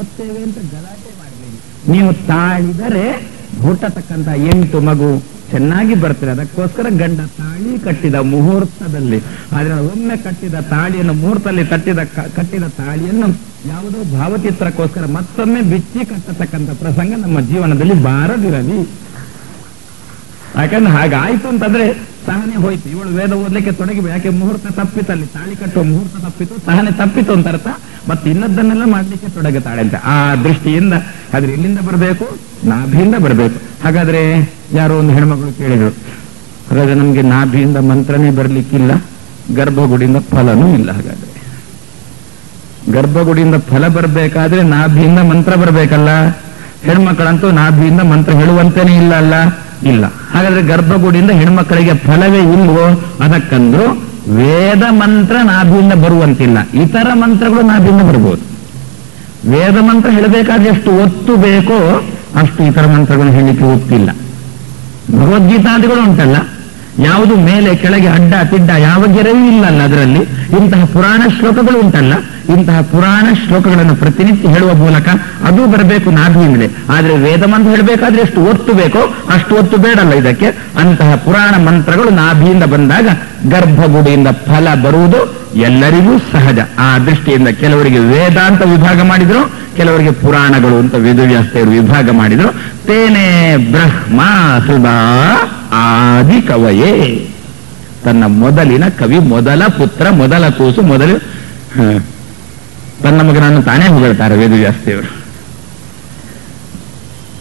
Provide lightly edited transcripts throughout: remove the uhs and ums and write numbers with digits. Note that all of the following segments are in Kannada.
ಕೊಡ್ತೇವೆ ಅಂತ ಗಲಾಟೆ ಮಾಡಬೇಡಿ. ನೀವು ತಾಳಿದರೆ ಹುಟ್ಟತಕ್ಕಂಥ 8 ಮಗು ಚೆನ್ನಾಗಿ ಬರ್ತದೆ. ಅದಕ್ಕೋಸ್ಕರ ಗಂಡ ತಾಳಿ ಕಟ್ಟಿದ ಮುಹೂರ್ತದಲ್ಲಿ, ಆದ್ರೆ ಒಮ್ಮೆ ಕಟ್ಟಿದ ತಾಳಿಯನ್ನು ಮುಹೂರ್ತದಲ್ಲಿ ಕಟ್ಟಿದ ತಾಳಿಯನ್ನು ಯಾವುದೋ ಭಾವಚಿತ್ರಕ್ಕೋಸ್ಕರ ಮತ್ತೊಮ್ಮೆ ಬಿಚ್ಚಿ ಕಟ್ಟತಕ್ಕಂಥ ಪ್ರಸಂಗ ನಮ್ಮ ಜೀವನದಲ್ಲಿ ಬಾರದಿರಲಿ. ಯಾಕಂದ್ರೆ ಹಾಗಾಯ್ತು ಅಂತಂದ್ರೆ ಸಹನೆ ಹೋಯ್ತು. ಇವಳು ವೇದ ಓದ್ಲಿಕ್ಕೆ ತೊಡಗಿ, ಯಾಕೆ ಮುಹೂರ್ತ ತಪ್ಪಿತಲ್ಲಿ, ತಾಳಿ ಕಟ್ಟುವ ಮುಹೂರ್ತ ತಪ್ಪಿತು, ಸಹನೆ ತಪ್ಪಿತು ಅಂತ ಅರ್ಥ. ಮತ್ತೆ ಇನ್ನದ್ದನ್ನೆಲ್ಲ ಮಾಡ್ಲಿಕ್ಕೆ ತೊಡಗುತ್ತಾಳೆ ಅಂತ. ಆ ದೃಷ್ಟಿಯಿಂದ ಆದ್ರೆ ಎಲ್ಲಿಂದ ಬರಬೇಕು? ನಾಭಿಯಿಂದ ಬರಬೇಕು. ಹಾಗಾದ್ರೆ ಯಾರೋ ಒಂದು ಹೆಣ್ಮಗಳು ಕೇಳಿದ್ರು, ಹಾಗಾದ್ರೆ ನಮ್ಗೆ ನಾಭಿಯಿಂದ ಮಂತ್ರನೇ ಬರ್ಲಿಕ್ಕಿಲ್ಲ, ಗರ್ಭಗುಡಿಯಿಂದ ಫಲನೂ ಇಲ್ಲ. ಹಾಗಾದ್ರೆ ಗರ್ಭಗುಡಿಯಿಂದ ಫಲ ಬರ್ಬೇಕಾದ್ರೆ ನಾಭಿಯಿಂದ ಮಂತ್ರ ಬರ್ಬೇಕಲ್ಲ. ಹೆಣ್ಮಕ್ಕಳಂತೂ ನಾಭಿಯಿಂದ ಮಂತ್ರ ಹೇಳುವಂತೇನೆ ಇಲ್ಲ ಅಲ್ಲ, ಇಲ್ಲ. ಹಾಗಾದ್ರೆ ಗರ್ಭಗುಡಿಯಿಂದ ಹೆಣ್ಮಕ್ಕಳಿಗೆ ಫಲವೇ ಇಲ್ವೋ? ಅದಕ್ಕಂದ್ರು ವೇದ ಮಂತ್ರ ನಾಭಿಯಿಂದ ಬರುವಂತಿಲ್ಲ, ಇತರ ಮಂತ್ರಗಳು ನಾಭಿಯಿಂದ ಬರ್ಬೋದು. ವೇದ ಮಂತ್ರ ಹೇಳಬೇಕಾದ್ರೆ ಎಷ್ಟು ಒತ್ತು ಬೇಕೋ ಅಷ್ಟು ಇತರ ಮಂತ್ರಗಳನ್ನು ಹೇಳಲಿಕ್ಕೆ ಒತ್ತಿಲ್ಲ. ಭಗವದ್ಗೀತಾದಿಗಳು ಉಂಟಲ್ಲ, ಯಾವುದು ಮೇಲೆ ಕೆಳಗೆ ಅಡ್ಡ ತಿಡ್ಡ ಯಾವ ಗೆರೆಯೂ ಇಲ್ಲಲ್ಲ ಅದರಲ್ಲಿ. ಇಂತಹ ಪುರಾಣ ಶ್ಲೋಕಗಳು ಉಂಟಲ್ಲ, ಇಂತಹ ಪುರಾಣ ಶ್ಲೋಕಗಳನ್ನು ಪ್ರತಿನಿತ್ಯ ಹೇಳುವ ಮೂಲಕ ಅದು ಬರಬೇಕು ನಾಭಿಯಿಂದಲೇ. ಆದ್ರೆ ವೇದ ಮಂತ್ರ ಹೇಳಬೇಕಾದ್ರೆ ಎಷ್ಟು ಒತ್ತು ಬೇಕೋ ಅಷ್ಟು ಒತ್ತು ಬೇಡಲ್ಲ ಇದಕ್ಕೆ. ಅಂತಹ ಪುರಾಣ ಮಂತ್ರಗಳು ನಾಭಿಯಿಂದ ಬಂದಾಗ ಗರ್ಭಗುಡಿಯಿಂದ ಫಲ ಬರುವುದು ಎಲ್ಲರಿಗೂ ಸಹಜ. ಆ ದೃಷ್ಟಿಯಿಂದ ಕೆಲವರಿಗೆ ವೇದಾಂತ ವಿಭಾಗ ಮಾಡಿದ್ರು, ಕೆಲವರಿಗೆ ಪುರಾಣಗಳು ಅಂತ ವೇದವ್ಯಾಸರು ವಿಭಾಗ ಮಾಡಿದ್ರು. ತೇನೇ ಬ್ರಹ್ಮ ಹೃದಾ ಆದಿ ಕವಯೇ. ತನ್ನ ಮೊದಲಿನ ಕವಿ, ಮೊದಲ ಪುತ್ರ, ಮೊದಲ ಕೂಸು, ಮೊದಲು ತನ್ನ ಮಗನನ್ನು ತಾನೇ ಹೊಗಳ್ತಾರೆ ವೇದವ್ಯಾಸದೇವರು.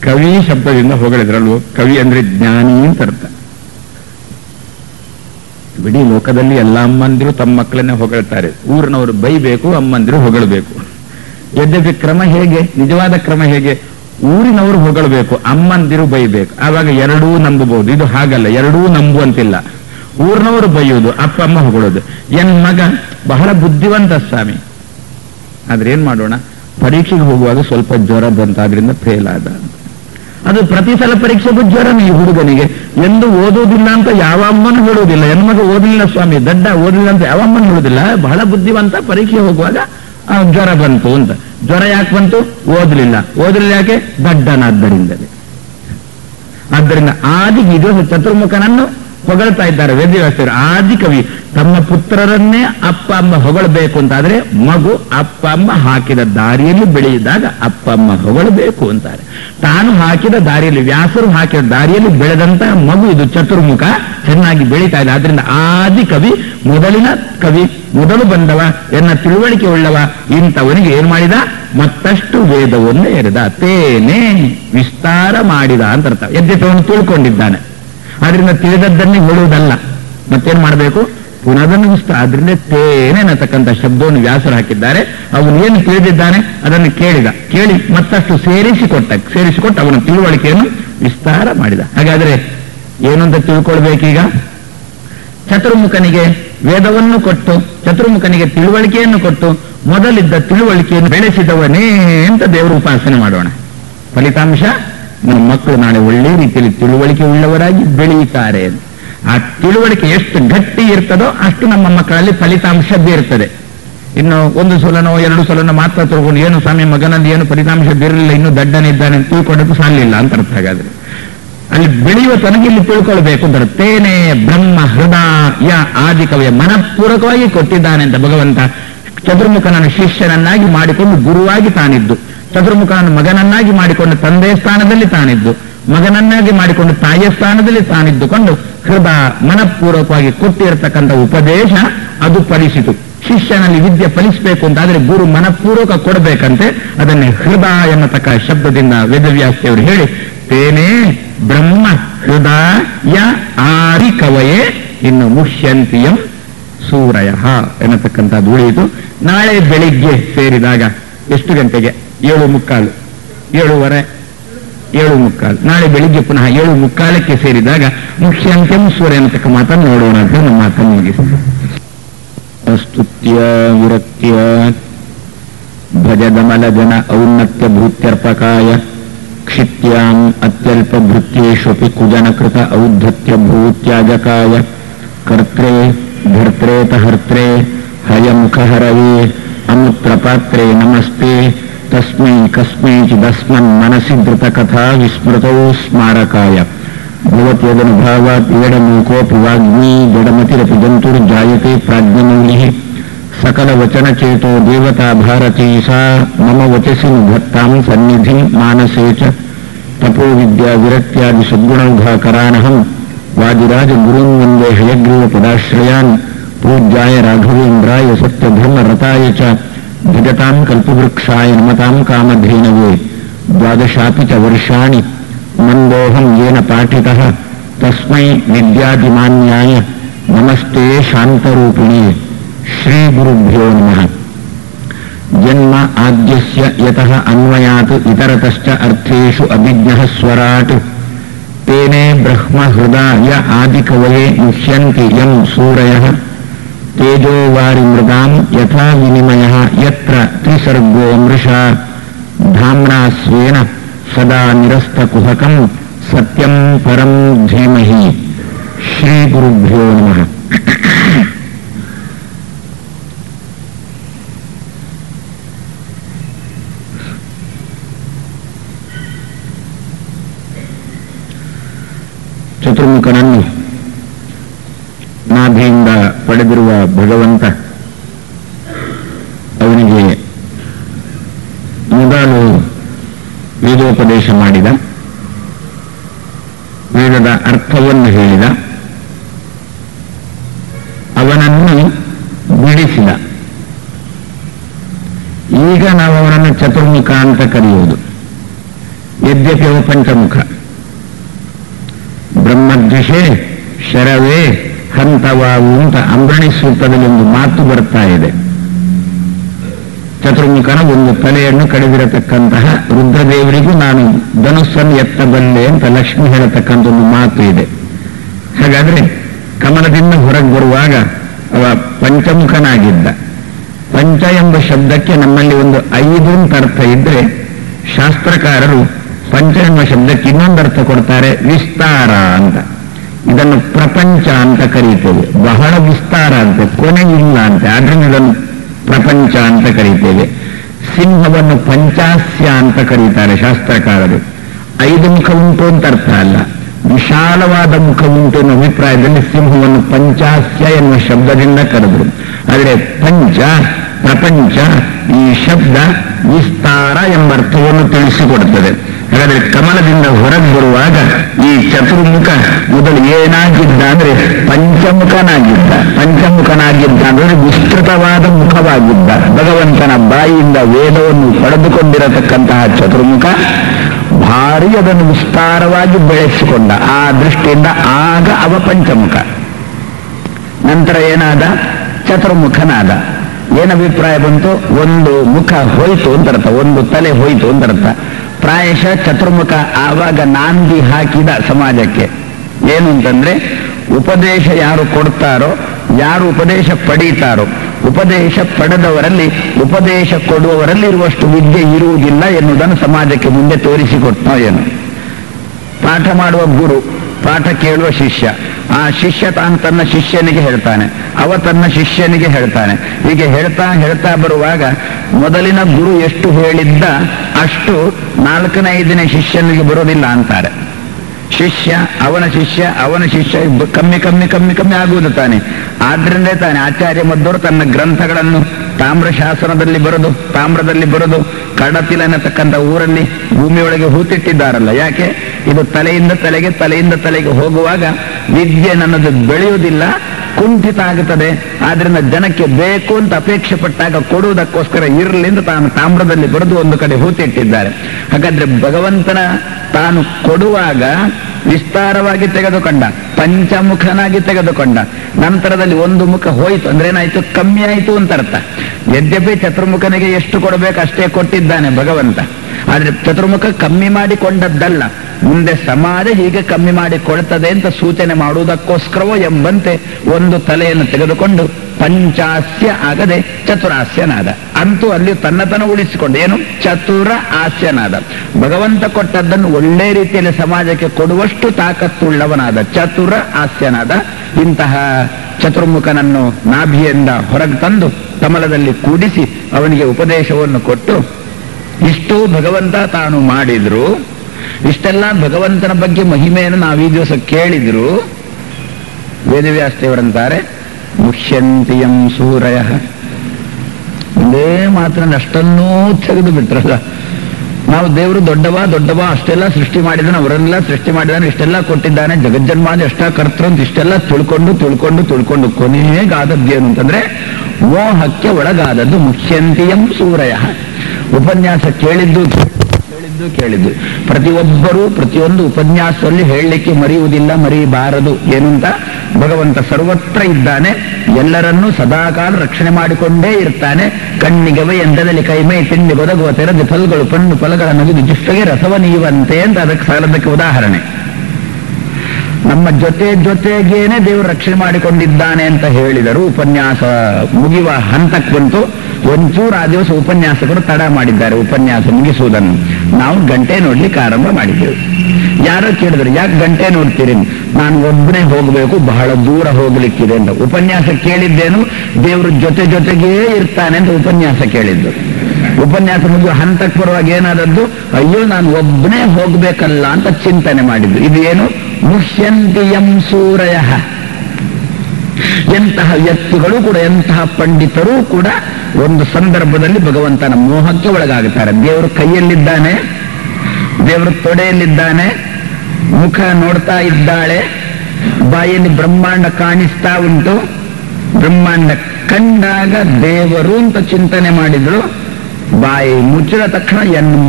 ಕವಿ ಶಬ್ದದಿಂದ ಹೊಗಳಿದ್ರಲ್ವ. ಕವಿ ಅಂದ್ರೆ ಜ್ಞಾನಿ ಅಂತ ಅರ್ಥ. ಬಿಡಿ ಲೋಕದಲ್ಲಿ ಎಲ್ಲ ಅಮ್ಮಂದಿರು ತಮ್ಮ ಮಕ್ಕಳನ್ನೇ ಹೊಗಳ್ತಾರೆ. ಊರಿನವರು ಬೈಬೇಕು, ಅಮ್ಮಂದಿರು ಹೊಗಳಬೇಕು. ಯದ್ಯಪಿ ಕ್ರಮ ಹೇಗೆ, ನಿಜವಾದ ಕ್ರಮ ಹೇಗೆ? ಊರಿನವರು ಹೊಗಳಬೇಕು, ಅಮ್ಮಂದಿರು ಬೈಬೇಕು. ಆವಾಗ ಎರಡೂ ನಂಬಬಹುದು. ಇದು ಹಾಗಲ್ಲ, ಎರಡೂ ನಂಬುವಂತಿಲ್ಲ. ಊರಿನವರು ಬೈಯೋದು, ಅಪ್ಪ ಅಮ್ಮ ಹೊಗಳೋದು. ಎನ್ ಮಗ ಬಹಳ ಬುದ್ಧಿವಂತ ಸ್ವಾಮಿ, ಆದ್ರೆ ಏನ್ ಮಾಡೋಣ, ಪರೀಕ್ಷೆಗೆ ಹೋಗುವಾಗ ಸ್ವಲ್ಪ ಜ್ವರ ಬಂತಾದ್ರಿಂದ ಫೇಲ್ ಆದ. ಅದು ಪ್ರತಿ ಸಲ ಪರೀಕ್ಷೆಗೂ ಜ್ವರನೇ ಈ ಹುಡುಗನಿಗೆ. ಎಂದು ಓದೋದಿಲ್ಲ ಅಂತ ಯಾವ ಅಮ್ಮನೂ ಹೇಳುವುದಿಲ್ಲ. ಹೆಣ್ಮಗ ಓದಲಿಲ್ಲ ಸ್ವಾಮಿ, ದಡ್ಡ ಓದಲಿಲ್ಲ ಅಂತ ಯಾವ ಅಮ್ಮನೂ ಹೇಳುವುದಿಲ್ಲ. ಬಹಳ ಬುದ್ಧಿವಂತ, ಪರೀಕ್ಷೆ ಹೋಗುವಾಗ ಜ್ವರ ಬಂತು ಅಂತ. ಜ್ವರ ಯಾಕೆ ಬಂತು? ಓದಲಿಲ್ಲ ಯಾಕೆ? ದಡ್ಡನಾದ್ದರಿಂದಲೇ. ಆದ್ದರಿಂದ ಆದಿ ಇದು ಚತುರ್ಮುಖನನ್ನು ಹೊಗಳ್ತಾ ಇದ್ದಾರೆ ವೇದವ್ಯಾಸರು. ಆದಿ ಕವಿ ತಮ್ಮ ಪುತ್ರರನ್ನೇ ಅಪ್ಪ ಅಮ್ಮ ಹೊಗಳಬೇಕು ಅಂತಾದ್ರೆ ಮಗು ಅಪ್ಪ ಅಮ್ಮ ಹಾಕಿದ ದಾರಿಯಲ್ಲಿ ಬೆಳೆಯಿದಾಗ ಅಪ್ಪ ಅಮ್ಮ ಹೊಗಳಬೇಕು ಅಂತಾರೆ. ತಾನು ಹಾಕಿದ ದಾರಿಯಲ್ಲಿ, ವ್ಯಾಸರು ಹಾಕಿದ ದಾರಿಯಲ್ಲಿ ಬೆಳೆದಂತಹ ಮಗು ಇದು ಚತುರ್ಮುಖ, ಚೆನ್ನಾಗಿ ಬೆಳೀತಾ ಇದೆ. ಆದ್ರಿಂದ ಆದಿ ಕವಿ, ಮೊದಲಿನ ಕವಿ, ಮೊದಲು ಬಂದವ, ಎನ್ನ ತಿಳುವಳಿಕೆ ಉಳ್ಳವ, ಇಂಥವನಿಗೆ ಏನ್ ಮಾಡಿದ? ಮತ್ತಷ್ಟು ವೇದವನ್ನು ಎರೆದ, ತೇನೆ ವಿಸ್ತಾರ ಮಾಡಿದ ಅಂತ ಅರ್ಥ. ಯದ್ಯಪಿ ಅವನು ತಿಳ್ಕೊಂಡಿದ್ದಾನೆ, ಆದ್ರಿಂದ ತಿಳಿದದ್ದನ್ನೇ ಹೇಳುವುದಲ್ಲ. ಮತ್ತೇನ್ ಮಾಡಬೇಕು? ಪುನಃದನ್ನು ವಿಸ್ತಾರ. ಆದ್ರಿಂದ ತೇನೆ ಅನ್ನತಕ್ಕಂಥ ಶಬ್ದವನ್ನು ವ್ಯಾಸರು ಹಾಕಿದ್ದಾರೆ. ಅವನು ಏನು ತಿಳಿದಿದ್ದಾನೆ ಅದನ್ನು ಕೇಳಿ ಮತ್ತಷ್ಟು ಸೇರಿಸಿಕೊಟ್ಟು ಅವನ ತಿಳುವಳಿಕೆಯನ್ನು ವಿಸ್ತಾರ ಮಾಡಿದ. ಹಾಗಾದ್ರೆ ಏನು ಅಂತ ತಿಳ್ಕೊಳ್ಬೇಕೀಗ? ಚತುರ್ಮುಖನಿಗೆ ವೇದವನ್ನು ಕೊಟ್ಟು, ಚತುರ್ಮುಖನಿಗೆ ತಿಳುವಳಿಕೆಯನ್ನು ಕೊಟ್ಟು, ಮೊದಲಿದ್ದ ತಿಳುವಳಿಕೆಯನ್ನು ಬೆಳೆಸಿದವನೇ ಅಂತ ದೇವರು ಉಪಾಸನೆ ಮಾಡೋಣ. ಫಲಿತಾಂಶ ನಮ್ಮ ಮಕ್ಕಳು ನಾಳೆ ಒಳ್ಳೆ ರೀತಿಯಲ್ಲಿ ತಿಳುವಳಿಕೆ ಉಳ್ಳವರಾಗಿ ಬೆಳೆಯುತ್ತಾರೆ. ಆ ತಿಳುವಳಿಕೆ ಎಷ್ಟು ಗಟ್ಟಿ ಇರ್ತದೋ ಅಷ್ಟು ನಮ್ಮ ಮಕ್ಕಳಲ್ಲಿ ಫಲಿತಾಂಶ ಬೀರ್ತದೆ. ಇನ್ನು ಒಂದು ಸಲನೋ ಎರಡು ಸಲನೋ ಮಾತ್ರ ತಗೊಂಡು ಏನು ಸ್ವಾಮಿ ಮಗನಲ್ಲಿ ಏನು ಫಲಿತಾಂಶ ಬೀರಲಿಲ್ಲ, ಇನ್ನೂ ದಡ್ಡನಿದ್ದಾನೆ ಅಂತ ತಿಳ್ಕೊಂಡದ್ದು ಸಾಲಿಲ್ಲ ಅಂತ ಅರ್ಥ. ಹಾಗಾದ್ರೆ ಅಲ್ಲಿ ಬೆಳೆಯುವ ತನಗೆ ಇಲ್ಲಿ ತಿಳ್ಕೊಳ್ಬೇಕು ಅಂತಾರೆ. ತೇನೆ ಬ್ರಹ್ಮ ಹೃದಯ ಆದಿ ಕವಿಯ ಮನಪೂರ್ವಕವಾಗಿ ಕೊಟ್ಟಿದ್ದಾನೆ ಅಂತ ಭಗವಂತ. ಚತುರ್ಮುಖನನ್ನು ಶಿಷ್ಯನನ್ನಾಗಿ ಮಾಡಿಕೊಂಡು ಗುರುವಾಗಿ ತಾನಿದ್ದು, ಚತುರ್ಮುಖನನ್ನು ಮಗನನ್ನಾಗಿ ಮಾಡಿಕೊಂಡು ತಂದೆಯ ಸ್ಥಾನದಲ್ಲಿ ತಾನಿದ್ದು, ಮಗನನ್ನಾಗಿ ಮಾಡಿಕೊಂಡು ತಾಯಿಯ ಸ್ಥಾನದಲ್ಲಿ ತಾನಿದ್ದುಕೊಂಡು ಹೃದಯ ಮನಪೂರ್ವಕವಾಗಿ ಕೊಟ್ಟಿರತಕ್ಕಂಥ ಉಪದೇಶ ಅದು ಫಲಿಸಿತು. ಶಿಷ್ಯನಲ್ಲಿ ವಿದ್ಯೆ ಫಲಿಸಬೇಕು ಅಂತಾದ್ರೆ ಗುರು ಮನಪೂರ್ವಕ ಕೊಡಬೇಕಂತೆ. ಅದನ್ನೇ ಹೃದಯ ಎನ್ನತಕ್ಕ ಶಬ್ದದಿಂದ ವೇದವ್ಯಾಸರು ಹೇಳಿ, ತೇನೇ ಬ್ರಹ್ಮ ಹೃದಯ ಆದಿ ಕವಯೇ ಇನ್ನು ಮುಷ್ಯಂತಿಯಂ ಸೂರಯ ಎನ್ನತಕ್ಕಂಥದ್ದು ಉಳಿಯಿತು. ನಾಳೆ ಬೆಳಿಗ್ಗೆ ಸೇರಿದಾಗ ಎಷ್ಟು ಗಂಟೆಗೆ? 7:45, 7:15, 7:45. ನಾಳೆ ಬೆಳಿಗ್ಗೆ ಪುನಃ 7:45ಕ್ಕೆ ಸೇರಿದಾಗ ಮುಖ್ಯಾಂತ್ಯಂ ಸೂರ್ಯ ಎನ್ನತಕ್ಕ ಮಾತನ್ನು ನೋಡೋಣ ಅಂತ ನಮ್ಮ ಮಾತನ್ನು ಮುಗಿಸ್ತೀವಿ. ಸ್ತುತ್ಯ ವಿರಕ್ತಿಯ ಭಜದಮಲ ಜನ ಔನ್ನತ್ಯ ಭೂತ್ಯರ್ಪಕಾಯ ಕ್ಷಿತ್ಯಾಂ ಅತ್ಯಲ್ಪ ಭೃತ್ಯೇಷ್ವಪಿ ಕುಜನಕೃತ ಔದ್ಧತ್ಯ ಭೂತ್ಯಾಗಕಾಯ ಕರ್ತ್ರೇ ಭರ್ತೃತ ಹರ್ತ್ರೇ ಹಯಮುಖ ಹರವೇ ಅಮುತ್ರಪಾತ್ರೇ ನಮಸ್ತೆ ತಸ್ಮೈ ಕಸ್ಮೈಚಿದಸ್ಮನ್ ಮನಸಿ ಧೃತಕಥಾ ವಿಸ್ಮೃತೌ ಸ್ಮಾರಕಾಯ ಭವತ್ಯದನುಭಾವಾತ್ ಏಡಮೂಕೋಪಿ ವಾಗ್ಮೀ ಜಡಮತಿರಪಿ ಜಂತುರ್ಜಾಯತೆ ಪ್ರಾಜ್ಞಮೌಲಿಃ ಸಕಲವಚನಚೇತೋ ದೇವತಾ ಭಾರತೀ ಸಾ ಮಮ ವಚಸಿ ನಿಧತ್ತಾಂ ಸನ್ನಿಧಿಂ ಮಾನಸೇ ಚ ತಪೋ ವಿದ್ಯಾ ವಿರಕ್ತ್ಯಾದಿ ಸದ್ಗುಣೌಘಾಕರಾನಹಂ ವಾದಿರಾಜ ಗುರುನ್ ವಂದೇ ಹಯಗ್ರೀವ ಪದಾಶ್ರಯಾನ್ ಪೂಜ್ಯಾಯ ರಾಘವೇಂದ್ರಾಯ ಸತ್ಯಧರ್ಮರತಾಯ ಚ ಭಜತಾಂ ಕಲ್ಪವೃಕ್ಷಾಯ ನಮತಾಂ ಕಾಮಧೇನವೇ ದ್ವಾದಶಾಪಿ ಚ ವರ್ಷಾಣಿ ಮಂದೋಹಂ ಯೇನ ಪಾಠಿತಃ ತಸ್ಮೈ ವಿದ್ಯಾಧಿಮಾನ್ಯಾಯ ನಮಸ್ತೆ ಶಾಂತರೂಪಿಣೇ ಶ್ರೀ ಗುರುಭ್ಯೋ ನಮಃ. ಜನ್ಮ ಆದ್ಯಸ್ಯ ಯತಃ ಅನ್ವಯಾತ್ ಇತರತಶ್ಚ ಅರ್ಥೇಷು ಅಭಿಜ್ಞಃ ಸ್ವರಾಟ್ ತೇನೇ ಬ್ರಹ್ಮ ಹೃದಯ ಆದಿಕವಯೇ ಮುಹ್ಯಂತಿ ಯಂ ಸೂರಯಃ ತೇಜೋ ವಾರಿ ಮೃದಾಂ ಯಥಾ ವಿನಿಮಯಃ ಯತ್ರ ತ್ರಿಸರ್ಗೋ ಮೃಷಾ ಧಾಮ್ನಾ ಸ್ವೇನ ಸದಾ ನಿರಸ್ತಕುಹಕಂ ಸತ್ಯಂ ಪರಂ ಧೀಮಹಿ. ಶ್ರೀ ಗುರುಭ್ಯೋ ನಮಃ. ಚತುರ್ಮುಖನನ್ನು ನಾಭಿಯಿಂದ ಪಡೆದಿರುವ ಭಗವಂತ ಅವನಿಗೆ ಮೊದಲು ವೇದೋಪದೇಶ ಮಾಡಿದ, ವೇದದ ಅರ್ಥವನ್ನು ಹೇಳಿದ, ಅವನನ್ನು ಬಿಡಿಸಿದ. ಈಗ ನಾವು ಅವನನ್ನು ಚತುರ್ಮುಖ ಅಂತ ಕರೆಯುವುದು. ಯದ್ಯಪಿ ಅವ ಪಂಚಮುಖ. ಬ್ರಹ್ಮದ್ವಿಷೇ ಶರವೇ ಹಂತವಾವು ಅಂತ ಅಂಬರಣಿ ಸೂಕ್ತದಲ್ಲಿ ಒಂದು ಮಾತು ಬರ್ತಾ ಇದೆ. ಚತುರ್ಮುಖನ ಒಂದು ತಲೆಯನ್ನು ಕಡಿದಿರತಕ್ಕಂತಹ ರುದ್ರದೇವರಿಗೂ ನಾನು ಧನುಸ್ಸನ್ನು ಎತ್ತಬಲ್ಲೆ ಅಂತ ಲಕ್ಷ್ಮಿ ಹೇಳತಕ್ಕಂಥ ಒಂದು ಮಾತು ಇದೆ. ಹಾಗಾದ್ರೆ ಕಮಲದಿಂದ ಹೊರಗೆ ಬರುವಾಗ ಅವ ಪಂಚಮುಖನಾಗಿದ್ದ. ಪಂಚ ಎಂಬ ಶಬ್ದಕ್ಕೆ ನಮ್ಮಲ್ಲಿ ಒಂದು 5 ಅಂತ ಅರ್ಥ ಇದ್ರೆ, ಶಾಸ್ತ್ರಕಾರರು ಪಂಚ ಎಂಬ ಶಬ್ದಕ್ಕೆ ಇನ್ನೊಂದು ಅರ್ಥ ಕೊಡ್ತಾರೆ, ವಿಸ್ತಾರ ಅಂತ. ಇದನ್ನು ಪ್ರಪಂಚ ಅಂತ ಕರೀತೇವೆ. ಬಹಳ ವಿಸ್ತಾರ ಅಂತೆ, ಕೊನೆ ಇಲ್ಲ ಅಂತೆ. ಆದ್ರಿಂದ ಇದನ್ನು ಪ್ರಪಂಚ ಅಂತ ಕರೀತೇವೆ. ಸಿಂಹವನ್ನು ಪಂಚಾಸ್ಯ ಅಂತ ಕರೀತಾರೆ ಶಾಸ್ತ್ರಕಾರರು. 5 ಮುಖ ಉಂಟು ಅಂತ ಅರ್ಥ ಅಲ್ಲ, ವಿಶಾಲವಾದ ಮುಖ ಉಂಟು ಎನ್ನುವ ಅಭಿಪ್ರಾಯದಲ್ಲಿ ಸಿಂಹವನ್ನು ಪಂಚಾಸ್ಯ ಎನ್ನುವ ಶಬ್ದದಿಂದ ಕರೆದರು. ಆದರೆ ಪಂಚ, ಪ್ರಪಂಚ ಈ ಶಬ್ದ ವಿಸ್ತಾರ ಎಂಬ ಅರ್ಥವನ್ನು ತಿಳಿಸಿಕೊಡುತ್ತದೆ. ಹಾಗಾದ್ರೆ ಕಮಲದಿಂದ ಹೊರಗೆ ಬರುವಾಗ ಈ ಚತುರ್ಮುಖ ಮೊದಲು ಏನಾಗಿದ್ದ ಅಂದ್ರೆ ಪಂಚಮುಖನಾಗಿದ್ದ. ಪಂಚಮುಖನಾಗಿದ್ದ ಅಂದ್ರೆ ವಿಸ್ತೃತವಾದ ಮುಖವಾಗಿದ್ದ. ಭಗವಂತನ ಬಾಯಿಯಿಂದ ವೇದವನ್ನು ಪಡೆದುಕೊಂಡಿರತಕ್ಕಂತಹ ಚತುರ್ಮುಖ ಭಾರಿ ಅದನ್ನು ವಿಸ್ತಾರವಾಗಿ ಬೆಳೆಸಿಕೊಂಡ. ಆ ದೃಷ್ಟಿಯಿಂದ ಆಗ ಅವ ಪಂಚಮುಖ. ನಂತರ ಏನಾದ? ಚತುರ್ಮುಖನಾದ. ಏನಭಿಪ್ರಾಯ ಬಂತು? ಒಂದು ಮುಖ ಹೋಯ್ತು ಅಂತ ಅರ್ಥ, ಒಂದು ತಲೆ ಹೋಯ್ತು ಅಂತ ಅರ್ಥ. ಪ್ರಾಯಶಃ ಚತುರ್ಮುಖ ಆವಾಗ ನಾಂದಿ ಹಾಕಿದ ಸಮಾಜಕ್ಕೆ. ಏನು ಅಂತಂದ್ರೆ, ಉಪದೇಶ ಯಾರು ಕೊಡ್ತಾರೋ, ಯಾರು ಉಪದೇಶ ಪಡೀತಾರೋ, ಉಪದೇಶ ಪಡೆದವರಲ್ಲಿ ಉಪದೇಶ ಕೊಡುವವರಲ್ಲಿ ಇರುವಷ್ಟು ವಿದ್ಯೆ ಇರುವುದಿಲ್ಲ ಎನ್ನುವುದನ್ನು ಸಮಾಜಕ್ಕೆ ಮುಂದೆ ತೋರಿಸಿಕೊಟ್ನೋ ಏನು. ಪಾಠ ಮಾಡುವ ಗುರು, ಪಾಠ ಕೇಳುವ ಶಿಷ್ಯ, ಆ ಶಿಷ್ಯ ತಾನು ತನ್ನ ಶಿಷ್ಯನಿಗೆ ಹೇಳ್ತಾನೆ, ಅವ ತನ್ನ ಶಿಷ್ಯನಿಗೆ ಹೇಳ್ತಾನೆ. ಹೀಗೆ ಹೇಳ್ತಾ ಹೇಳ್ತಾ ಬರುವಾಗ ಮೊದಲಿನ ಗುರು ಎಷ್ಟು ಹೇಳಿದ್ದ ಅಷ್ಟು 4ನೇ 5ನೇ ಶಿಷ್ಯನಿಗೆ ಬರೋದಿಲ್ಲ ಅಂತಾರೆ. ಶಿಷ್ಯ ಅವನ ಶಿಷ್ಯ ಅವನ ಶಿಷ್ಯ ಕಮ್ಮಿ ಕಮ್ಮಿ ಕಮ್ಮಿ ಕಮ್ಮಿ ಆಗುವುದು ತಾನೆ. ಆದ್ರಿಂದೇ ತಾನೆ ಆಚಾರ್ಯ ಮಧ್ವರು ತನ್ನ ಗ್ರಂಥಗಳನ್ನು ತಾಮ್ರಶಾಸನದಲ್ಲಿ ಬರೆದು, ತಾಮ್ರದಲ್ಲಿ ಬರೆದು ಕಡತಿಲ ಅನ್ನತಕ್ಕಂಥ ಊರಲ್ಲಿ ಭೂಮಿಯೊಳಗೆ ಹೂತಿಟ್ಟಿದ್ದಾರಲ್ಲ. ಯಾಕೆ? ಇದು ತಲೆಯಿಂದ ತಲೆಗೆ, ತಲೆಯಿಂದ ತಲೆಗೆ ಹೋಗುವಾಗ ವಿದ್ಯೆ ನನ್ನದು ಬೆಳೆಯುವುದಿಲ್ಲ, ಕುಂಠಿತ ಆಗುತ್ತದೆ. ಆದ್ರಿಂದ ಜನಕ್ಕೆ ಬೇಕು ಅಂತ ಅಪೇಕ್ಷೆ ಪಟ್ಟಾಗ ಕೊಡುವುದಕ್ಕೋಸ್ಕರ ಇರಲಿಂದ ತಾನು ತಾಮ್ರದಲ್ಲಿ ಬರೆದು ಒಂದು ಕಡೆ ಹೂತಿಟ್ಟಿದ್ದಾರೆ. ಹಾಗಾದ್ರೆ ಭಗವಂತನ ತಾನು ಕೊಡುವಾಗ ವಿಸ್ತಾರವಾಗಿ ತೆಗೆದುಕೊಂಡ, ಪಂಚಮುಖನಾಗಿ ತೆಗೆದುಕೊಂಡ. ನಂತರದಲ್ಲಿ ಒಂದು ಮುಖ ಹೋಯಿತು ಅಂದ್ರೆ ಏನಾಯ್ತು? ಕಮ್ಮಿ ಆಯಿತು ಅಂತ ಅರ್ಥ. ಯದ್ಯಪಿ ಚತುರ್ಮುಖನಿಗೆ ಎಷ್ಟು ಕೊಡಬೇಕು ಅಷ್ಟೇ ಕೊಟ್ಟಿದ್ದಾನೆ ಭಗವಂತ. ಆದ್ರೆ ಚತುರ್ಮುಖ ಕಮ್ಮಿ ಮಾಡಿಕೊಂಡದ್ದಲ್ಲ, ಮುಂದೆ ಸಮಾಜ ಹೀಗೆ ಕಮ್ಮಿ ಮಾಡಿಕೊಳ್ತದೆ ಅಂತ ಸೂಚನೆ ಮಾಡುವುದಕ್ಕೋಸ್ಕರವೋ ಎಂಬಂತೆ ಒಂದು ತಲೆಯನ್ನು ತೆಗೆದುಕೊಂಡು ಪಂಚಾಸ್ಯ ಆಗದೆ ಚತುರಾಸ್ಯನಾದ. ಅಂತೂ ಅಲ್ಲಿ ತನ್ನತನ ಉಳಿಸಿಕೊಂಡು ಏನು ಚತುರ ಆಸ್ಯನಾದ. ಭಗವಂತ ಕೊಟ್ಟದ್ದನ್ನು ಒಳ್ಳೆ ರೀತಿಯಲ್ಲಿ ಸಮಾಜಕ್ಕೆ ಕೊಡುವಷ್ಟು ತಾಕತ್ತುಳ್ಳವನಾದ, ಚತುರ ಆಸ್ಯನಾದ. ಇಂತಹ ಚತುರ್ಮುಖನನ್ನು ನಾಭಿಯಿಂದ ಹೊರಗೆ ತಂದು ಕಮಲದಲ್ಲಿ ಕೂಡಿಸಿ ಅವನಿಗೆ ಉಪದೇಶವನ್ನು ಕೊಟ್ಟು ಇಷ್ಟೆಲ್ಲವೂ ಭಗವಂತ ತಾನು ಮಾಡಿದ್ರು, ಇಷ್ಟೆಲ್ಲ ಭಗವಂತನ ಬಗ್ಗೆ ಮಹಿಮೆಯನ್ನು ನಾವು ಈ ದಿವಸ ಕೇಳಿದ್ರು. ವೇದವ್ಯಾಸದೇವರಂತಾರೆ ಮುಖ್ಯಂತಿಯಂ ಸೂರಯ. ಒಂದೇ ಮಾತ್ರ ಅಷ್ಟನ್ನೂ ತೆಗೆದು ಬಿಟ್ರಲ್ಲ. ನಾವು ದೇವರು ದೊಡ್ಡವ ಅಷ್ಟೆಲ್ಲ ಸೃಷ್ಟಿ ಮಾಡಿದಾನೆ, ಅವರೆಲ್ಲ ಸೃಷ್ಟಿ ಮಾಡಿದಾನೆ, ಇಷ್ಟೆಲ್ಲ ಕೊಟ್ಟಿದ್ದಾನೆ, ಜಗಜ್ಜನ್ಮಾದಿ ಅಷ್ಟ ಕರ್ತೃ ಅಂತ ಇಷ್ಟೆಲ್ಲ ತಿಳ್ಕೊಂಡು ಕೊನೆಗಾದದ್ದೇನು ಅಂತಂದ್ರೆ ಮೋಹಕ್ಕೆ ಒಳಗಾದದ್ದು. ಮುಖ್ಯಂತಿಯಂ ಸೂರಯ. ಉಪನ್ಯಾಸ ಕೇಳಿದ್ದು ಪ್ರತಿಯೊಬ್ಬರೂ ಪ್ರತಿಯೊಂದು ಉಪನ್ಯಾಸದಲ್ಲಿ ಹೇಳಲಿಕ್ಕೆ ಮರೆಯಬಾರದು. ಏನು ಅಂತ? ಭಗವಂತ ಸರ್ವತ್ರ ಇದ್ದಾನೆ, ಎಲ್ಲರನ್ನೂ ಸದಾಕಾಲ ರಕ್ಷಣೆ ಮಾಡಿಕೊಂಡೇ ಇರ್ತಾನೆ. ಕಣ್ಣಿಗವೆ ಎಂದದಲ್ಲಿ ಕೈಮೈ ತಿಂಡಿ ಗೊದಗುವ ತೆರೆದು ಫಲ್ಗಳು ಪಣ್ಣು ಫಲಗಳ ನಗಿದು ಜಿಷ್ಟಗೆ ರಸವ ನೀವಂತೆ ಅಂತ ಅದಕ್ಕೆ ಸಾಲದಕ್ಕೆ ಉದಾಹರಣೆ. ನಮ್ಮ ಜೊತೆಗೇನೆ ದೇವರು ರಕ್ಷಣೆ ಮಾಡಿಕೊಂಡಿದ್ದಾನೆ ಅಂತ ಹೇಳಿದರು. ಉಪನ್ಯಾಸ ಮುಗಿಯುವ ಹಂತಕ್ಕೆ ಬಂತು. ಒಂಚೂರು ಆ ದಿವಸ ಉಪನ್ಯಾಸಕರು ತಡ ಮಾಡಿದ್ದಾರೆ ಉಪನ್ಯಾಸ ಮುಗಿಸುವುದನ್ನು. ನಾವು ಗಂಟೆ ನೋಡ್ಲಿಕ್ಕೆ ಆರಂಭ ಮಾಡಿದ್ದೆವು. ಯಾರೋ ಕೇಳಿದ್ರು, ಯಾಕೆ ಗಂಟೆ ನೋಡ್ತೀರಿ? ನಾನು ಒಬ್ಬನೇ ಹೋಗಬೇಕು, ಬಹಳ ದೂರ ಹೋಗ್ಲಿಕ್ಕಿದೆ ಅಂತ. ಉಪನ್ಯಾಸ ಕೇಳಿದ್ದೇನು, ದೇವರು ಜೊತೆಗೇ ಇರ್ತಾನೆ ಅಂತ ಉಪನ್ಯಾಸ ಕೇಳಿದ್ದು. ಉಪನ್ಯಾಸ ಮುಗಿಯುವ ಹಂತಕ್ಕೆ ಬರುವಾಗ ಏನಾದದ್ದು, ಅಯ್ಯೋ ನಾನು ಒಬ್ಬನೇ ಹೋಗ್ಬೇಕಲ್ಲ ಅಂತ ಚಿಂತನೆ ಮಾಡಿದ್ದು. ಇದು ಏನು? ಮುಹ್ಯಂತಿಯಂ ಸೂರಯ. ಎಂತಹ ವ್ಯಕ್ತಿಗಳು ಕೂಡ, ಎಂತಹ ಪಂಡಿತರೂ ಕೂಡ ಒಂದು ಸಂದರ್ಭದಲ್ಲಿ ಭಗವಂತನ ಮೋಹಕ್ಕೆ ಒಳಗಾಗುತ್ತಾರೆ. ದೇವರು ಕೈಯಲ್ಲಿದ್ದಾನೆ, ದೇವರು ತೊಡೆಯಲ್ಲಿದ್ದಾನೆ, ಮುಖ ನೋಡ್ತಾ ಇದ್ದಾಳೆ, ಬಾಯಲ್ಲಿ ಬ್ರಹ್ಮಾಂಡ ಕಾಣಿಸ್ತಾ ಉಂಟು. ಬ್ರಹ್ಮಾಂಡ ಕಂಡಾಗ ದೇವರು ಅಂತ ಚಿಂತನೆ ಮಾಡಿದ್ರು. ಬಾಯಿ ಮುಚ್ಚಿದ ತಕ್ಷಣ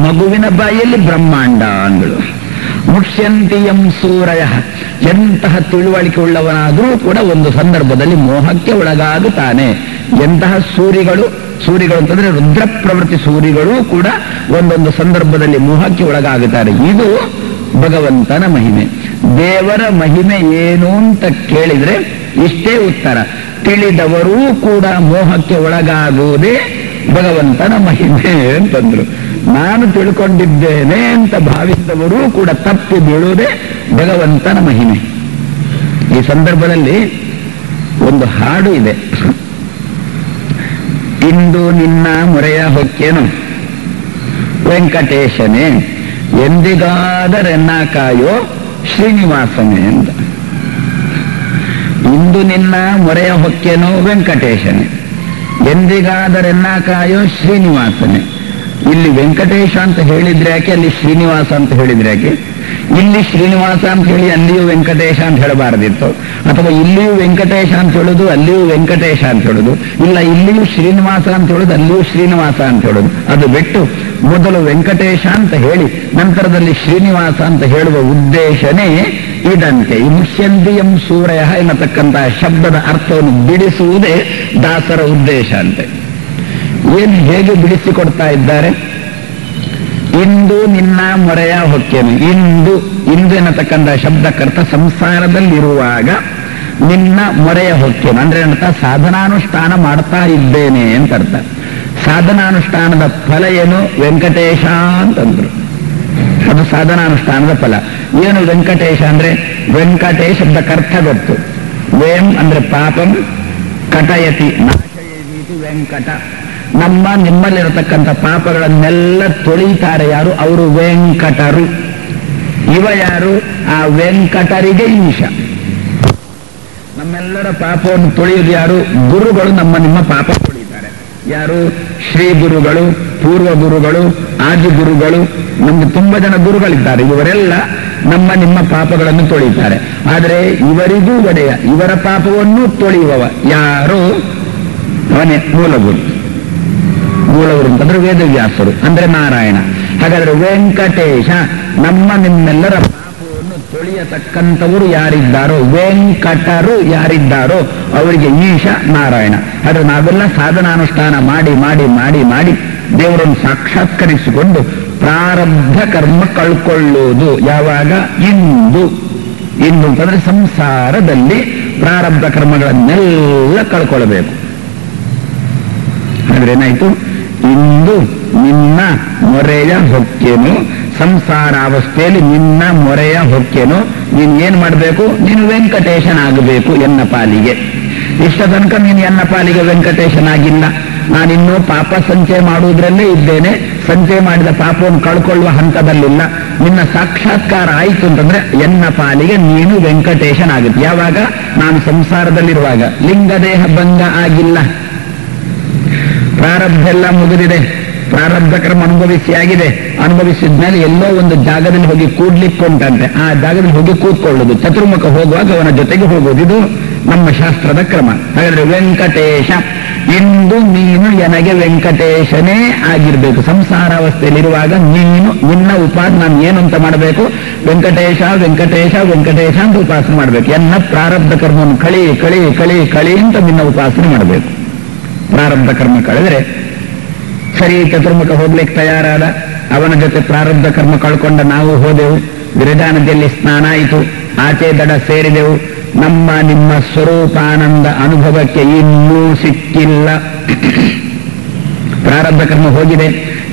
ಮಗುವಿನ ಬಾಯಿಯಲ್ಲಿ ಬ್ರಹ್ಮಾಂಡ ಅಂದಳು. ಮುಖ್ಯಂತಿಯಂ ಸೂರಯ. ಎಂತಹ ತಿಳುವಳಿಕೆ ಉಳ್ಳವನಾದರೂ ಕೂಡ ಒಂದು ಸಂದರ್ಭದಲ್ಲಿ ಮೋಹಕ್ಕೆ ಒಳಗಾಗುತ್ತಾನೆ. ಎಂತಹ ಸೂರಿಗಳು ಅಂತಂದ್ರೆ ರುದ್ರ ಪ್ರವೃತ್ತಿ ಸೂರಿಗಳು ಕೂಡ ಒಂದೊಂದು ಸಂದರ್ಭದಲ್ಲಿ ಮೋಹಕ್ಕೆ ಒಳಗಾಗುತ್ತಾರೆ. ಇದು ಭಗವಂತನ ಮಹಿಮೆ. ದೇವರ ಮಹಿಮೆ ಏನು ಅಂತ ಕೇಳಿದ್ರೆ ಇಷ್ಟೇ ಉತ್ತರ. ತಿಳಿದವರೂ ಕೂಡ ಮೋಹಕ್ಕೆ ಒಳಗಾಗುವುದೇ ಭಗವಂತನ ಮಹಿಮೆ ಅಂತಂದ್ರು. ನಾನು ತಿಳ್ಕೊಂಡಿದ್ದೇನೆ ಅಂತ ಭಾವಿಸಿದವರೂ ಕೂಡ ತಪ್ಪಿ ಬೀಳುವುದೇ ಭಗವಂತನ ಮಹಿಮೆ. ಈ ಸಂದರ್ಭದಲ್ಲಿ ಒಂದು ಹಾಡು ಇದೆ. ಇಂದು ನಿನ್ನ ಮೊರೆಯ ಹೊಕ್ಕೇನು ವೆಂಕಟೇಶನೇ, ಎಂದಿಗಾದರೆನ್ನ ಕಾಯೋ ಶ್ರೀನಿವಾಸನೇ ಅಂತ. ಇಂದು ನಿನ್ನ ಮೊರೆಯ ಹೊಕ್ಕೇನು ವೆಂಕಟೇಶನೇ, ಎಂದಿಗಾದರೆನ್ನ ಕಾಯೋ ಶ್ರೀನಿವಾಸನೇ. ಇಲ್ಲಿ ವೆಂಕಟೇಶ ಅಂತ ಹೇಳಿದ್ರೆ ಯಾಕೆ, ಅಲ್ಲಿ ಶ್ರೀನಿವಾಸ ಅಂತ ಹೇಳಿದ್ರೆ ಯಾಕೆ? ಇಲ್ಲಿ ಶ್ರೀನಿವಾಸ ಅಂತ ಹೇಳಿ ಅಲ್ಲಿಯೂ ವೆಂಕಟೇಶ ಅಂತ ಹೇಳಬಾರದಿತ್ತು. ಅಥವಾ ಇಲ್ಲಿಯೂ ವೆಂಕಟೇಶ ಅಂತ ಹೇಳುದು, ಅಲ್ಲಿಯೂ ವೆಂಕಟೇಶ ಅಂತ ಹೇಳುದು. ಇಲ್ಲ, ಇಲ್ಲಿಯೂ ಶ್ರೀನಿವಾಸ ಅಂತ ಹೇಳುದು, ಅಲ್ಲಿಯೂ ಶ್ರೀನಿವಾಸ ಅಂತ ಹೇಳುದು. ಅದು ಬಿಟ್ಟು ಮೊದಲು ವೆಂಕಟೇಶ ಅಂತ ಹೇಳಿ ನಂತರದಲ್ಲಿ ಶ್ರೀನಿವಾಸ ಅಂತ ಹೇಳುವ ಉದ್ದೇಶನೇ ಇದಂತೆ. ಈ ಮುಖ್ಯಂತಿಯಂ ಸೂರಯ ಎನ್ನತಕ್ಕಂತಹ ಶಬ್ದದ ಅರ್ಥವನ್ನು ಬಿಡಿಸುವುದೇ ದಾಸರ ಉದ್ದೇಶ ಅಂತೆ. ಏನು ಹೇಗೆ ಬಿಡಿಸಿಕೊಡ್ತಾ ಇದ್ದಾರೆ? ಇಂದು ನಿನ್ನ ಮೊರೆಯ ಹೊಕ್ಕೇನು. ಇಂದು ಎನ್ನತಕ್ಕಂಥ ಶಬ್ದಕ್ಕರ್ಥ ಸಂಸಾರದಲ್ಲಿರುವಾಗ ನಿನ್ನ ಮೊರೆಯ ಹೊಕ್ಕೇನು ಅಂದ್ರೆ ಅರ್ಥ ಸಾಧನಾನುಷ್ಠಾನ ಮಾಡ್ತಾ ಇದ್ದೇನೆ ಅಂತ ಅರ್ಥ. ಸಾಧನಾನುಷ್ಠಾನದ ಫಲ ಏನು? ವೆಂಕಟೇಶ ಅಂತಂದ್ರು. ಅದು ಸಾಧನಾನುಷ್ಠಾನದ ಫಲ. ಏನು ವೆಂಕಟೇಶ ಅಂದ್ರೆ? ವೆಂಕಟೇಶ ಶಬ್ದಕ್ಕರ್ಥ ಗೊತ್ತು. ವೇಂ ಅಂದ್ರೆ ಪಾಪಂ, ಕಟಯತಿ ನಾಶಯತಿ ವೆಂಕಟ. ನಿಮ್ಮಲ್ಲಿರತಕ್ಕಂಥ ಪಾಪಗಳನ್ನೆಲ್ಲ ತೊಳಿತಾರೆ ಯಾರು? ಅವರು ವೆಂಕಟರು. ಇವ ಯಾರು? ಆ ವೆಂಕಟರಿಗೆ ಈಶ. ನಮ್ಮೆಲ್ಲರ ಪಾಪವನ್ನು ತೊಳೆಯುವುದು ಯಾರು? ಗುರುಗಳು. ನಿಮ್ಮ ಪಾಪ ತೊಳಿತಾರೆ ಯಾರು? ಶ್ರೀ ಗುರುಗಳು, ಪೂರ್ವ ಗುರುಗಳು, ಆದಿ ಗುರುಗಳು. ನಮ್ಗೆ ತುಂಬಾ ಜನ ಗುರುಗಳಿದ್ದಾರೆ. ಇವರೆಲ್ಲ ನಿಮ್ಮ ಪಾಪಗಳನ್ನು ತೊಳಿತಾರೆ. ಆದರೆ ಇವರಿಗೂ ಒಡೆಯ, ಇವರ ಪಾಪವನ್ನು ತೊಳೆಯುವವ ಯಾರು? ಅವನೇ ಮೂಲಗುರು. ಮೂಲಗುರು ಅಂತಂದ್ರೆ ವೇದವ್ಯಾಸರು, ಅಂದ್ರೆ ನಾರಾಯಣ. ಹಾಗಾದ್ರೆ ವೆಂಕಟೇಶ ನಿಮ್ಮೆಲ್ಲರ ಪಾಪವನ್ನು ತೊಳೆಯತಕ್ಕಂಥವರು ಯಾರಿದ್ದಾರೋ, ವೆಂಕಟರು ಯಾರಿದ್ದಾರೋ ಅವರಿಗೆ ಈಶ ನಾರಾಯಣ. ಆದ್ರೆ ನಾವೆಲ್ಲ ಸಾಧನಾನುಷ್ಠಾನ ಮಾಡಿ ಮಾಡಿ ಮಾಡಿ ಮಾಡಿ ದೇವರನ್ನು ಸಾಕ್ಷಾತ್ಕರಿಸಿಕೊಂಡು ಪ್ರಾರಬ್ಧ ಕರ್ಮ ಕಳ್ಕೊಳ್ಳುವುದು ಯಾವಾಗ? ಇಂದು ಅಂತಂದ್ರೆ ಸಂಸಾರದಲ್ಲಿ ಪ್ರಾರಬ್ಧ ಕರ್ಮಗಳನ್ನೆಲ್ಲ ಕಳ್ಕೊಳ್ಬೇಕು. ಅಂದ್ರೆ ಏನಾಯ್ತು? ಇಂದು ನಿನ್ನ ಮೊರೆಯ ಹೊಕ್ಕೇನು. ಸಂಸಾರಾವಸ್ಥೆಯಲ್ಲಿ ನಿನ್ನ ಮೊರೆಯ ಹೊಕ್ಕೇನು. ನೀನು ಏನ್ ಮಾಡಬೇಕು? ನೀನು ವೆಂಕಟೇಶನಾಗಬೇಕು ಎನ್ನ ಪಾಲಿಗೆ. ಇಷ್ಟ ತನಕ ನೀನು ಎನ್ನ ಪಾಲಿಗೆ ವೆಂಕಟೇಶನಾಗಿಲ್ಲ. ನಾನಿನ್ನೂ ಪಾಪ ಸಂಚಯ ಮಾಡುವುದರಲ್ಲೇ ಇದ್ದೇನೆ, ಸಂಚಯ ಮಾಡಿದ ಪಾಪವನ್ನು ಕಳ್ಕೊಳ್ಳುವ ಹಂತದಲ್ಲಿಲ್ಲ. ನಿನ್ನ ಸಾಕ್ಷಾತ್ಕಾರ ಆಯಿತು ಅಂತಂದ್ರೆ ಎನ್ನ ಪಾಲಿಗೆ ನೀನು ವೆಂಕಟೇಶನಾಗುತ್ತೆ. ಯಾವಾಗ? ನಾನು ಸಂಸಾರದಲ್ಲಿರುವಾಗ. ಲಿಂಗದೇಹ ಭಂಗ ಆಗಿಲ್ಲ, ಪ್ರಾರಬ್ಧ ಎಲ್ಲ ಮುಗಿದಿದೆ, ಪ್ರಾರಬ್ಧ ಕರ್ಮ ಅನುಭವಿಸಿಯಾಗಿದೆ. ಅನುಭವಿಸಿದ್ಮೇಲೆ ಎಲ್ಲೋ ಒಂದು ಜಾಗದಲ್ಲಿ ಹೋಗಿ ಕೂಡ್ಲಿಕ್ಕುಂಟಂತೆ, ಆ ಜಾಗದಲ್ಲಿ ಹೋಗಿ ಕೂತ್ಕೊಳ್ಳುವುದು, ಚತುರ್ಮುಖ ಹೋಗುವಾಗ ಅವನ ಜೊತೆಗೆ ಹೋಗುವುದು. ಇದು ನಮ್ಮ ಶಾಸ್ತ್ರದ ಕ್ರಮ. ಹಾಗಾದ್ರೆ ವೆಂಕಟೇಶ, ಇಂದು ನೀನು ನನಗೆ ವೆಂಕಟೇಶನೇ ಆಗಿರ್ಬೇಕು. ಸಂಸಾರಾವಸ್ಥೆಯಲ್ಲಿರುವಾಗ ನೀನು ನಿನ್ನ ಉಪಾಸನೆ ನಾನು ಏನು ಅಂತ ಮಾಡಬೇಕು? ವೆಂಕಟೇಶ ವೆಂಕಟೇಶ ವೆಂಕಟೇಶ ಅಂತ ಉಪಾಸನೆ ಮಾಡಬೇಕು. ಎನ್ನ ಪ್ರಾರಬ್ಧ ಕರ್ಮವನ್ನು ಕಳಿ ಕಳಿ ಕಳಿ ಕಳಿ ಅಂತ ನಿನ್ನ ಉಪಾಸನೆ ಮಾಡಬೇಕು. ಪ್ರಾರಬ್ಧ ಕರ್ಮ ಕಳೆದ್ರೆ ಸರಿ, ಚತುರ್ಮುಖ ಹೋಗ್ಲಿಕ್ಕೆ ತಯಾರಾದ, ಅವನ ಜೊತೆ ಪ್ರಾರಬ್ಧ ಕರ್ಮ ಕಳ್ಕೊಂಡ ನಾವು ಹೋದೆವು, ವಿರಜಾನದಿಯಲ್ಲಿ ಸ್ನಾನ ಆಯಿತು, ಆಚೆ ದಡ ಸೇರಿದೆವು. ನಮ್ಮ ನಿಮ್ಮ ಸ್ವರೂಪಾನಂದ ಅನುಭವಕ್ಕೆ ಇನ್ನೂ ಸಿಕ್ಕಿಲ್ಲ. ಪ್ರಾರಬ್ಧ ಕರ್ಮ ಹೋಗಿದೆ,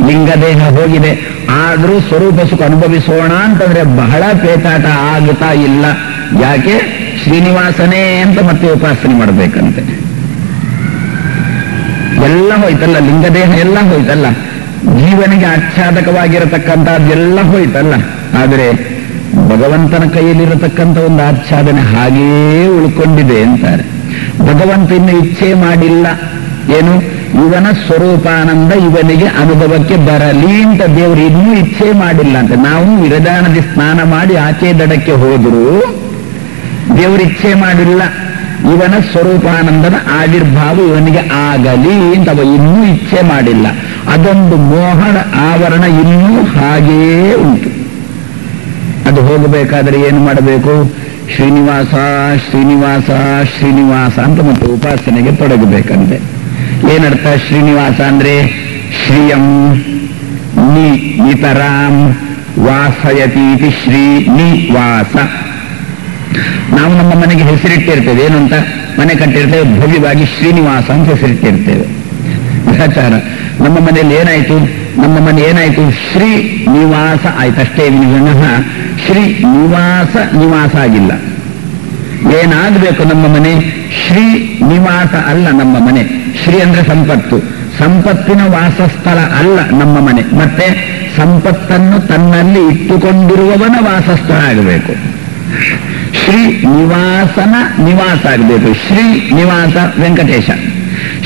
ಲಿಂಗದೇಹ ಹೋಗಿದೆ, ಆದರೂ ಸ್ವರೂಪ ಸುಖ ಅನುಭವಿಸೋಣ ಅಂತಂದ್ರೆ ಬಹಳ ಪೇಚಾಟ ಆಗುತ್ತಾ ಇಲ್ಲ. ಯಾಕೆ? ಶ್ರೀನಿವಾಸನೇ ಅಂತ ಮತ್ತೆ ಉಪಾಸನೆ ಮಾಡಬೇಕಂತೆ. ಎಲ್ಲ ಹೋಯ್ತಲ್ಲ, ಲಿಂಗದೇಹ ಎಲ್ಲ ಹೋಯ್ತಲ್ಲ, ಜೀವನಿಗೆ ಆಚ್ಛಾದಕವಾಗಿರತಕ್ಕಂಥದ್ದೆಲ್ಲ ಹೋಯ್ತಲ್ಲ. ಆದರೆ ಭಗವಂತನ ಕೈಯಲ್ಲಿರತಕ್ಕಂಥ ಒಂದು ಆಚ್ಛಾದನೆ ಹಾಗೆಯೇ ಉಳ್ಕೊಂಡಿದೆ ಅಂತಾರೆ. ಭಗವಂತ ಇನ್ನು ಇಚ್ಛೆ ಮಾಡಿಲ್ಲ. ಏನು? ಇವನ ಸ್ವರೂಪಾನಂದ ಇವನಿಗೆ ಅನುಭವಕ್ಕೆ ಬರಲಿ ಅಂತ ದೇವರು ಇನ್ನೂ ಇಚ್ಛೆ ಮಾಡಿಲ್ಲ ಅಂತ. ನಾವು ವಿರಜಾನದಿ ಸ್ನಾನ ಮಾಡಿ ಆಚೆ ದಡಕ್ಕೆ ಹೋದರೂ ದೇವರು ಇಚ್ಛೆ ಮಾಡಿಲ್ಲ ಇವನ ಸ್ವರೂಪಾನಂದನ ಆವಿರ್ಭಾವ ಇವನಿಗೆ ಆಗಲಿ ಅಂತ ಇನ್ನೂ ಇಚ್ಛೆ ಮಾಡಿಲ್ಲ. ಅದೊಂದು ಮೋಹದ ಆವರಣ ಇನ್ನೂ ಹಾಗೆಯೇ ಉಂಟು. ಅದು ಹೋಗಬೇಕಾದ್ರೆ ಏನು ಮಾಡಬೇಕು? ಶ್ರೀನಿವಾಸ ಶ್ರೀನಿವಾಸ ಶ್ರೀನಿವಾಸ ಅಂತ ಮತ್ತೆ ಉಪಾಸನೆಗೆ ತೊಡಗಬೇಕಂತೆ. ಏನರ್ಥ ಶ್ರೀನಿವಾಸ ಅಂದ್ರೆ? ಶ್ರಿಯಂ ನಿತರಾಂ ವಾಸಯತೀತಿ ಶ್ರೀನಿವಾಸ. ನಾವು ನಮ್ಮ ಮನೆಗೆ ಹೆಸರಿಟ್ಟಿರ್ತೇವೆ, ಏನು ಅಂತ? ಮನೆ ಕಟ್ಟಿರ್ತೇವೆ, ಭವ್ಯವಾಗಿ ಶ್ರೀನಿವಾಸ ಅಂತ ಹೆಸರಿಟ್ಟಿರ್ತೇವೆ. ಗ್ರಹಚಾರ. ನಮ್ಮ ಮನೆಯಲ್ಲಿ ಏನಾಯ್ತು? ನಮ್ಮ ಮನೆ ಏನಾಯ್ತು? ಶ್ರೀ ನಿವಾಸ ಆಯ್ತಷ್ಟೇ, ವಿನಃ ಶ್ರೀ ನಿವಾಸ ಆಗಿಲ್ಲ. ಏನಾಗಬೇಕು ನಮ್ಮ ಮನೆ? ಶ್ರೀ ನಿವಾಸ ಅಲ್ಲ ನಮ್ಮ ಮನೆ. ಶ್ರೀ ಅಂದ್ರೆ ಸಂಪತ್ತು, ಸಂಪತ್ತಿನ ವಾಸಸ್ಥಳ ಅಲ್ಲ ನಮ್ಮ ಮನೆ. ಮತ್ತೆ ಸಂಪತ್ತನ್ನು ತನ್ನಲ್ಲಿ ಇಟ್ಟುಕೊಂಡಿರುವವನ ವಾಸಸ್ಥಳ ಆಗಬೇಕು. ಶ್ರೀ ನಿವಾಸನ ನಿವಾಸ ಆಗಬೇಕು. ಶ್ರೀ ನಿವಾಸ ವೆಂಕಟೇಶ,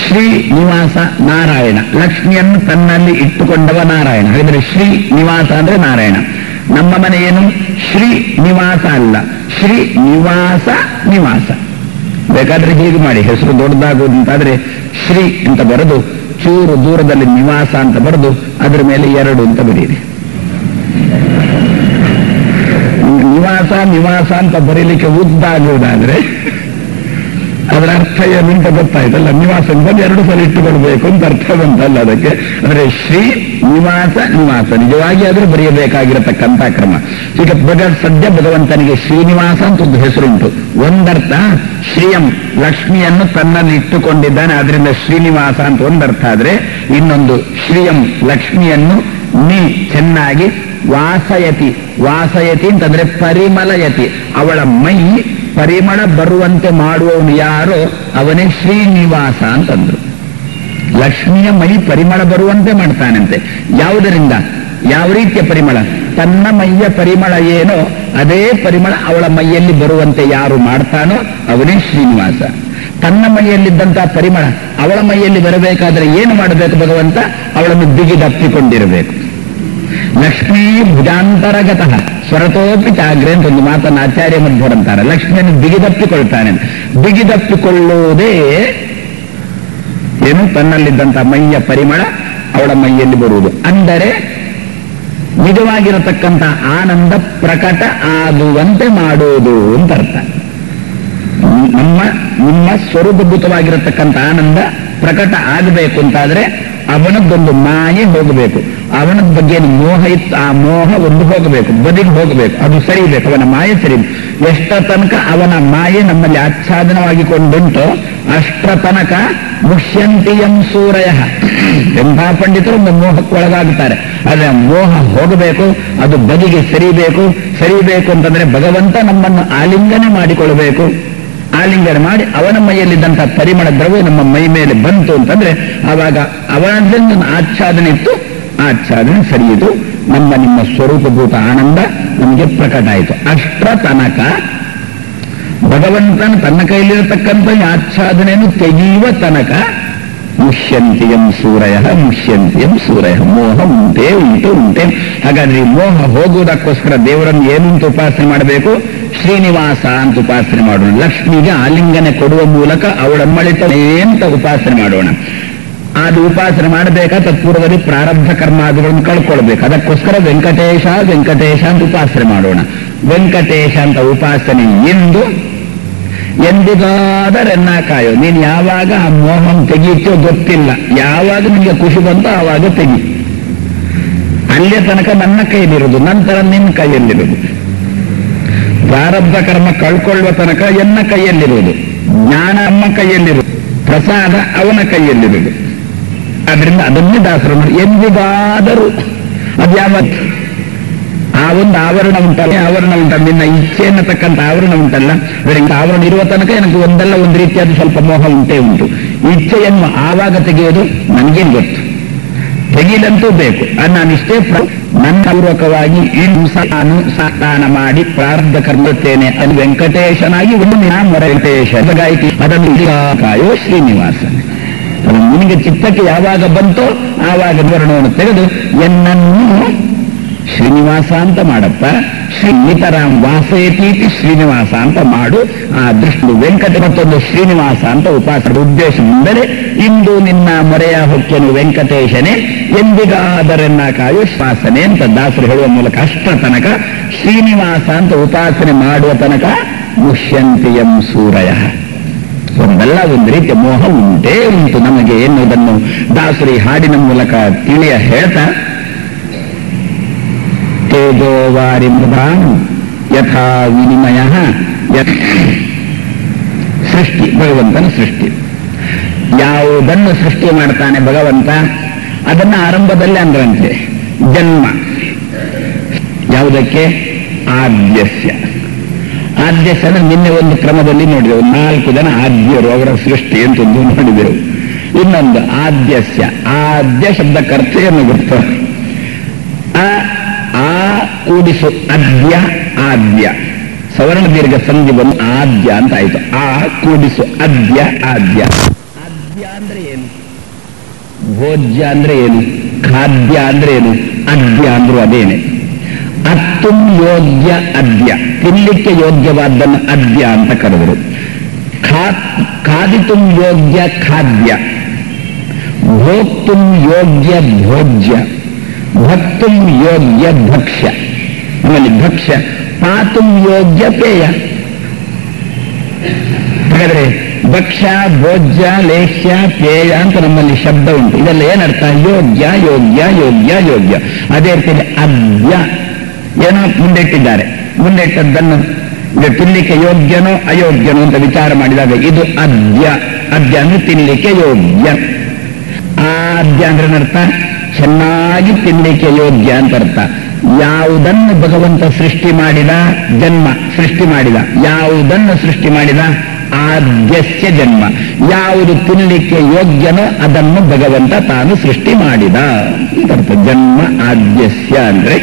ಶ್ರೀ ನಿವಾಸ ನಾರಾಯಣ, ಲಕ್ಷ್ಮಿಯನ್ನು ತನ್ನಲ್ಲಿ ಇಟ್ಟುಕೊಂಡವ ನಾರಾಯಣ. ಹಾಗಾದ್ರೆ ಶ್ರೀ ನಿವಾಸ ಅಂದ್ರೆ ನಾರಾಯಣ. ನಮ್ಮ ಮನೆ ಏನು? ಶ್ರೀ ನಿವಾಸ ಅಲ್ಲ, ಶ್ರೀ ನಿವಾಸ ನಿವಾಸ. ಬೇಕಾದ್ರೆ ಹೀಗೆ ಮಾಡಿ, ಹೆಸರು ದೊಡ್ಡದಾಗುವುದಂತಾದ್ರೆ ಶ್ರೀ ಅಂತ ಬರೆದು ಚೂರು ದೂರದಲ್ಲಿ ನಿವಾಸ ಅಂತ ಬರೆದು ಅದರ ಮೇಲೆ 2 ಅಂತ ಬರೀರಿ. ನಿವಾಸ ಅಂತ ಬರೀಲಿಕ್ಕೆ ಉದ್ದಾಗುವುದಾದ್ರೆ ಅದರ ಅರ್ಥ ಏನು ಅಂತ ಗೊತ್ತಾಯ್ತಲ್ಲ. ನಿವಾಸ ಅಂತ 2 ಸಲ ಇಟ್ಟುಕೊಳ್ಬೇಕು ಅಂತ ಅರ್ಥ ಬಂತಲ್ಲ ಅದಕ್ಕೆ. ಅಂದ್ರೆ ಶ್ರೀ ನಿವಾಸ ನಿಜವಾಗಿ ಆದ್ರೂ ಬರೆಯಬೇಕಾಗಿರತಕ್ಕಂಥ ಕ್ರಮ. ಈಗ ಸದ್ಯ ಭಗವಂತನಿಗೆ ಶ್ರೀನಿವಾಸ ಅಂತ ಒಂದು ಹೆಸರುಂಟು. ಒಂದರ್ಥ ಶ್ರೀಯಂ, ಲಕ್ಷ್ಮಿಯನ್ನು ತನ್ನಲ್ಲಿ ಇಟ್ಟುಕೊಂಡಿದ್ದಾನೆ, ಆದ್ರಿಂದ ಶ್ರೀನಿವಾಸ ಅಂತ ಒಂದರ್ಥ ಆದ್ರೆ, ಇನ್ನೊಂದು ಶ್ರೀಯಂ, ಲಕ್ಷ್ಮಿಯನ್ನು ಚೆನ್ನಾಗಿ ವಾಸಯತಿ ಅಂತಂದ್ರೆ ಪರಿಮಳಯತಿ, ಅವಳ ಮೈ ಪರಿಮಳ ಬರುವಂತೆ ಮಾಡುವವನು ಯಾರೋ ಅವನೇ ಶ್ರೀನಿವಾಸ ಅಂತಂದ್ರು. ಲಕ್ಷ್ಮಿಯ ಮೈ ಪರಿಮಳ ಬರುವಂತೆ ಮಾಡ್ತಾನಂತೆ. ಯಾವುದರಿಂದ? ಯಾವ ರೀತಿಯ ಪರಿಮಳ? ತನ್ನ ಮೈಯ ಪರಿಮಳ ಏನೋ ಅದೇ ಪರಿಮಳ ಅವಳ ಮೈಯಲ್ಲಿ ಬರುವಂತೆ ಯಾರು ಮಾಡ್ತಾನೋ ಅವನೇ ಶ್ರೀನಿವಾಸ. ತನ್ನ ಮೈಯಲ್ಲಿದ್ದಂತಹ ಪರಿಮಳ ಅವಳ ಮೈಯಲ್ಲಿ ಬರಬೇಕಾದ್ರೆ ಏನು ಮಾಡಬೇಕು? ಭಗವಂತ ಅವಳನ್ನು ಬಿಗಿದಪ್ಪಿಕೊಂಡಿರಬೇಕು. ಲಕ್ಷ್ಮೀ ಭುಜಾಂತರಗತಃ ಸ್ವರತೋಪಿ ಚಾಗ್ರೆ ಅಂತ ಒಂದು ಮಾತನ್ನು ಆಚಾರ್ಯ ಮಧ್ವರಂತಾರೆ. ಲಕ್ಷ್ಮಿಯನ್ನು ಬಿಗಿದಪ್ಪಿಕೊಳ್ತಾನೆ. ಬಿಗಿದಪ್ಪಿಕೊಳ್ಳುವುದೇ ಏನು? ತನ್ನಲ್ಲಿದ್ದಂಥ ಮೈಯ ಪರಿಮಳ ಅವಳ ಮೈಯಲ್ಲಿ ಬರುವುದು. ಅಂದರೆ ನಿಜವಾಗಿರತಕ್ಕಂಥ ಆನಂದ ಪ್ರಕಟ ಆಗುವಂತೆ ಮಾಡುವುದು ಅಂತ ಅರ್ಥ. ನಿಮ್ಮ ಸ್ವರೂಪಭೂತವಾಗಿರತಕ್ಕಂಥ ಆನಂದ ಪ್ರಕಟ ಆಗಬೇಕು ಅಂತಾದ್ರೆ ಅವನದ್ದೊಂದು ಮಾಯೆ ಹೋಗಬೇಕು. ಅವನ ಬಗ್ಗೆ ಮೋಹ ಇತ್ತು, ಆ ಮೋಹ ಒಂದು ಹೋಗಬೇಕು, ಬದಿಗೆ ಹೋಗಬೇಕು, ಅದು ಸರಿಬೇಕು, ಅವನ ಮಾಯೆ ಸರಿ. ಎಷ್ಟರ ತನಕ ಅವನ ಮಾಯೆ ನಮ್ಮಲ್ಲಿ ಆಚ್ಛಾದನವಾಗಿ ಕೊಂಡುಂಟೋ ಅಷ್ಟರ ತನಕ ಮುಷ್ಯಂತಿಯಂ ಸೂರಯ. ಎಂಥ ಪಂಡಿತರು ಒಂದು ಮೋಹಕ್ಕೆ ಒಳಗಾಗುತ್ತಾರೆ. ಆದರೆ ಮೋಹ ಹೋಗಬೇಕು, ಅದು ಬದಿಗೆ ಸರಿಬೇಕು ಅಂತಂದ್ರೆ ಭಗವಂತ ನಮ್ಮನ್ನು ಆಲಿಂಗನೆ ಮಾಡಿಕೊಳ್ಳಬೇಕು. ಆಲಿಂಗನ ಮಾಡಿ ಅವನ ಮೈಯಲ್ಲಿದ್ದಂತಹ ಪರಿಮಳ ದ್ರವ್ಯ ನಮ್ಮ ಮೈ ಮೇಲೆ ಬಂತು ಅಂತಂದ್ರೆ ಆವಾಗ ಅವನದಿಂದ ಆಚ್ಛಾದನೆ ಇತ್ತು, ಆಚ್ಛಾದನೆ ಸರಿಯಿತು, ನಿಮ್ಮ ಸ್ವರೂಪಭೂತ ಆನಂದ ನಮಗೆ ಪ್ರಕಟ ಆಯಿತು. ಅಷ್ಟರ ತನಕ ಭಗವಂತನ ತನ್ನ ಕೈಲಿರತಕ್ಕಂಥ ಆಚ್ಛಾದನೆಯನ್ನು ತೆಗೆಯುವ ತನಕ ಮುಷ್ಯಂತಿಯಂ ಸೂರಯ ಮುಷ್ಯಂತಿಯಂ ಸೂರಯ, ಮೋಹ ಉಂಟೆ. ಹಾಗಾದ್ರೆ ಈ ಮೋಹ ಹೋಗುವುದಕ್ಕೋಸ್ಕರ ದೇವರನ್ನು ಏನಂತ ಉಪಾಸನೆ ಮಾಡಬೇಕು? ಶ್ರೀನಿವಾಸ ಅಂತ ಉಪಾಸನೆ ಮಾಡೋಣ. ಲಕ್ಷ್ಮಿಗೆ ಆಲಿಂಗನೆ ಕೊಡುವ ಮೂಲಕ ಅವಳ ಮಳಿತನೇ ಅಂತ ಉಪಾಸನೆ ಮಾಡೋಣ. ಅದು ಉಪಾಸನೆ ಮಾಡಬೇಕಾದ ತತ್ಪೂರ್ವದಲ್ಲಿ ಪ್ರಾರಬ್ಧ ಕರ್ಮಾದಿಗಳನ್ನು ಕಳ್ಕೊಳ್ಬೇಕು. ಅದಕ್ಕೋಸ್ಕರ ವೆಂಕಟೇಶ ವೆಂಕಟೇಶ ಅಂತ ಉಪಾಸನೆ ಮಾಡೋಣ. ವೆಂಕಟೇಶ ಅಂತ ಉಪಾಸನೆ ಎಂದಿಗಾದರೆನ್ನ ಕಾಯೋ. ನೀನು ಯಾವಾಗ ಆ ಮೋಹಂ ತೆಗೀತೋ ಗೊತ್ತಿಲ್ಲ, ಯಾವಾಗ ನಿಮಗೆ ಖುಷಿ ಬಂತೋ ಆವಾಗ ತೆಗಿ. ಅಲ್ಲೇ ತನಕ ನನ್ನ ಕೈಯಲ್ಲಿರೋದು, ನಂತರ ನಿನ್ನ ಕೈಯಲ್ಲಿರೋದು. ಪ್ರಾರಬ್ಧ ಕರ್ಮ ಕಳ್ಕೊಳ್ಳುವ ತನಕ ಎನ್ನ ಕೈಯಲ್ಲಿರುವುದು, ಜ್ಞಾನ ಅಮ್ಮ ಕೈಯಲ್ಲಿರುವುದು, ಪ್ರಸಾದ ಅವನ ಕೈಯಲ್ಲಿರುವುದು. ಆದ್ರಿಂದ ಅದನ್ನೇ ದಾಸರು ಮಾಡಿ ಎಂದಿಗಾದರೂ ಅದ್ಯಾವತ್ತು ಆ ಒಂದು ಆವರಣ ಉಂಟಲ್ಲ, ನಿನ್ನ ಇಚ್ಛೆ ಅನ್ನತಕ್ಕಂಥ ಆವರಣ ಉಂಟಲ್ಲ, ಆವರಣ ಇರುವ ತನಕ ನನಗೆ ಒಂದಲ್ಲ ಒಂದು ರೀತಿಯಾದ ಸ್ವಲ್ಪ ಮೋಹ ಉಂಟೇ ಉಂಟು. ಇಚ್ಛೆಯನ್ನು ಆವಾಗ ತೆಗೆಯೋದು ನನಗೇನು ಗೊತ್ತು, ತೆಗೀಲಂತೂ ಬೇಕು. ನಾನಿಷ್ಟೇ ನನ್ನ ಪೂರ್ವಕವಾಗಿ ನಾನು ಸಾಧಾನ ಮಾಡಿ ಪ್ರಾರಬ್ಧ ಕರ್ಮತ್ತೇನೆ ಅದು ವೆಂಕಟೇಶನಾಗಿ ವೆಂಕಟೇಶ ಗಾಯಕಿ ಅದನ್ನು ಕಾಯೋ ಶ್ರೀನಿವಾಸ. ನಿನಗೆ ಚಿತ್ತಕ್ಕೆ ಯಾವಾಗ ಬಂತೋ ಆವಾಗ ವರ್ಣವನ್ನು ತೆಗೆದು ಎನ್ನನ್ನು ಶ್ರೀನಿವಾಸ ಅಂತ ಮಾಡಪ್ಪ. ಶ್ರೀನಿತರಾಮ್ ವಾಸಯತೀತಿ ಶ್ರೀನಿವಾಸ ಅಂತ ಮಾಡು. ಆ ದೃಷ್ಟಿ ವೆಂಕಟ ಮತ್ತೊಂದು ಶ್ರೀನಿವಾಸ ಅಂತ ಉಪಾಸನ ಉದ್ದೇಶದಿಂದಲೇ ಇಂದು ನಿನ್ನ ಮೊರೆಯ ಹೊಕ್ಕೆನು ವೆಂಕಟೇಶನೇ ಎಂದಿಗಾದರೆನ್ನ ಕಾಯು ಶ್ವಾಸನೆ ಅಂತ ದಾಸರು ಹೇಳುವ ಮೂಲಕ ಅಷ್ಟರ ತನಕ ಶ್ರೀನಿವಾಸ ಅಂತ ಉಪಾಸನೆ ಮಾಡುವ ತನಕ ಮುಷ್ಯಂತಿಯಂ ಸೂರಯ. ಒಂದಲ್ಲ ಒಂದು ರೀತಿಯ ಮೋಹ ಉಂಟೇ ಉಂಟು ನಮಗೆ ಎನ್ನುವುದನ್ನು ದಾಸರಿ ಹಾಡಿನ ಮೂಲಕ ತಿಳಿಯ ಹೇಳ್ತಾ, ತೇಜೋವಾರಿ ಮೃದಾನ್ ಯಥಾ ವಿನಿಮಯ. ಸೃಷ್ಟಿ ಭಗವಂತನ ಸೃಷ್ಟಿ. ಯಾವುದನ್ನು ಸೃಷ್ಟಿ ಮಾಡ್ತಾನೆ ಭಗವಂತ ಅದನ್ನ ಆರಂಭದಲ್ಲಿ ಅಂದ್ರಂತೆ ಜನ್ಮ. ಯಾವುದಕ್ಕೆ? ಆದ್ಯಸ್ಯ. ಆದ್ಯಸ್ಯ ಅಂದ್ರೆ ನಿನ್ನೆ ಒಂದು ಕ್ರಮದಲ್ಲಿ ನೋಡಿದೆವು, 4 ಜನ ಆದ್ಯರು, ಅವರ ಸೃಷ್ಟಿ ಅಂತಂದು ನೋಡಿದೆವು. ಇನ್ನೊಂದು ಆದ್ಯಸ್ಯ, ಆದ್ಯ ಶಬ್ದಕ್ಕರ್ಥೆಯನ್ನು ಗೊತ್ತು. ಆ ಕೂಡಿಸು ಅದ್ಯ ಆದ್ಯ, ಸವರ್ಣ ದೀರ್ಘ ಸಂಧಿ ಬಂದು ಆದ್ಯ ಅಂತ ಆಯ್ತು. ಆ ಕೂಡಿಸು ಅದ್ಯ ಆದ್ಯ. ಆದ್ಯ ಅಂದ್ರೆ ಏನು? ಭೋಜ್ಯ ಅಂದ್ರೆ ಏನು? ಖಾದ್ಯ ಅಂದ್ರೆ ಏನು? ಅದ್ಯ ಅಂದ್ರು ಅದೇನೆ. ಅತ್ತುಂ ಯೋಗ್ಯ ಅದ್ಯ, ತಿನ್ನಲಿಕ್ಕೆ ಯೋಗ್ಯವಾದ್ದನ್ನು ಅದ್ಯ ಅಂತ ಕರೆದರು. ಖಾದಿತುಂ ಯೋಗ್ಯ ಖಾದ್ಯ, ಭೋಕ್ತುಂ ಯೋಗ್ಯ ಭೋಜ್ಯ, ಭಕ್ತುಂ ಯೋಗ್ಯ ಭಕ್ಷ್ಯ. ಆಮೇಲೆ ಭಕ್ಷ್ಯ, ಪಾತುಂ ಯೋಗ್ಯ ಪೇಯ. ಹಾಗಾದ್ರೆ ಭಕ್ಷ್ಯ, ಭೋಜ್ಯ, ಲೇಖ್ಯ, ಪೇಯ ಅಂತ ನಮ್ಮಲ್ಲಿ ಶಬ್ದ ಉಂಟು. ಇದೆಲ್ಲ ಏನರ್ಥ? ಯೋಗ್ಯ ಯೋಗ್ಯ ಯೋಗ್ಯ ಯೋಗ್ಯ. ಅದೇ ರೀತಿಯಲ್ಲಿ ಅದ್ಯ ಏನೋ ಮುಂದಿಟ್ಟಿದ್ದಾರೆ. ಮುಂದಿಟ್ಟದ್ದನ್ನು ತಿನ್ನಲಿಕ್ಕೆ ಯೋಗ್ಯನೋ ಅಯೋಗ್ಯನೋ ಅಂತ ವಿಚಾರ ಮಾಡಿದಾಗ ಇದು ಅದ್ಯ. ಅದ್ಯ ಅಂದ್ರೆ ತಿನ್ನಲಿಕ್ಕೆ ಯೋಗ್ಯ. ಆದ್ಯ ಅಂದ್ರೆ ಏನರ್ಥ? ಚೆನ್ನಾಗಿ ತಿನ್ನಲಿಕ್ಕೆ ಯೋಗ್ಯ ಅಂತ ಅರ್ಥ. ಯಾವುದನ್ನು ಭಗವಂತ ಸೃಷ್ಟಿ ಮಾಡಿದ? ಜನ್ಮ ಸೃಷ್ಟಿ ಮಾಡಿದ. ಯಾವುದನ್ನು ಸೃಷ್ಟಿ ಮಾಡಿದ? ಆದ್ಯಸ್ಯ ಜನ್ಮ. ಯಾವುದು ತಿನ್ನಲಿಕ್ಕೆ ಯೋಗ್ಯನೋ ಅದನ್ನು ಭಗವಂತ ತಾನು ಸೃಷ್ಟಿ ಮಾಡಿದ ಅಂತ ಅರ್ಥ. ಜನ್ಮ ಆದ್ಯಸ್ಯ ಅಂದ್ರೆ